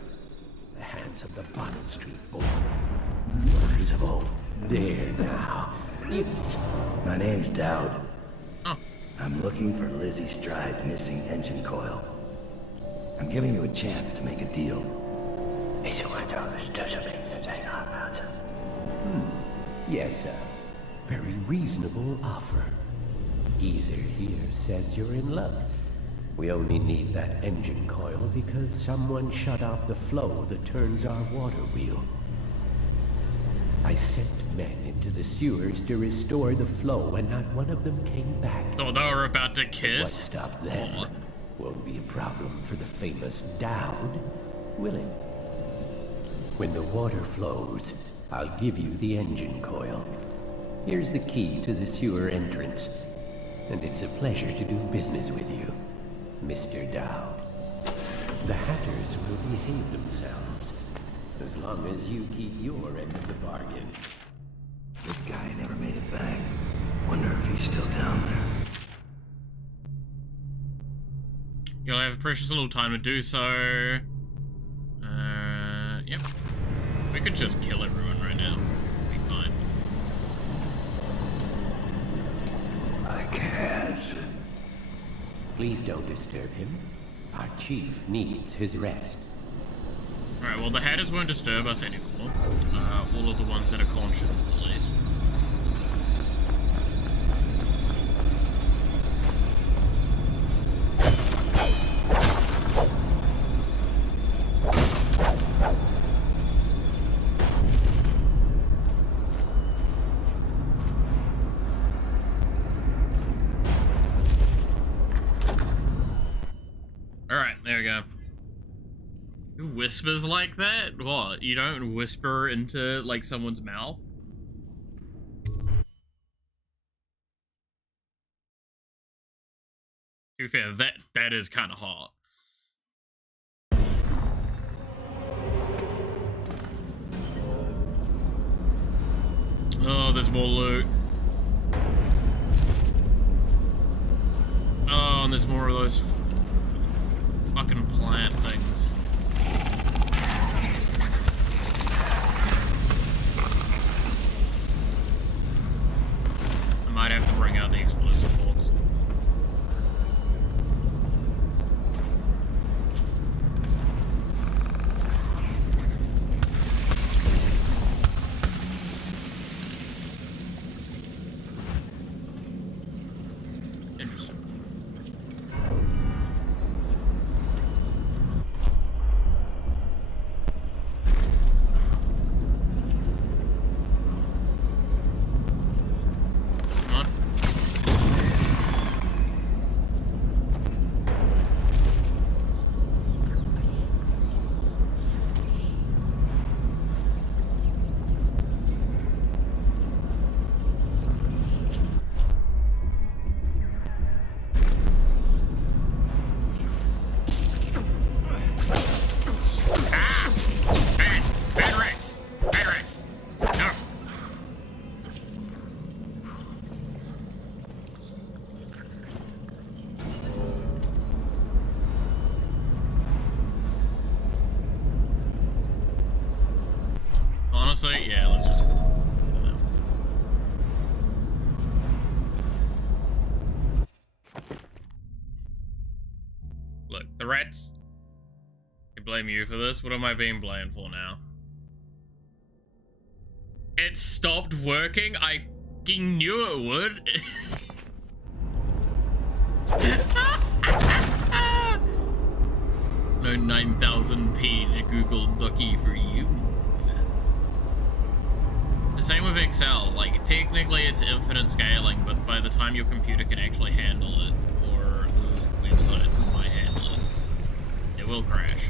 The hands of the Bottle Street boy. Words of old. There now. My name's Dowd. Oh. I'm looking for Lizzie Stride's missing engine coil. I'm giving you a chance to make a deal. Yes, sir. Very reasonable offer. Geezer here says you're in luck. We only need that engine coil because someone shut off the flow that turns our water wheel. I sent men into the sewers to restore the flow, and not one of them came back. Oh, they were about to kiss? What stopped them won't be a problem for the famous Dowd, will it? When the water flows, I'll give you the engine coil. Here's the key to the sewer entrance, and it's a pleasure to do business with you, Mr. Dowd. The Hatters will behave themselves. As long as you keep your end of the bargain. This guy never made it back. Wonder if he's still down there. You'll have a precious little time to do so. Yep. We could just kill everyone right now. Be fine. I can't. Please don't disturb him. Our chief needs his rest. Alright, well the Hatters won't disturb us anymore. All of the ones that are conscious at the least. Alright, there we go. Who whispers like that? What? You don't whisper into, like, someone's mouth? To be fair, that is kind of hot. Oh, there's more loot. Oh, and there's more of those fucking plant things. I might have to bring out the explosive bolts. Interesting. Honestly, yeah, let's just... Look, the rats... I blame you for this. What am I being blamed for now? It stopped working? I fucking knew it would. No 9,000 page Google Ducky for you. The same with Excel, like technically it's infinite scaling, but by the time your computer can actually handle it, or the websites might handle it, it will crash.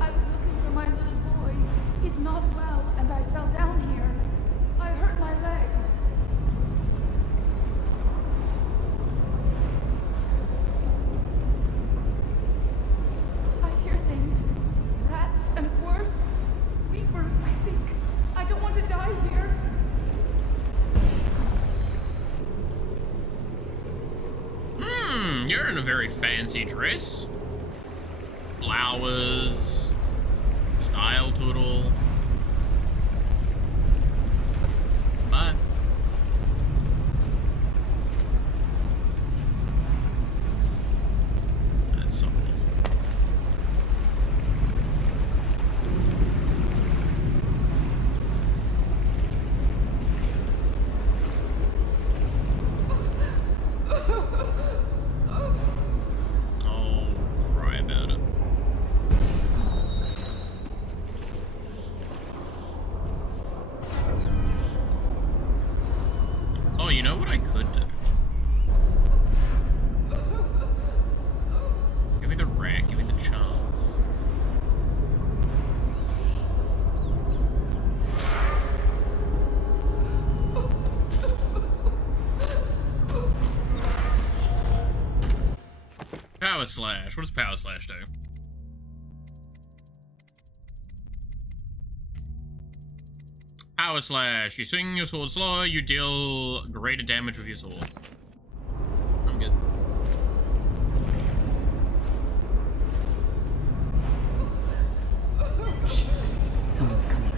I was looking for my little boy. He's not well, and I fell down here. I hurt my leg. You're in a very fancy dress. Flowers. Style to it all. Bye. That's so cool. You know what I could do? Give me the rack, give me the charm. Power Slash. What does Power Slash do? Power Slash. You swing your sword slower, you deal greater damage with your sword. I'm good. Someone's coming.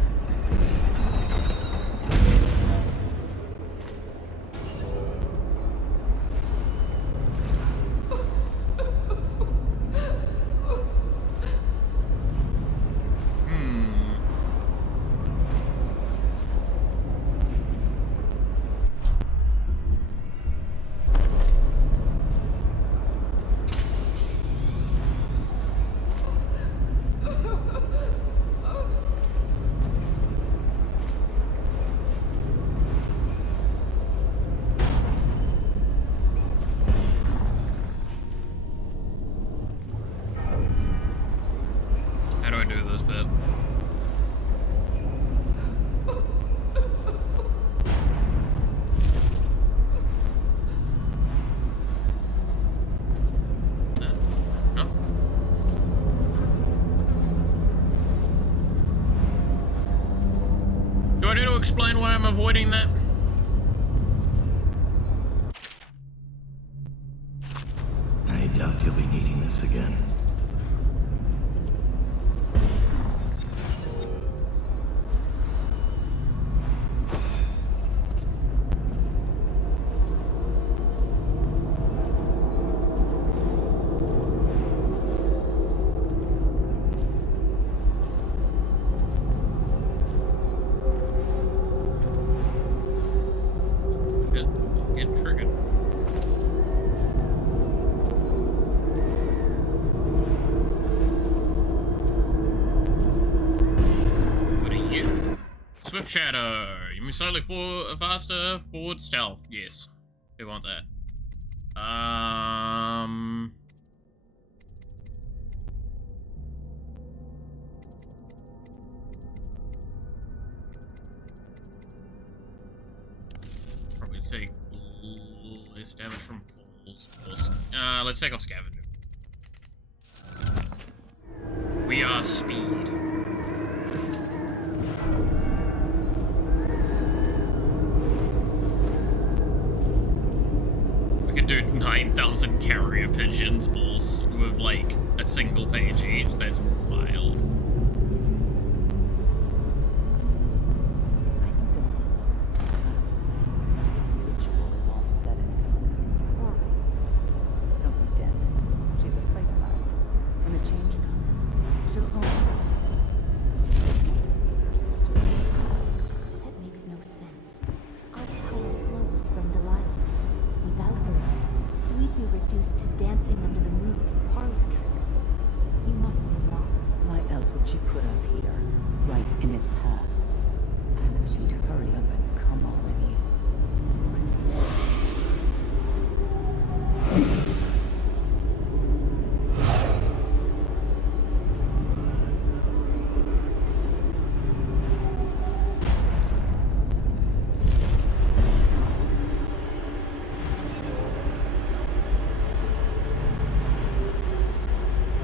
How do I do this bit? No? Do I need to explain why I'm avoiding that? I doubt you'll be needing this again. Get triggered. What are you? Swift Shadow. You move slightly faster, forward stealth. Yes. We want that. Probably take less damage from falls. Let's take off Scavenger. We are speed. We could do 9,000 carrier pigeons with like a single page each. That's wild.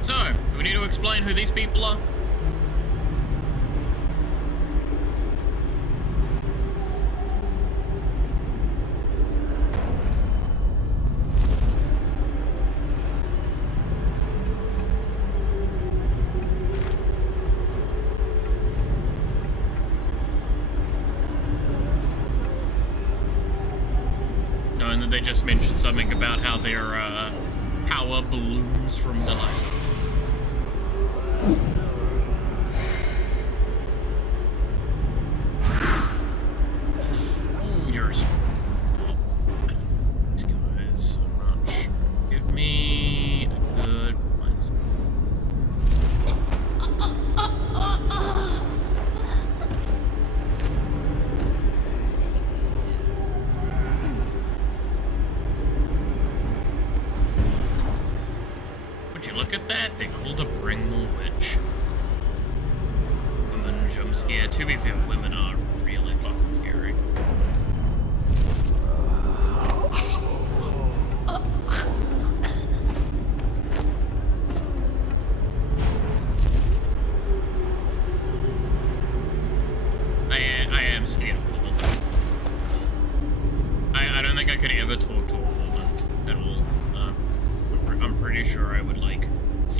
So, do we need to explain who these people are? No, and then they just mentioned something about how their power balloons from delight. Yours. These guys so much. Give me a good one. Would you look at that? They called a Bringmore Witch. Women jump scare. To be fair, women are really fucking scary.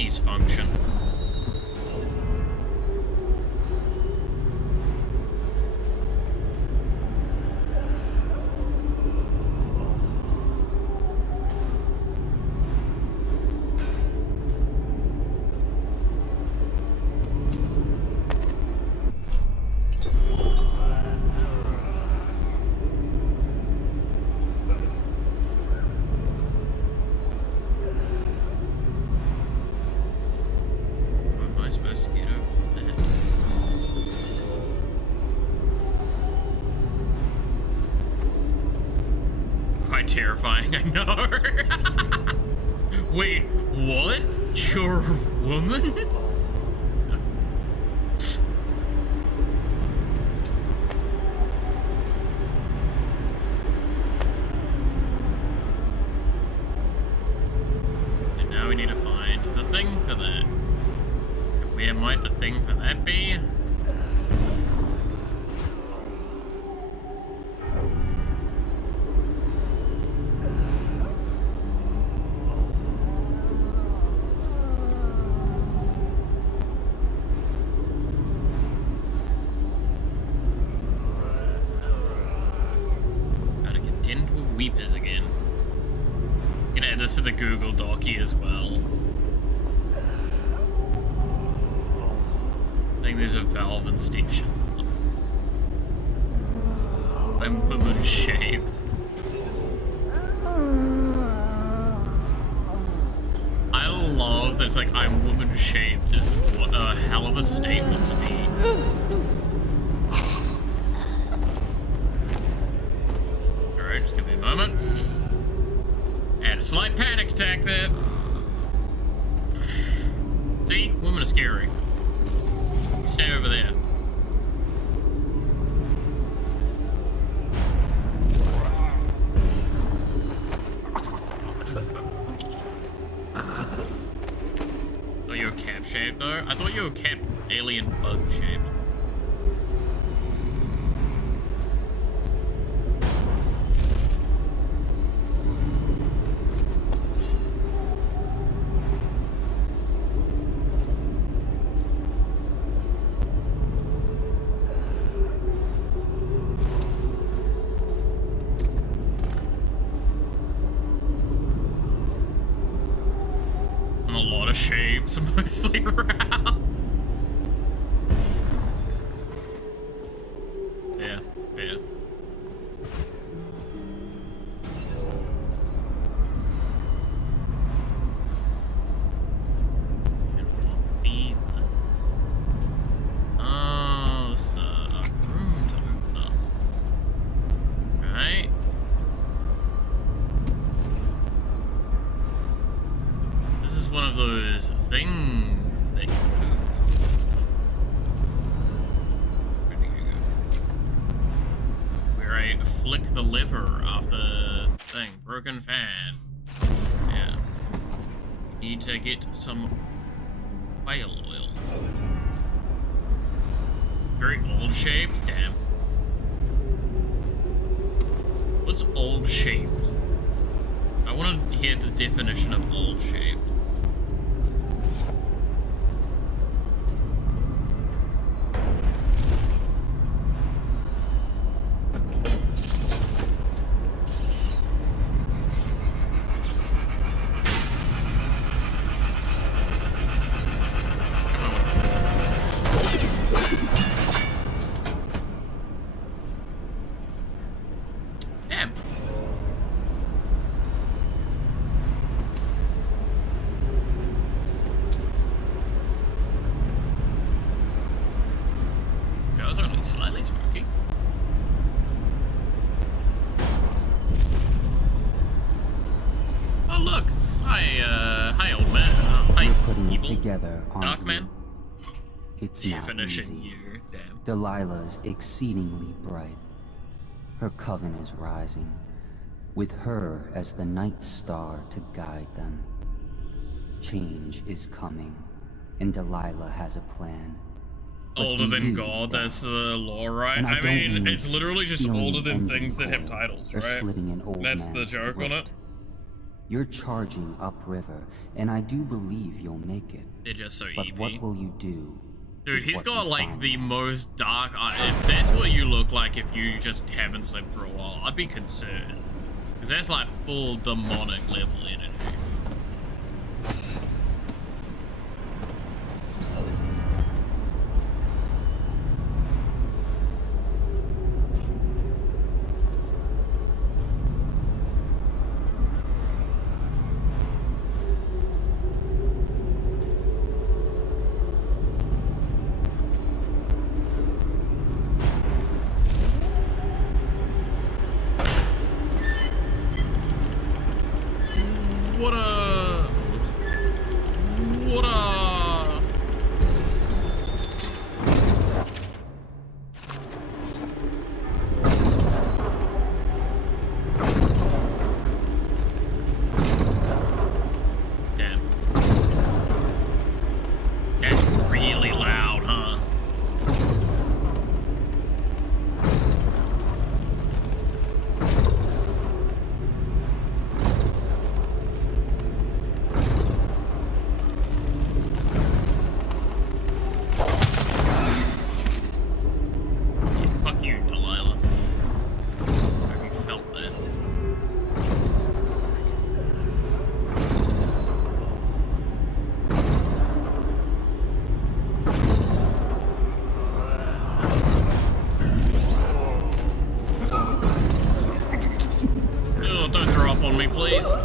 Lizzie's function. Terrifying, I know. Wait, what? You're a woman? So now we need to find the thing for that. Where might the thing for that be? Weepers again. You know, this is the Google Docky as well. I think there's a valve and station. I'm woman shaped. I love that it's like I'm woman shaped. Is what a hell of a statement to be. Just give me a moment. And a slight panic attack there. See? Women are scary. Stay over there. Thought you were cap shaped though? I thought you were cap alien bug shaped. Shapes mostly around. Yeah, yeah. Oh, so a room to open up. Right. This is one of those things that you do. Where do you go? Where I flick the lever off the thing. Broken fan. Yeah. Need to get some whale oil. Very old shaped? Damn. What's old shaped? I want to hear the definition of old shaped. Slightly spooky. Oh look! Hi old man. Hi putting evil. It together, Dark man. It's definition not easy. year. Damn. Delilah's exceedingly bright. Her coven is rising, with her as the night star to guide them. Change is coming, and Delilah has a plan. Older than God, that's the lore, right? I mean, it's literally just older than things that have titles, right? That's the joke on it. You're charging upriver, and I do believe you'll make it. They're just so but EV. What will you do? Dude, he's got like the most dark eyes. If that's what you look like if you just haven't slept for a while, I'd be concerned. Because that's like full demonic level energy.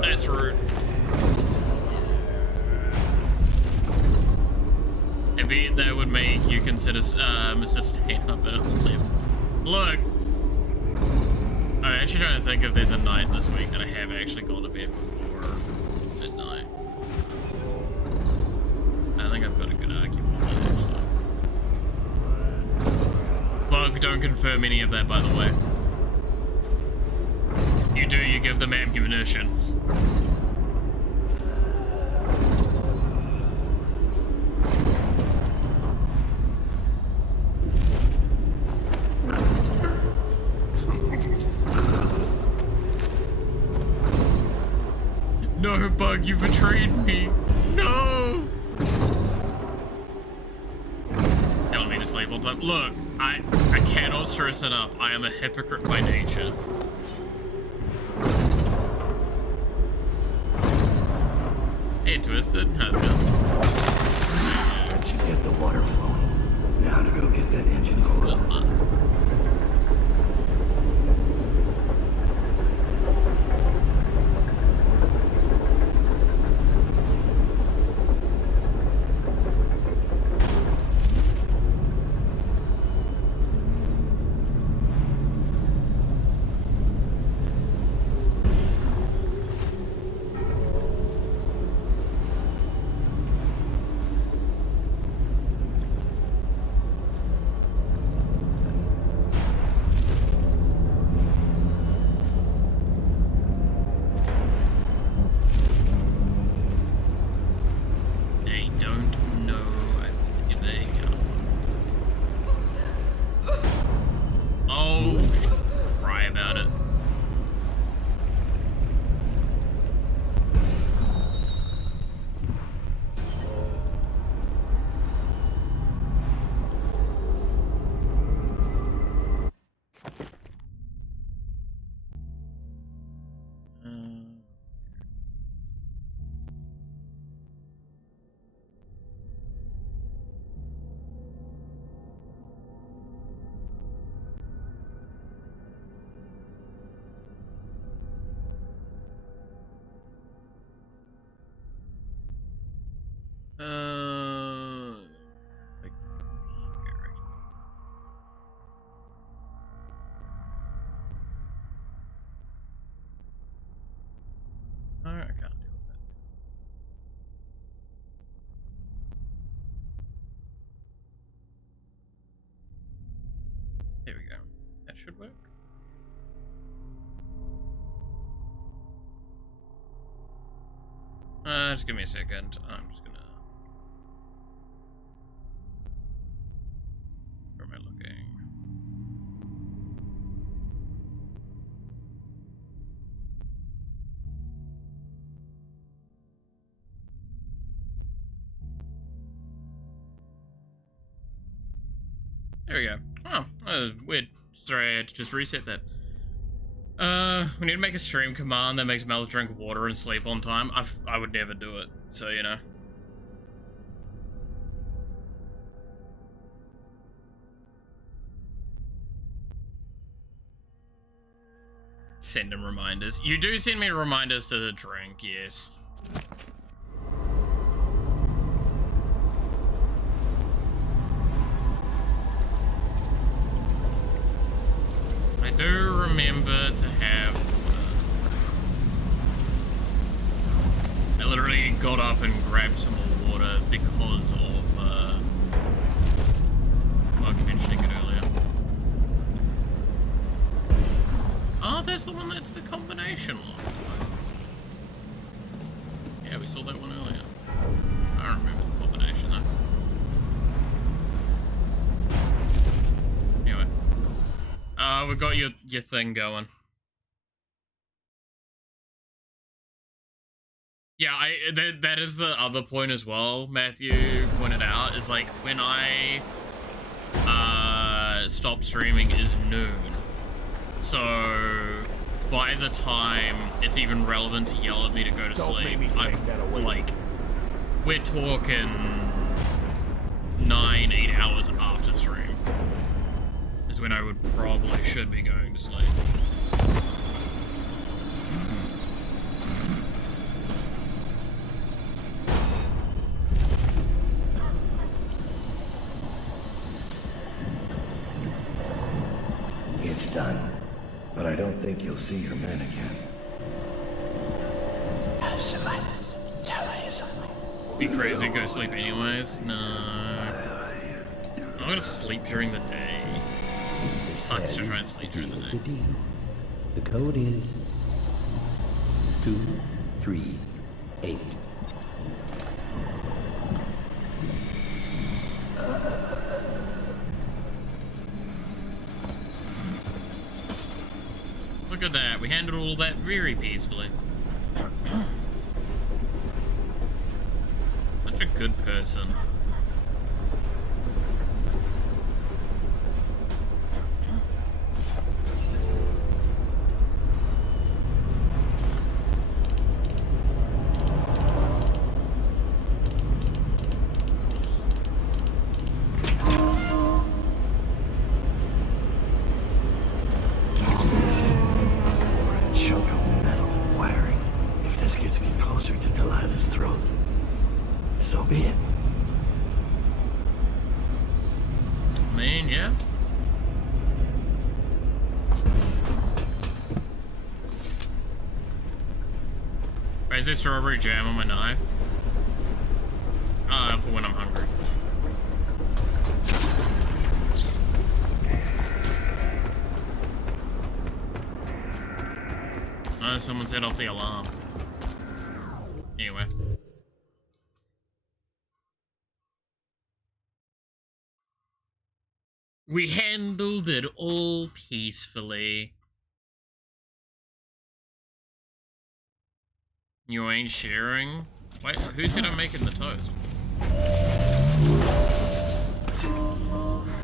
That's rude. Maybe that would make you consider Mr. Stain a bit of a limb. Look! I'm actually trying to think if there's a night this week that I have actually gone to bed before midnight. I think I've got a good argument with that, actually. Bug, don't confirm any of that, by the way. You do, you give them ammunition. No, Bug, you betrayed me. No! Telling me to sleep all the time. Look, I cannot stress enough. I am a hypocrite by nature. Hey, Twisted, how's it going? Once you get the water flowing, now to go get that engine core. Alright, I can't deal with that. There we go. That should work. Just give me a second. I'm just gonna... Where am I looking? There we go. Oh, weird. Sorry, I had to just reset that. We need to make a stream command that makes Mel drink water and sleep on time. I would never do it, so you know. Send him reminders. You do send me reminders to drink, yes. I do remember to have... I literally got up and grabbed some more water because of... I was mentioning it earlier. Oh, that's the one that's the combination lock. Yeah, we saw that one earlier. I don't remember the combination though. Anyway. We've got your thing going. Yeah, that is the other point as well, Matthew pointed out, is like when I stop streaming is noon. So by the time it's even relevant to yell at me to go to sleep, I'm like, we're talking 9-8 hours after stream is when I would probably should be going to sleep. It's done. But I don't think you'll see your men again. Be crazy, go sleep anyways? No. I'm gonna sleep during the day. It sucks to try and sleep during the day. The code is 238. Look at that, we handled all that very peacefully. Such a good person. Is there strawberry jam on my knife? For when I'm hungry. Oh, someone set off the alarm. Anyway. We handled it all peacefully. You ain't sharing? Wait, who said I'm making the toast?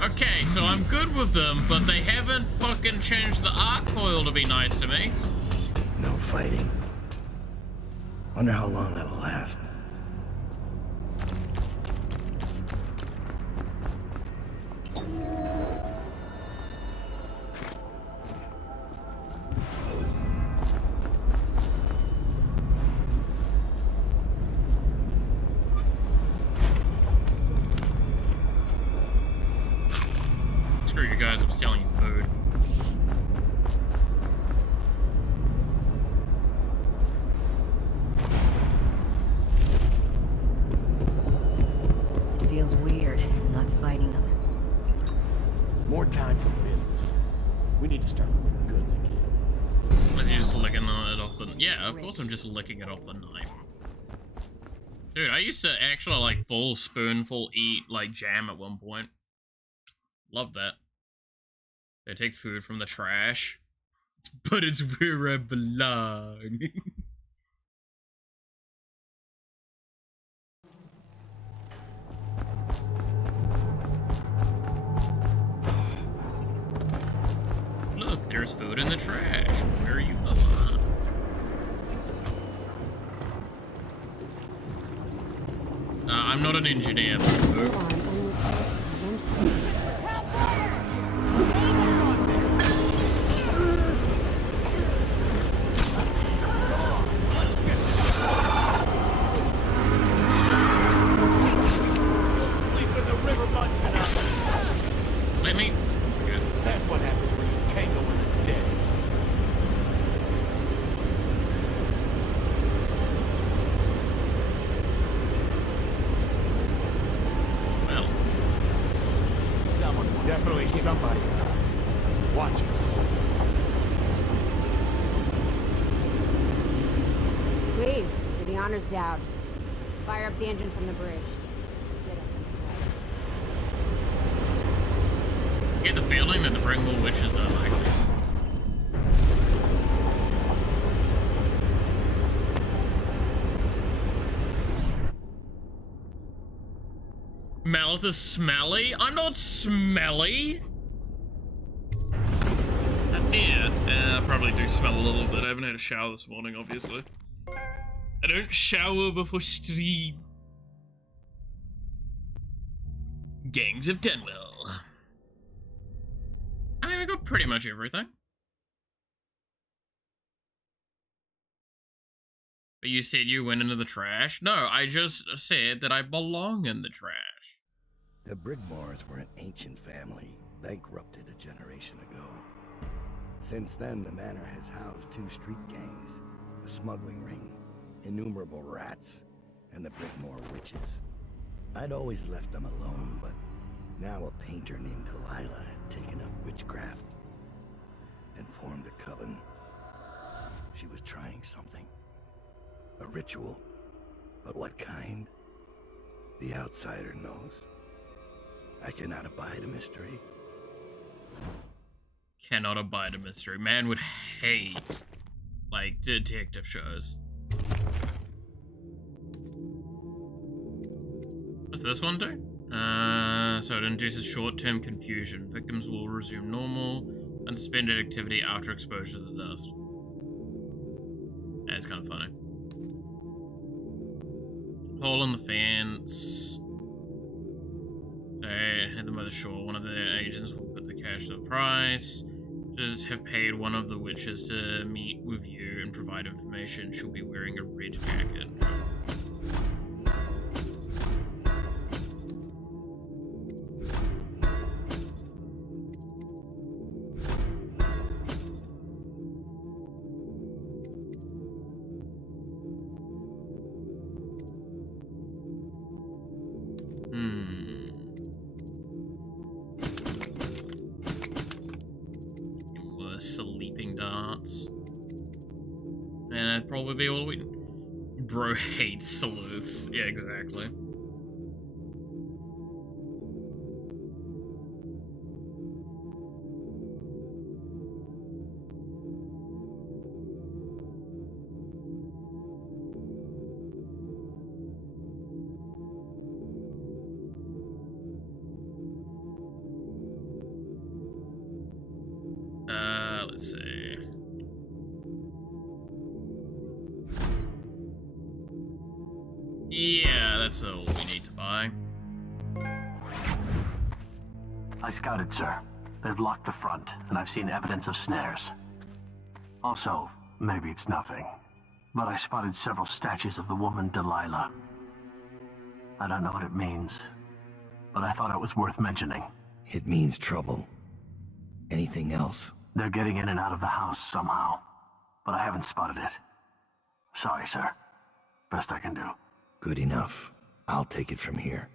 Okay, so I'm good with them, but they haven't fucking changed the arc coil to be nice to me. No fighting. Wonder how long that'll last. Screw you guys, I'm selling you food. It feels weird, not fighting them. More time for business. We need to start moving goods again. Was he just licking it off the... Yeah, of course I'm just licking it off the knife. Dude, I used to actually, like, full spoonful eat, like, jam at one point. Love that. They take food from the trash. But it's where I belong. There's food in the trash. Where are you going? I'm not an engineer. Let me. Okay. That's what happens when you tango with the dead. Well. Someone definitely somebody. Watch it. Please, the honor's down. Fire up the engine from the bridge. I get the feeling that the Bringwell witches are likely. Mallet is smelly? I'm not smelly! I did. I probably do smell a little bit. I haven't had a shower this morning, obviously. I don't shower before stream. Gangs of Denwell. I mean, we got pretty much everything. But you said you went into the trash? No, I just said that I belong in the trash. The Brigmores were an ancient family, bankrupted a generation ago. Since then, the manor has housed 2 street gangs, a smuggling ring, innumerable rats, and the Brigmore witches. I'd always left them alone, but now a painter named Delilah had taken up witchcraft and formed a coven. She was trying something. A ritual. But what kind? The outsider knows. I cannot abide a mystery. Cannot abide a mystery. Man would hate, like, detective shows. What's this one do? So it induces short-term confusion. Victims will resume normal, unsuspended activity after exposure to the dust. Yeah, it's kind of funny. Hole in the fence. They hit them by the shore. One of the agents will put the cash to the price. Just have paid one of the witches to meet with you and provide information. She'll be wearing a red jacket. Sleeping darts. And that'd probably be all we... Bro hates sleuths. Yeah, exactly. Let's see. Yeah, that's all we need to buy. I scouted, sir. They've locked the front, and I've seen evidence of snares. Also, maybe it's nothing, but I spotted several statues of the woman Delilah. I don't know what it means, but I thought it was worth mentioning. It means trouble. Anything else? They're getting in and out of the house somehow, but I haven't spotted it. Sorry, sir. Best I can do. Good enough. I'll take it from here.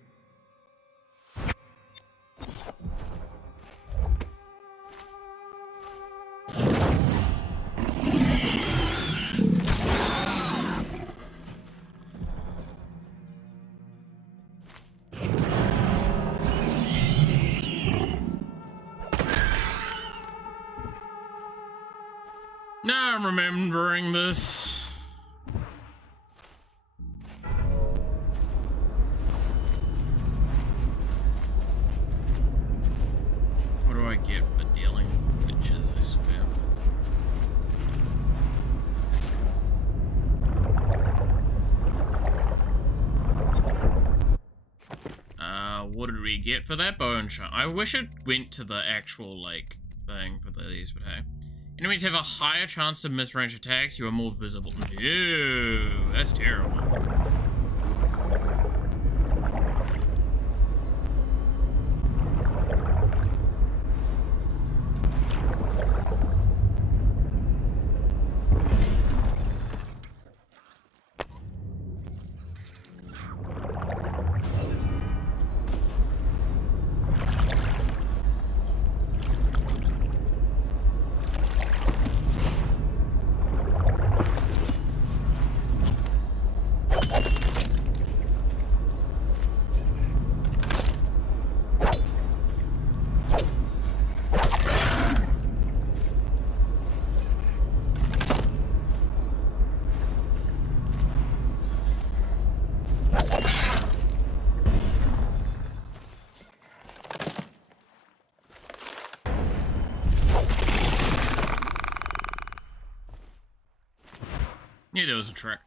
Now I'm remembering this. What do I get for dealing with witches, I swear? what did we get for that bone chunk? I wish it went to the actual, like, thing for these, but hey. Enemies have a higher chance to miss range attacks. You are more visible. Ew, that's terrible. Knew there was a trick.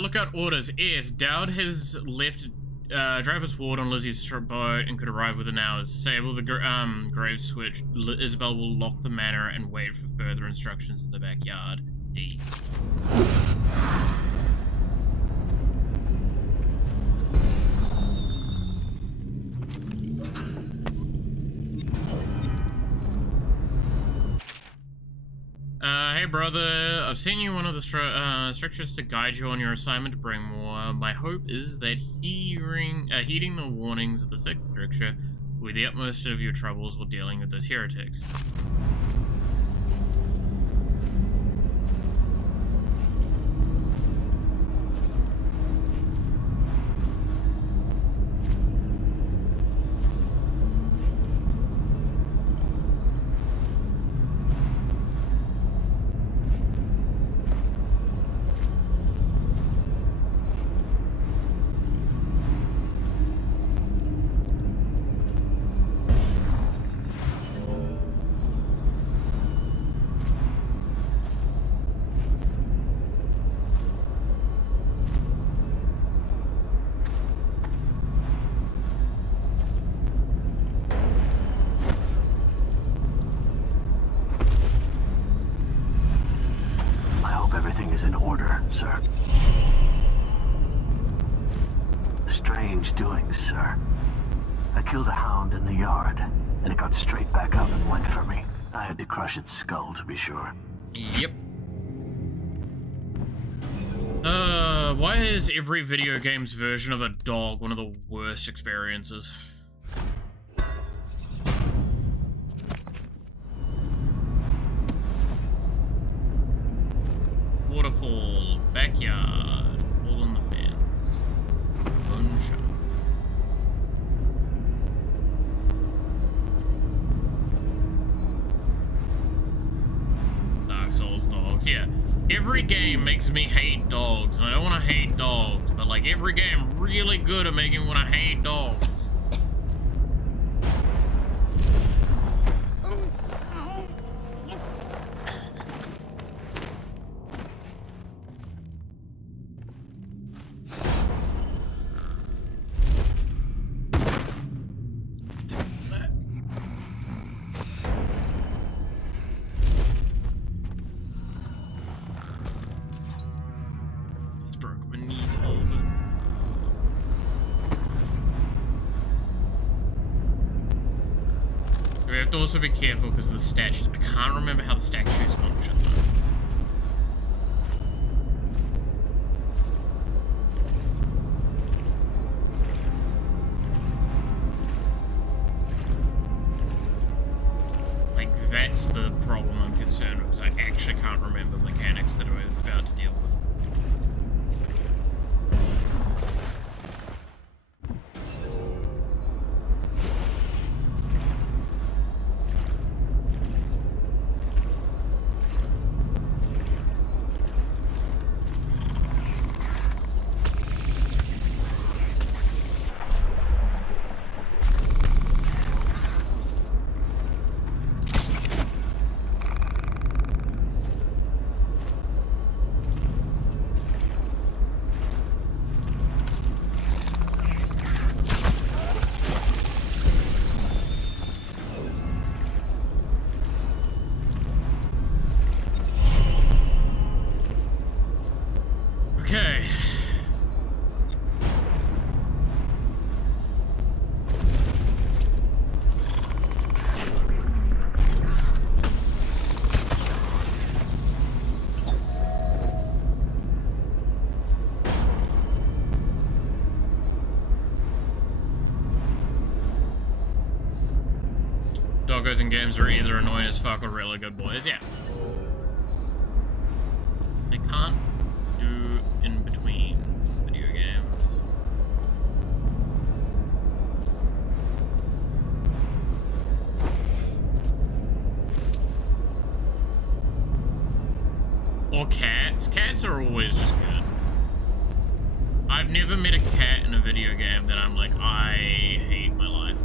Lookout orders. Yes, Dowd has left Draper's ward on Lizzie's boat and could arrive within hours. Disable the grave switch. Isabel will lock the manor and wait for further instructions in the backyard. D. Hey brother, I've seen you one of the strictures to guide you on your assignment to bring more. My hope is that heeding the warnings of the 6th stricture will be the utmost of your troubles while dealing with those heretics. In order, sir. Strange doings, sir. I killed a hound in the yard, and it got straight back up and went for me. I had to crush its skull, to be sure. Yep. Why is every video game's version of a dog one of the worst experiences? Waterfall, backyard, all on the fence. Gunshot. Dark Souls dogs, yeah. Every game makes me hate dogs, and I don't want to hate dogs, but like every game really good at making me want to hate dogs. We have to also be careful because of the statues. I can't remember how the statues function though. Like, that's the problem I'm concerned with, because I actually can't remember mechanics that I'm about to deal with. doggos in games are either annoying as fuck or really good boys. Yeah. I can't do in between some video games. Or cats. Cats are always just good. I've never met a cat in a video game that I'm like, I hate my life.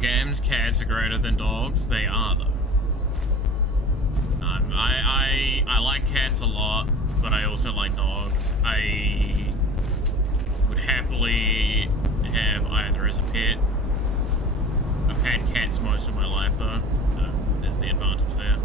Games, cats are greater than dogs. They are, though. I like cats a lot, but I also like dogs. I would happily have either as a pet. I've had cats most of my life, though, so there's the advantage there.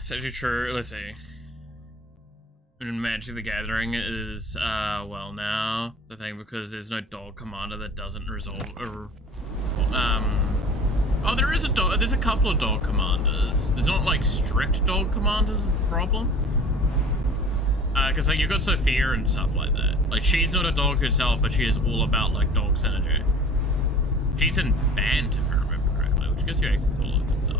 It's actually true. Let's see. In Magic the Gathering is, well, now the thing, because there's no dog commander that doesn't resolve, oh, there is a dog, there's a couple of dog commanders. There's not, like, strict dog commanders is the problem. Because, like, you've got Sophia and stuff like that. Like, she's not a dog herself, but she is all about, like, dog synergy. She's in Bant, if I remember correctly, which gives you access to all of that stuff.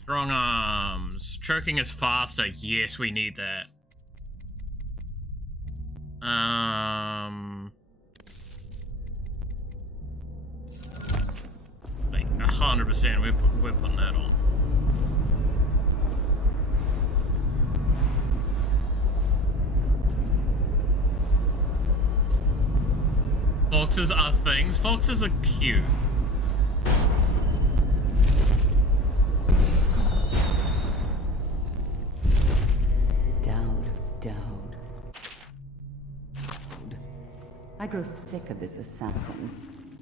Strong arms. Choking is faster. Yes, we need that. Like 100%. We're putting that on. Foxes are things. Foxes are cute. I grow sick of this assassin.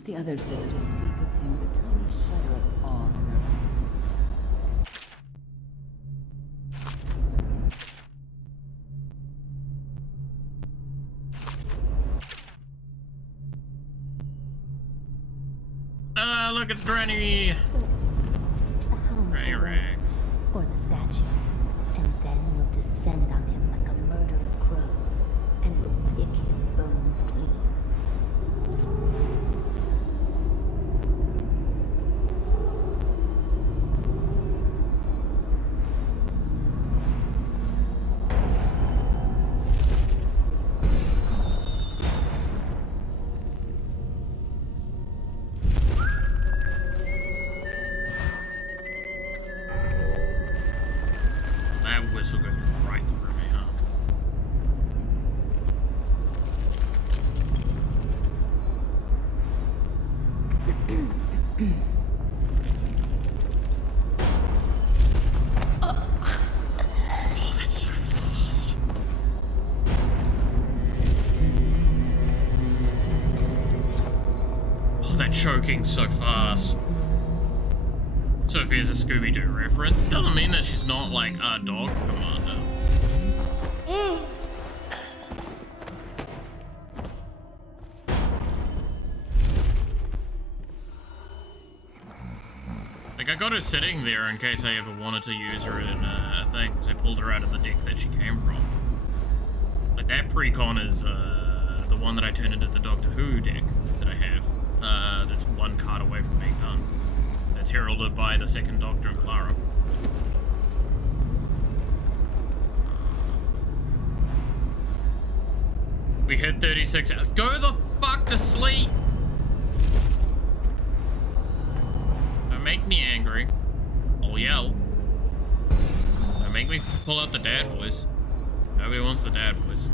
The other sisters speak of him with a tiny shudder of awe in their voices. Look, it's Granny. Granny Rex. Or the statues. And then we'll descend on him like a murder of crows, and we'll pick his bones clean. Whistle goes right through me, huh? Oh, that's so fast. Oh, that choking's so fast. Sophia's a Scooby-Doo reference. Doesn't mean that she's not like a dog commander. Like, I got her sitting there in case I ever wanted to use her in a thing, because I pulled her out of the deck that she came from. Like, that precon is the one that I turned into the Doctor Who deck that I have. That's one card away from being done. It's heralded by the second Doctor and Clara. We hit 36 hours. Go the fuck to sleep! Don't make me angry. I'll yell. Don't make me pull out the dad voice. Nobody wants the dad voice.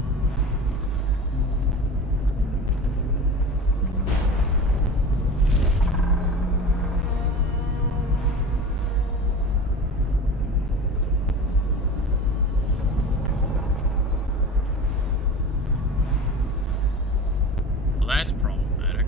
That's problematic.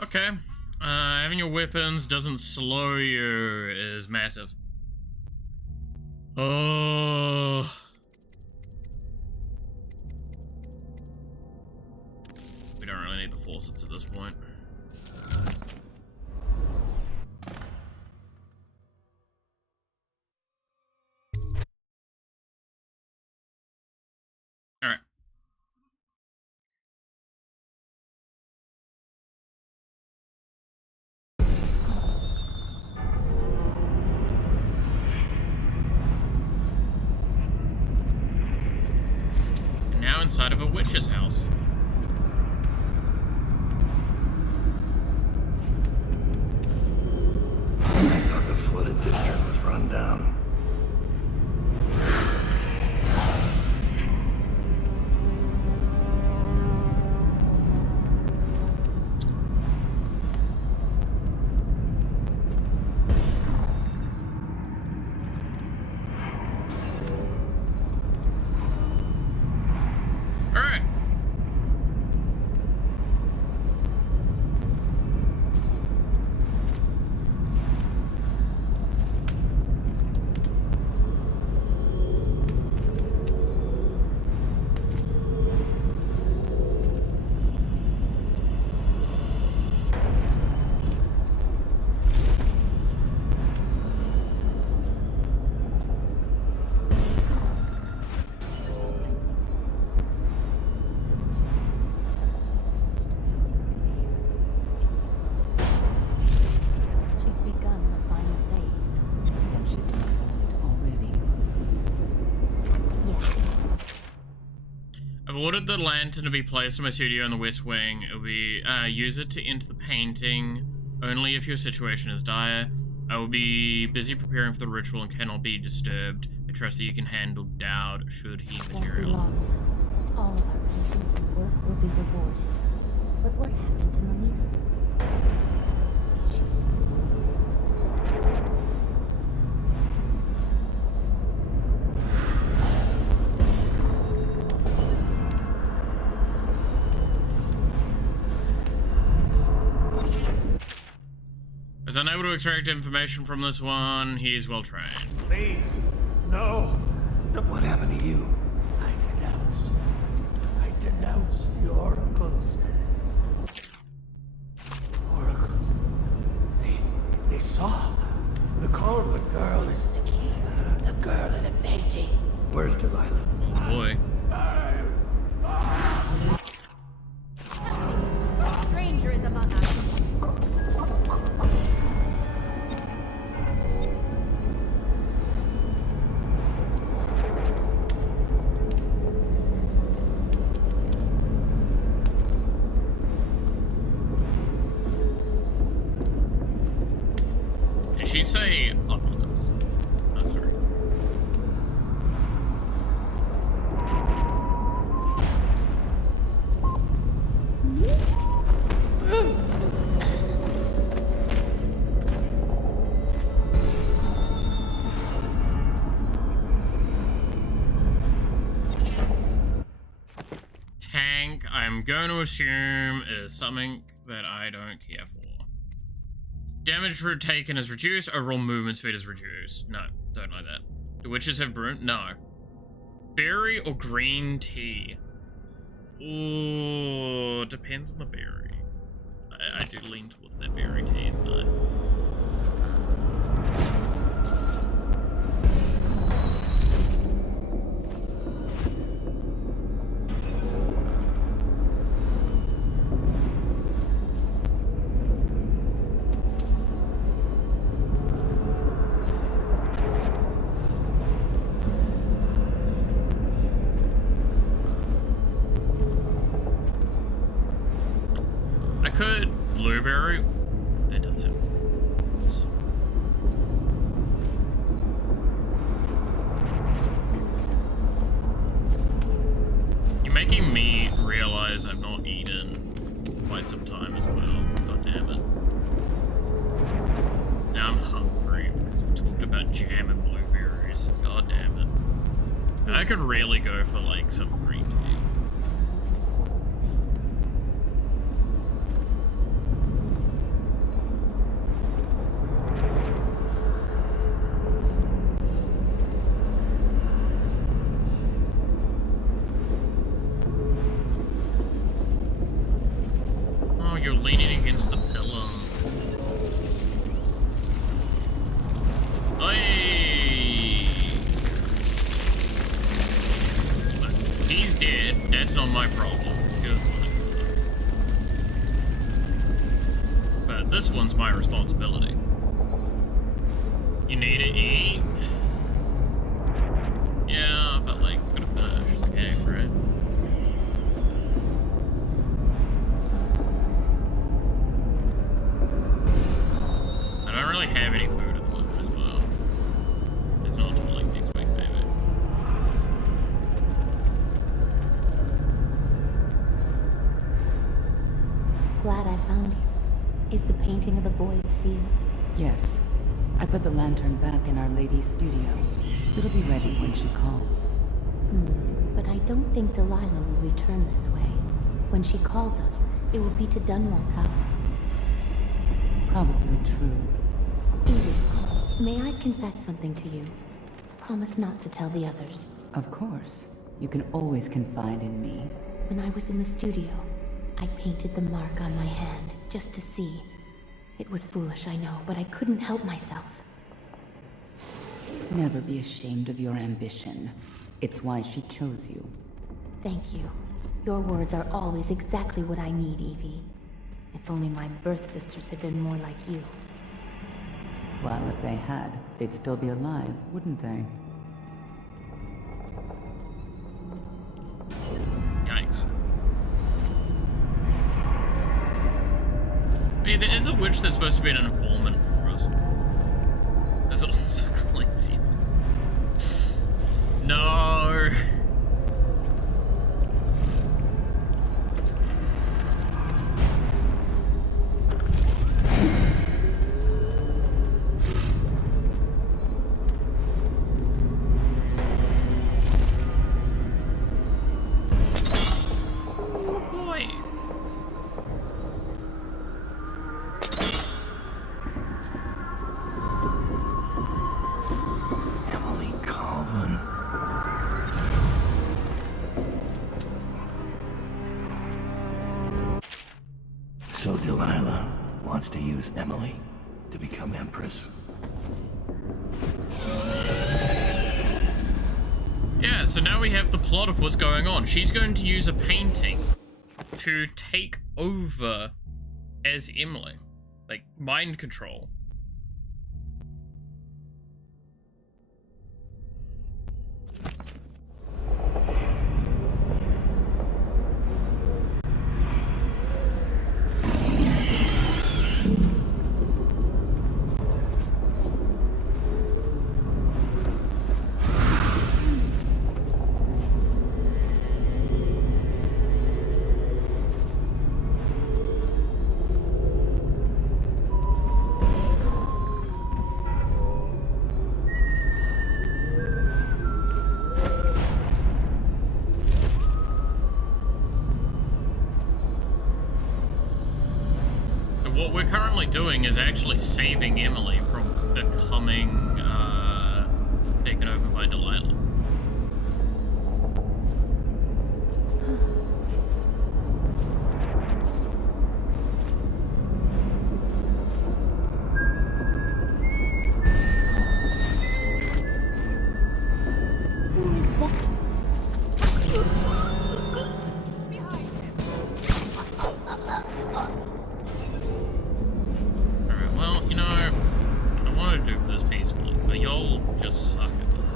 Okay. Having your weapons doesn't slow you is massive. Oh. We don't really need the faucets at this point. Alright. And now inside of a witch's house. I thought the flooded district was run down. Alright. She's begun the final phase. And she's in the void already. Yes. I've ordered the lantern to be placed in my studio in the West Wing. It will be, use it to enter the painting only if your situation is dire. I will be busy preparing for the ritual and cannot be disturbed. I trust that you can handle Dowd should he materialize. All of our patience and work will be rewarded. But what happened to Melina? Is she... As unable to extract information from this one, he is well trained. Please, no. What happened to you? I denounce the oracles. Oracles. They saw. The Colwood girl is the key. The girl in the painting. Where's Delilah? Oh boy. A stranger is among us. Did she say among us? Oh, sorry. Tank, I'm going to assume, is something that I don't care for. Damage taken is reduced, overall movement speed is reduced. No, don't like that. Do witches have broom? No. Berry or green tea? Ooh, depends on the berry. I do lean towards that berry tea, it's nice. I could blueberry. That does it. You're making me realize I've not eaten quite some time as well. God damn it. Now I'm hungry because we talked about jam and blueberries. God damn it. I could really go for like some green teas. but this one's my responsibility. You need to eat. Yeah, but like, gotta finish the game, right? I don't really have any food at the moment as well. It's not until like next week, maybe. Glad I found you. Is the painting of the void sealed? Yes. I put the lantern back in Our Lady's studio. It'll be ready when she calls. But I don't think Delilah will return this way. When she calls us, it will be to Dunwall Tower. Probably true. Evie, may I confess something to you? Promise not to tell the others. Of course. You can always confide in me. When I was in the studio, I painted the mark on my hand, just to see. It was foolish, I know, but I couldn't help myself. Never be ashamed of your ambition. It's why she chose you. Thank you. Your words are always exactly what I need, Evie. If only my birth sisters had been more like you. Well, if they had, they'd still be alive, wouldn't they? Yikes. Hey, there is a witch that's supposed to be an informant for us. There's also Clancy. No! So Delilah wants to use Emily to become Empress. Yeah, so now we have the plot of what's going on. She's going to use a painting to take over as Emily. Like, mind control. What we're currently doing is actually saving Emily from becoming taken over by Delilah. Who is that? Alright, well, you know, I want to do this peacefully, but y'all just suck at this.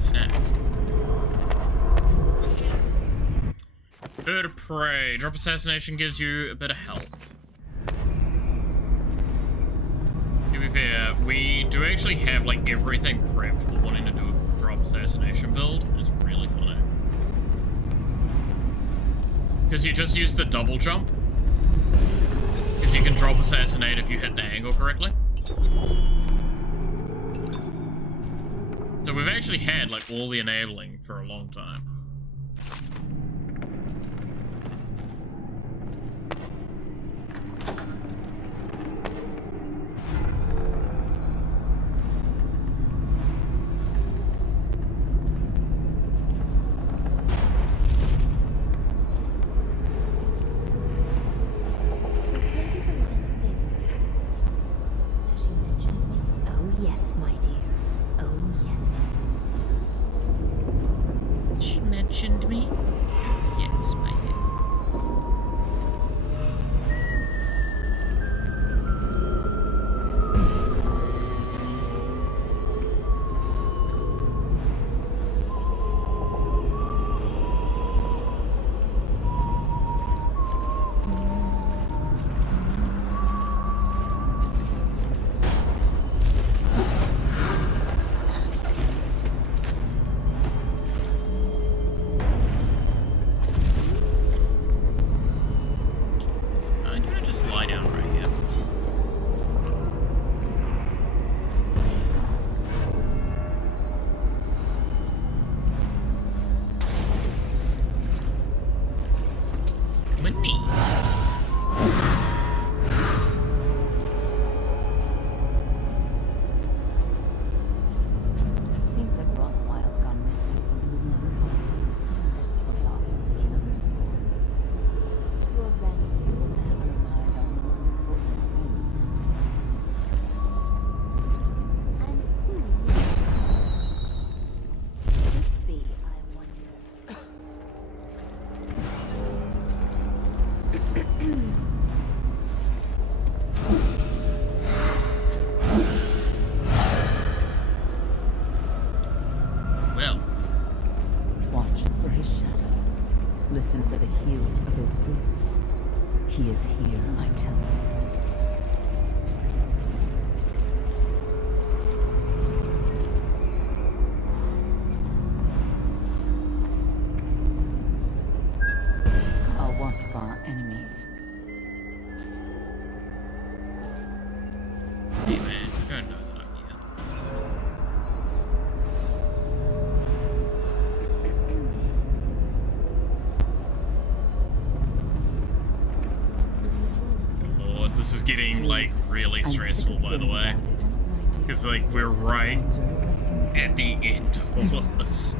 Snaps. Bird of Prey. Drop assassination gives you a bit of health. To be fair, we do actually have like everything prepped for wanting to do a drop assassination build. It's really funny. Because you just use the double jump. Because you can drop assassinate if you hit the angle correctly. So we've actually had like all the enabling for a long time. Mentioned me? Oh, yes, my dear. Listen for the heels of his boots. He is here, I tell you. I'll watch for our enemies. Hey man, you don't know that I'm here. Lord, this is getting like really stressful, by the way. Because like we're right at the end of all of this.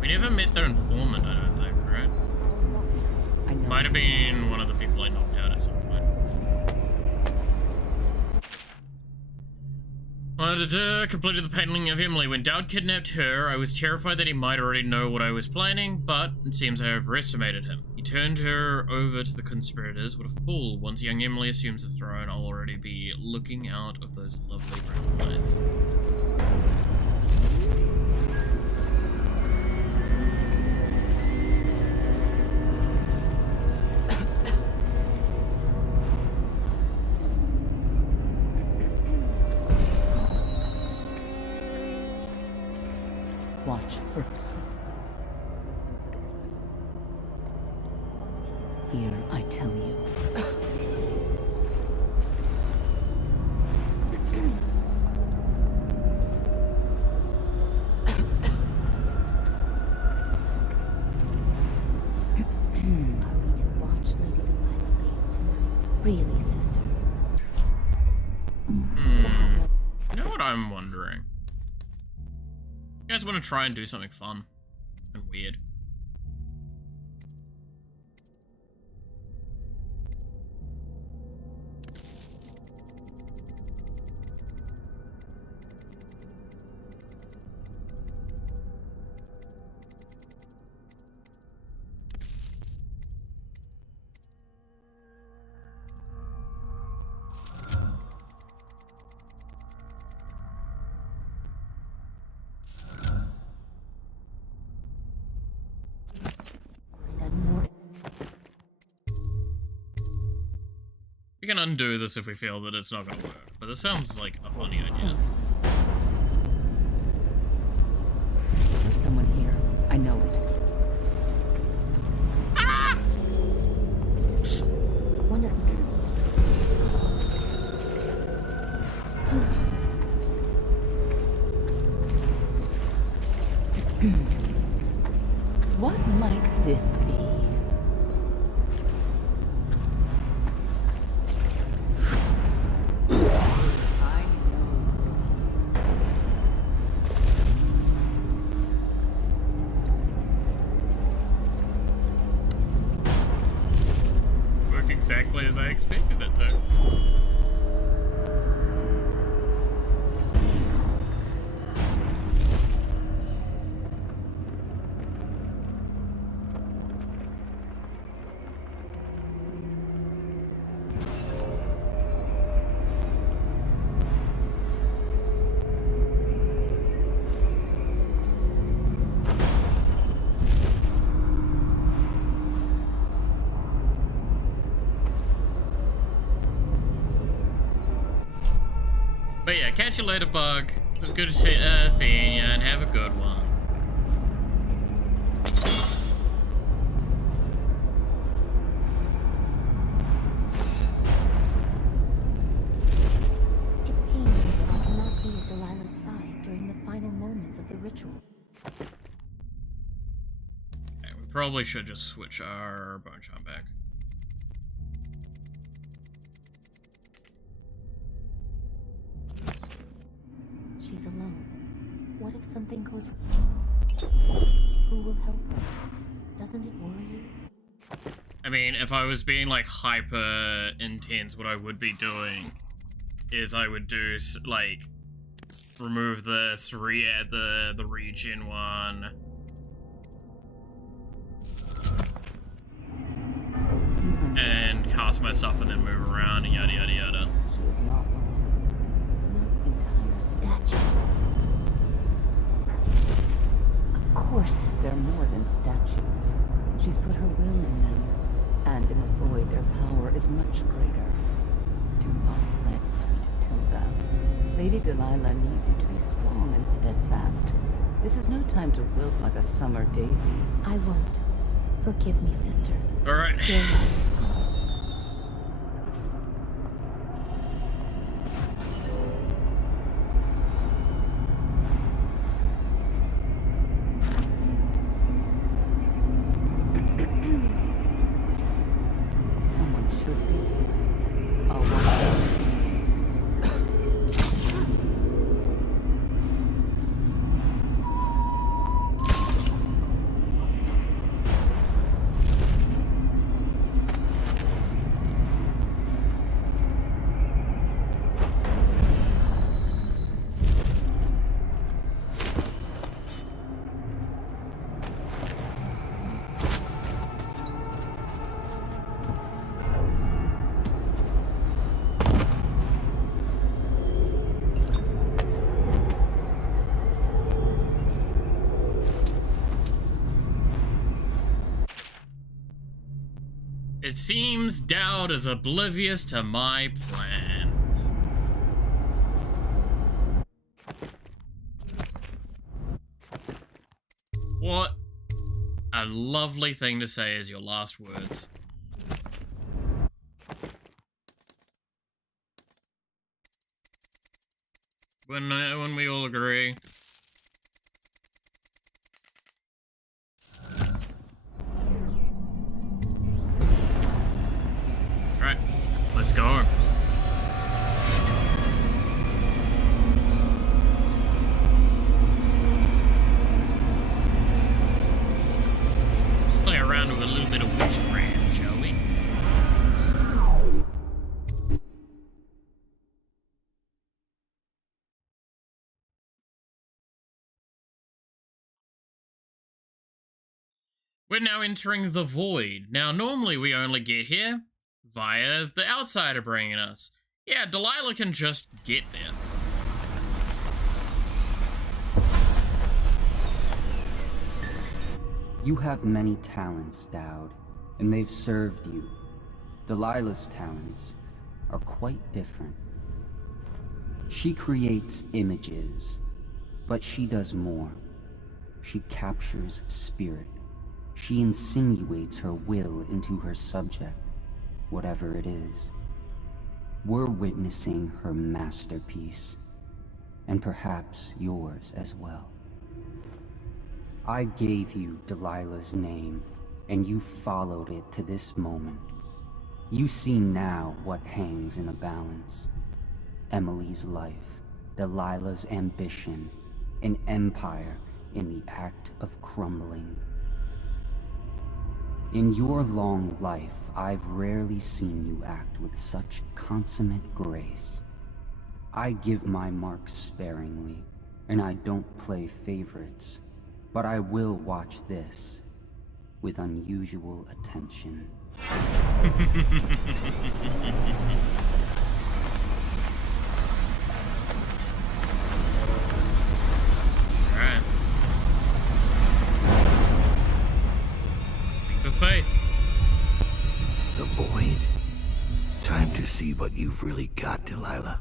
We never met their informant, I don't think, right? Might have been one of the people I knocked out at some point. I completed the painting of Emily. When Dowd kidnapped her, I was terrified that he might already know what I was planning, but it seems I overestimated him. He turned her over to the conspirators. What a fool. Once young Emily assumes the throne, I'll already be looking out of those lovely brown eyes. Watch for... Here, I tell you. Really, sister? You know what I'm wondering? You guys want to try and do something fun and weird? We can undo this if we feel that it's not gonna work, but this sounds like a funny idea. There's someone here. I know it. Ah! One of What might this be? Work exactly as I expected it to. But yeah, catch you later, Bug. It was good seeing you, and have a good one. It pains me that I cannot be at Delilah's side during the final moments of the ritual. Okay, we probably should just switch our bone shot back. She's alone. What if something goes wrong? Who will help her? Doesn't it worry you? I mean, if I was being like hyper intense, what I would be doing is I would do like remove this, re-add the regen one. And cast my stuff and then move around and yada yada yada. She is not alone. Not entire statue. Of course, they're more than statues. She's put her will in them, and in the void their power is much greater. Do not fret, sweet Tilda. Lady Delilah needs you to be strong and steadfast. This is no time to wilt like a summer daisy. I won't. Forgive me, sister. Alright. You're right. Someone should be here. I'll watch out. It seems Dowd is oblivious to my plans. What a lovely thing to say as your last words. When we all agree. Right, let's go. Let's play around with a little bit of witchcraft, shall we? We're now entering the void. Now, normally we only get here via the outsider bringing us. Yeah, Delilah can just get there. You have many talents, Dowd, and they've served you. Delilah's talents, are quite different. She creates images, but she does more. She captures spirit. She insinuates her will into her subject, whatever it is. We're witnessing her masterpiece, and perhaps yours as well. I gave you Delilah's name, and you followed it to this moment. You see now what hangs in the balance. Emily's life, Delilah's ambition, an empire in the act of crumbling. In your long life, I've rarely seen you act with such consummate grace. I give my marks sparingly, and I don't play favorites, but I will watch this with unusual attention. Alright. Leap of faith. The void. Time to see what you've really got, Delilah.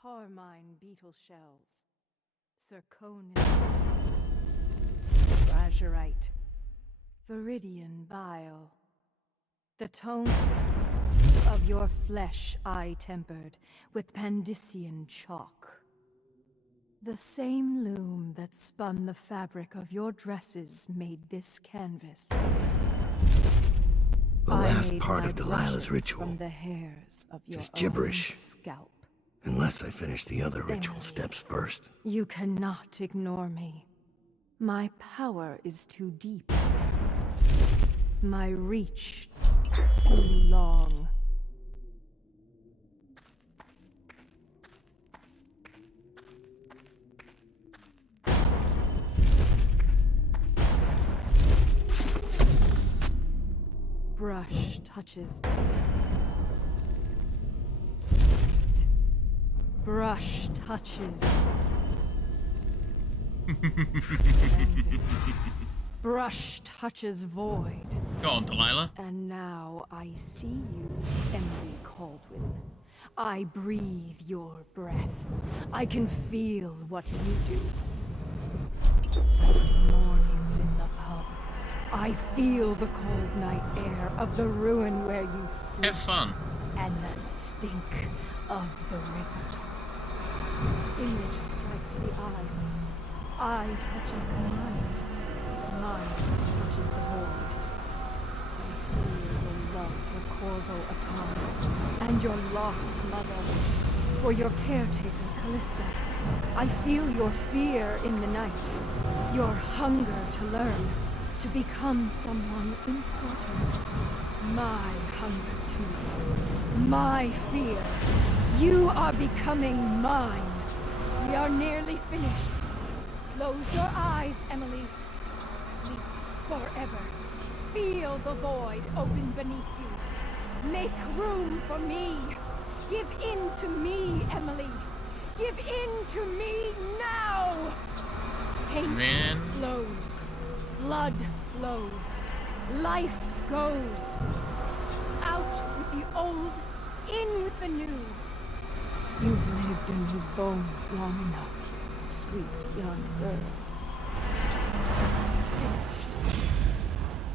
Carmine beetle shells, zirconium, lazurite, viridian bile. The tone of your flesh I tempered with Pandician chalk. The same loom that spun the fabric of your dresses made this canvas. The last part of Delilah's ritual from the hairs of your is gibberish. Scalp. Unless I finish the other ritual steps first. You cannot ignore me. My power is too deep. My reach too long. Brush touches. Brush touches. Brush touches void. Go on, Delilah. And now I see you, Emily Caldwin. I breathe your breath. I can feel what you do. Mornings in the pub. I feel the cold night air of the ruin where you sleep. Have fun. And the stink of the river. Image strikes the eye. Eye touches the mind. Mind touches the void. I feel your love for Corvo Atama and your lost mother. For your caretaker, Callista. I feel your fear in the night. Your hunger to learn. To become someone important. My hunger too. My fear. You are becoming mine. We are nearly finished. Close your eyes, Emily. Sleep forever. Feel the void open beneath you. Make room for me. Give in to me, Emily. Give in to me now. Paint flows. Blood flows. Life goes. Out with the old, in with the new. You've lived in his bones long enough, sweet young girl.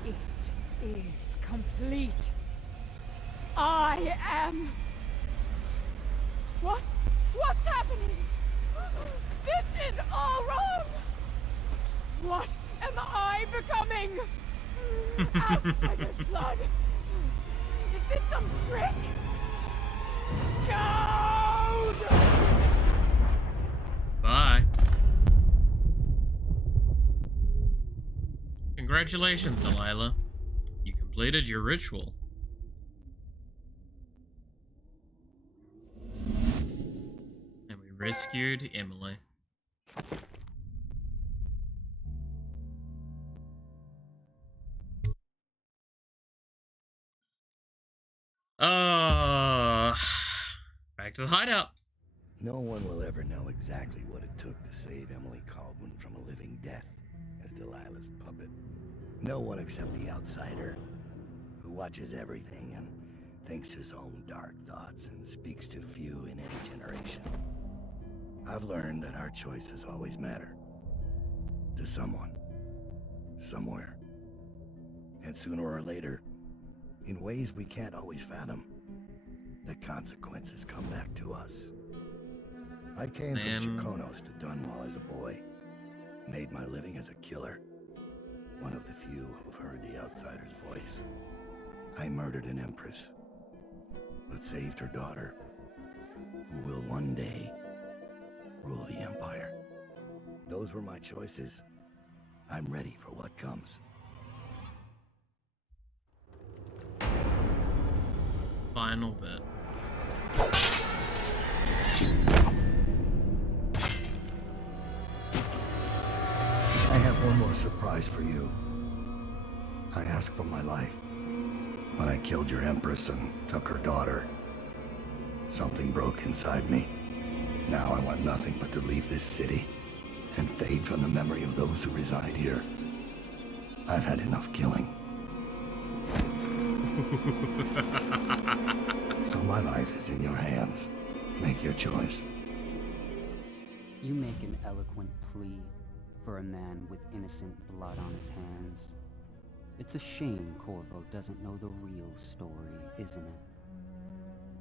Finished. It is complete. I am... What's happening? This is all wrong! Reaper coming! Outsider's blood! Is this some trick? Code! Bye. Congratulations, Delilah. You completed your ritual. And we rescued Emily. Back to the hideout. No one will ever know exactly what it took to save Emily Caldwin from a living death as Delilah's puppet. No one except the outsider, who watches everything and thinks his own dark thoughts and speaks to few in any generation. I've learned that our choices always matter. To someone. Somewhere. And sooner or later, in ways we can't always fathom, the consequences come back to us. I came from Shakonos to Dunwall as a boy. Made my living as a killer. One of the few who've heard the outsider's voice. I murdered an empress, but saved her daughter, who will one day rule the Empire. Those were my choices. I'm ready for what comes. Final bit. I have one more surprise for you. I asked for my life. When I killed your empress and took her daughter, something broke inside me. Now I want nothing but to leave this city and fade from the memory of those who reside here. I've had enough killing. So my life is in your hands. Make your choice. You make an eloquent plea for a man with innocent blood on his hands. It's a shame Corvo doesn't know the real story, isn't it?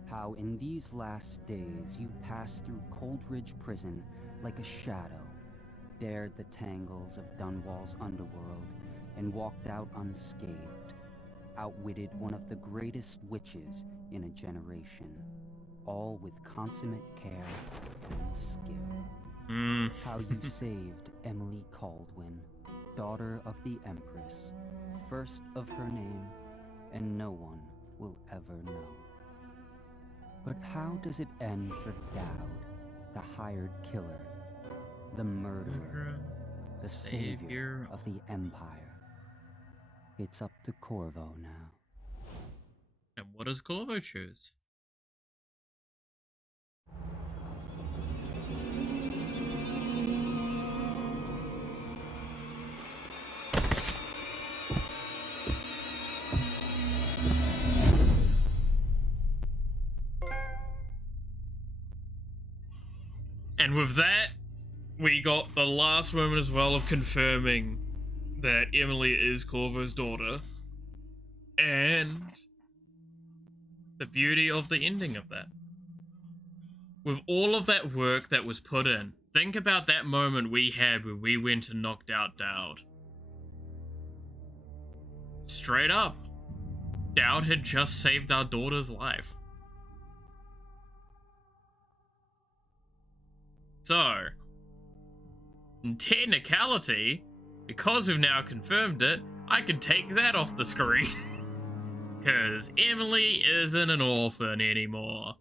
How in these last days you passed through Coldridge Prison like a shadow, dared the tangles of Dunwall's underworld, and walked out unscathed, outwitted one of the greatest witches in a generation, all with consummate care and skill. How you saved Emily Caldwin, daughter of the Empress, first of her name, and no one will ever know. But how does it end for Dowd, the hired killer, the murderer, the savior of the Empire? It's up to Corvo now. And what does Corvo choose? And with that, we got the last moment as well of confirming that Emily is Corvo's daughter. And the beauty of the ending of that. With all of that work that was put in, think about that moment we had when we went and knocked out Dowd. Straight up, Dowd had just saved our daughter's life. So, in technicality, because we've now confirmed it, I can take that off the screen. Because Emily isn't an orphan anymore.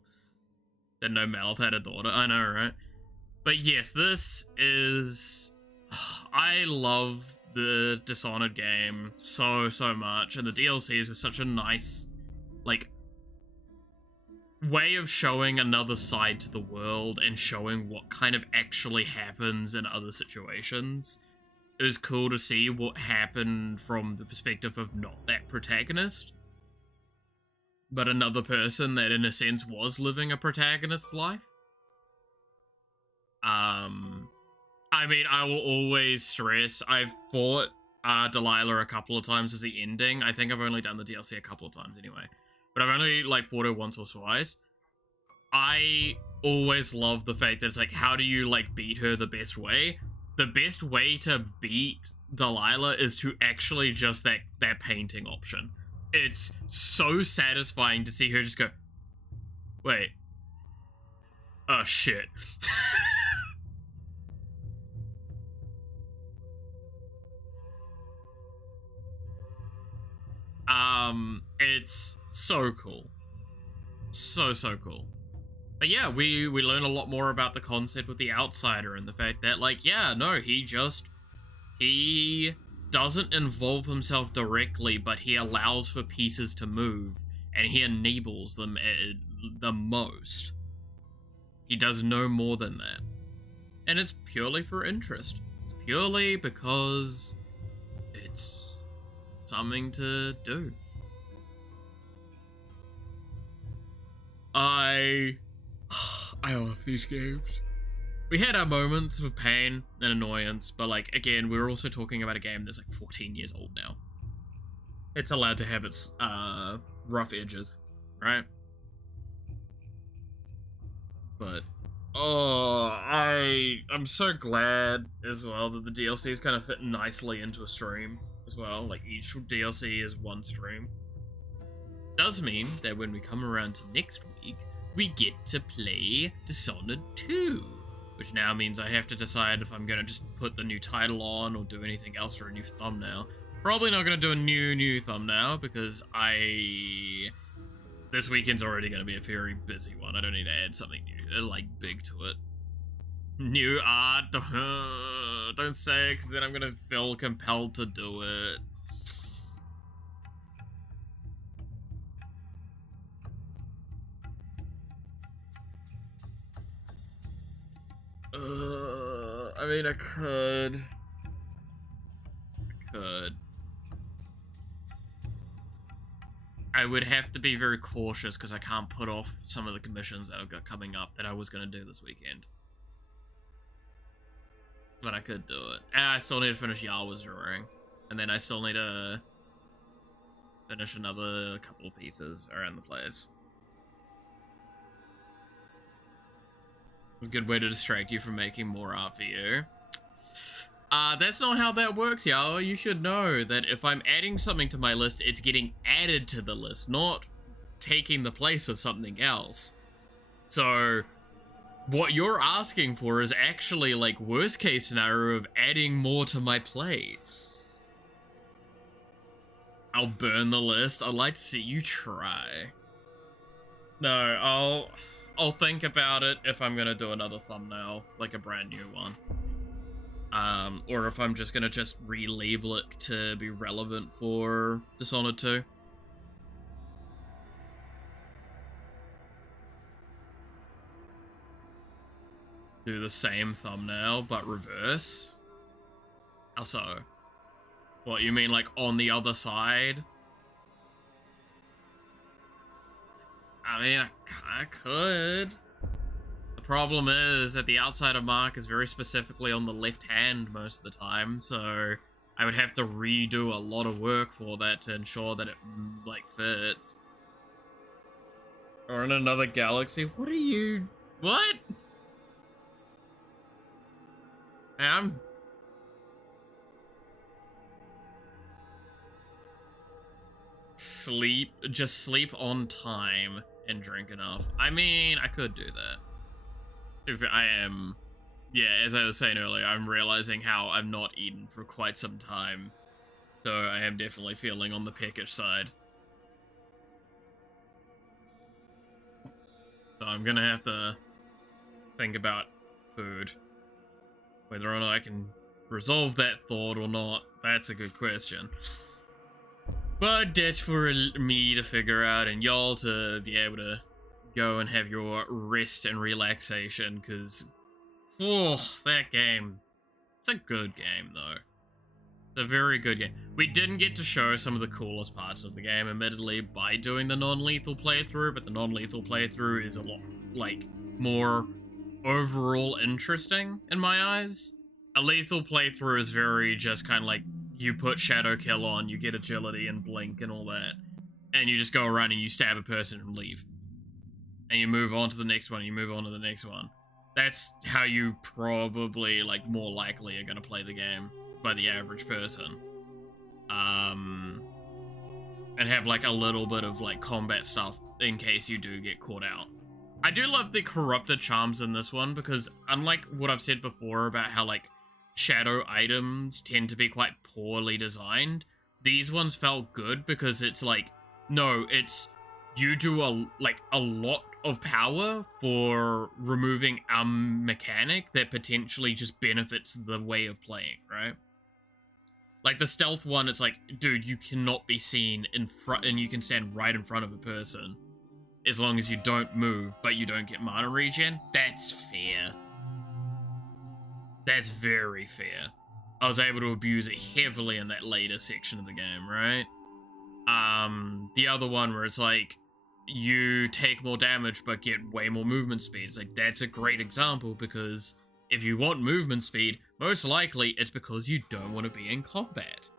Didn't know Malith had a daughter, I know, right? But yes, this is... I love the Dishonored game so much, and the DLCs were such a nice, like, way of showing another side to the world and showing what kind of actually happens in other situations. It was cool to see what happened from the perspective of not that protagonist, but another person that in a sense was living a protagonist's life. I mean, I will always stress, I've fought Delilah a couple of times as the ending. I think I've only done the DLC a couple of times anyway. But I've only, like, fought her once or twice. I always love the fact that it's like, how do you, like, beat her the best way? The best way to beat Delilah is to actually just that painting option. It's so satisfying to see her just go, wait, oh shit. It's so cool. So cool. But yeah, we learn a lot more about the concept with the outsider and the fact that, like, yeah, no, he doesn't involve himself directly, but he allows for pieces to move, and he enables them the most. He does no more than that. And it's purely for interest. It's purely because it's something to do. I love these games. We had our moments of pain and annoyance, but like, again, we're also talking about a game that's like 14 years old now. It's allowed to have its rough edges, right? But I'm so glad as well that the DLCs kind of fit nicely into a stream as well. Like, each DLC is one stream. Does mean that when we come around to next week, we get to play Dishonored 2. Which now means I have to decide if I'm going to just put the new title on or do anything else for a new thumbnail. Probably not going to do a new thumbnail because this weekend's already going to be a very busy one. I don't need to add something new, like, big to it. New art, don't say it because then I'm going to feel compelled to do it. I mean, I could. I would have to be very cautious because I can't put off some of the commissions that I've got coming up that I was going to do this weekend. But I could do it. And I still need to finish Yawa's drawing. And then I still need to finish another couple of pieces around the place. It's a good way to distract you from making more art for you. That's not how that works, y'all. You should know that if I'm adding something to my list, it's getting added to the list, not taking the place of something else. So, what you're asking for is actually, like, worst case scenario of adding more to my plate. I'll burn the list. I'd like to see you try. No, I'll think about it if I'm gonna do another thumbnail, like a brand new one. Or if I'm just gonna relabel it to be relevant for Dishonored 2. Do the same thumbnail, but reverse? How so? What, you mean like on the other side? I mean, I could. The problem is that the outsider mark is very specifically on the left hand most of the time, so I would have to redo a lot of work for that to ensure that it, like, fits. Or in another galaxy. What are you... What? Just sleep on time and drink enough. I mean, I could do that. If I am, yeah, as I was saying earlier, I'm realizing how I've not eaten for quite some time. So I am definitely feeling on the peckish side. So I'm gonna have to think about food. Whether or not I can resolve that thought or not, that's a good question. But that's for me to figure out and y'all to be able to go and have your rest and relaxation, because, oh, that game, it's a good game, though. It's a very good game. We didn't get to show some of the coolest parts of the game, admittedly, by doing the non-lethal playthrough, but the non-lethal playthrough is a lot, like, more overall interesting in my eyes. A lethal playthrough is very just kind of like, you put Shadow Kill on, you get agility and blink and all that, and you just go around and you stab a person and leave. And you move on to the next one, you move on to the next one. That's how you probably, like, more likely are gonna play the game. by the average person. And have like a little bit of like combat stuff in case you do get caught out. I do love the corrupted charms in this one because unlike what I've said before about how like shadow items tend to be quite poorly designed, these ones felt good because it's like, no, it's you do a lot of power for removing a mechanic that potentially just benefits the way of playing, right? Like the stealth one, it's like, dude, you cannot be seen in front, and you can stand right in front of a person as long as you don't move, but you don't get mana regen. That's fair. That's very fair. I was able to abuse it heavily in that later section of the game, right? The other one where it's like, you take more damage but get way more movement speed. It's like, that's a great example because if you want movement speed, most likely it's because you don't want to be in combat.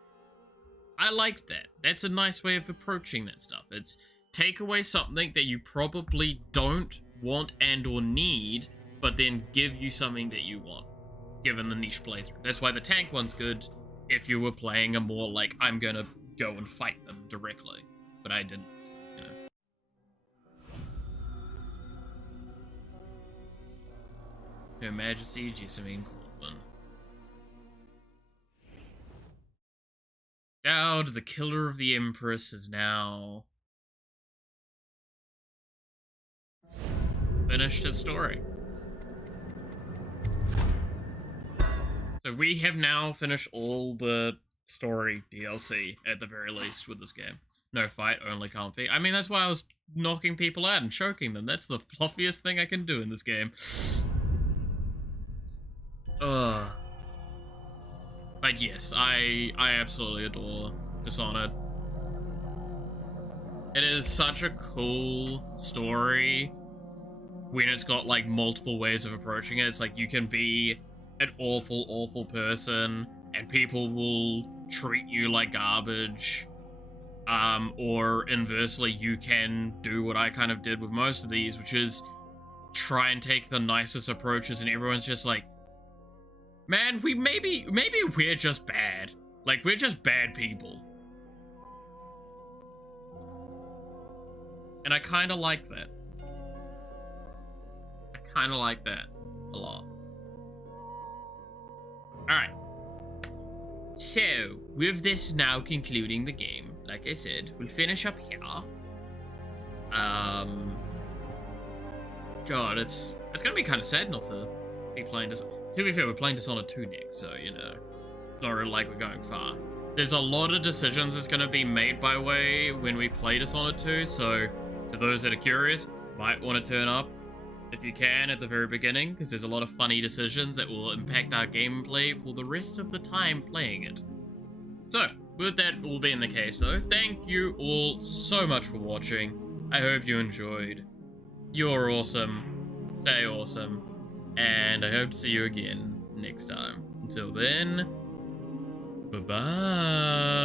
I like that. That's a nice way of approaching that stuff. It's take away something that you probably don't want and or need, but then give you something that you want, given the niche playthrough. That's why the tank one's good if you were playing a more like, I'm gonna go and fight them directly. But I didn't, you know. Her Majesty Jessamine Corbin. Dowd, the killer of the Empress, is now finished his story. So we have now finished all the story DLC, at the very least, with this game. No fight, only comfy. I mean, that's why I was knocking people out and choking them. That's the fluffiest thing I can do in this game. But yes, I absolutely adore Dishonored. It is such a cool story when it's got like multiple ways of approaching it. It's like you can be an awful, awful person and people will treat you like garbage. Or inversely, you can do what I kind of did with most of these, which is try and take the nicest approaches, and everyone's just like, man, maybe we're just bad. Like, we're just bad people. And I kind of like that. I kind of like that a lot. Alright. So, with this now concluding the game, like I said, we'll finish up here. God, it's gonna be kind of sad not to be playing this. To be fair, we're playing Dishonored 2 next, so, you know, it's not really like we're going far. There's a lot of decisions that's gonna be made by way when we play Dishonored 2, so to those that are curious, might want to turn up if you can at the very beginning, because there's a lot of funny decisions that will impact our gameplay for the rest of the time playing it. So, with that all being the case though, thank you all so much for watching. I hope you enjoyed. You're awesome. Stay awesome. And I hope to see you again next time. Until then, bye-bye.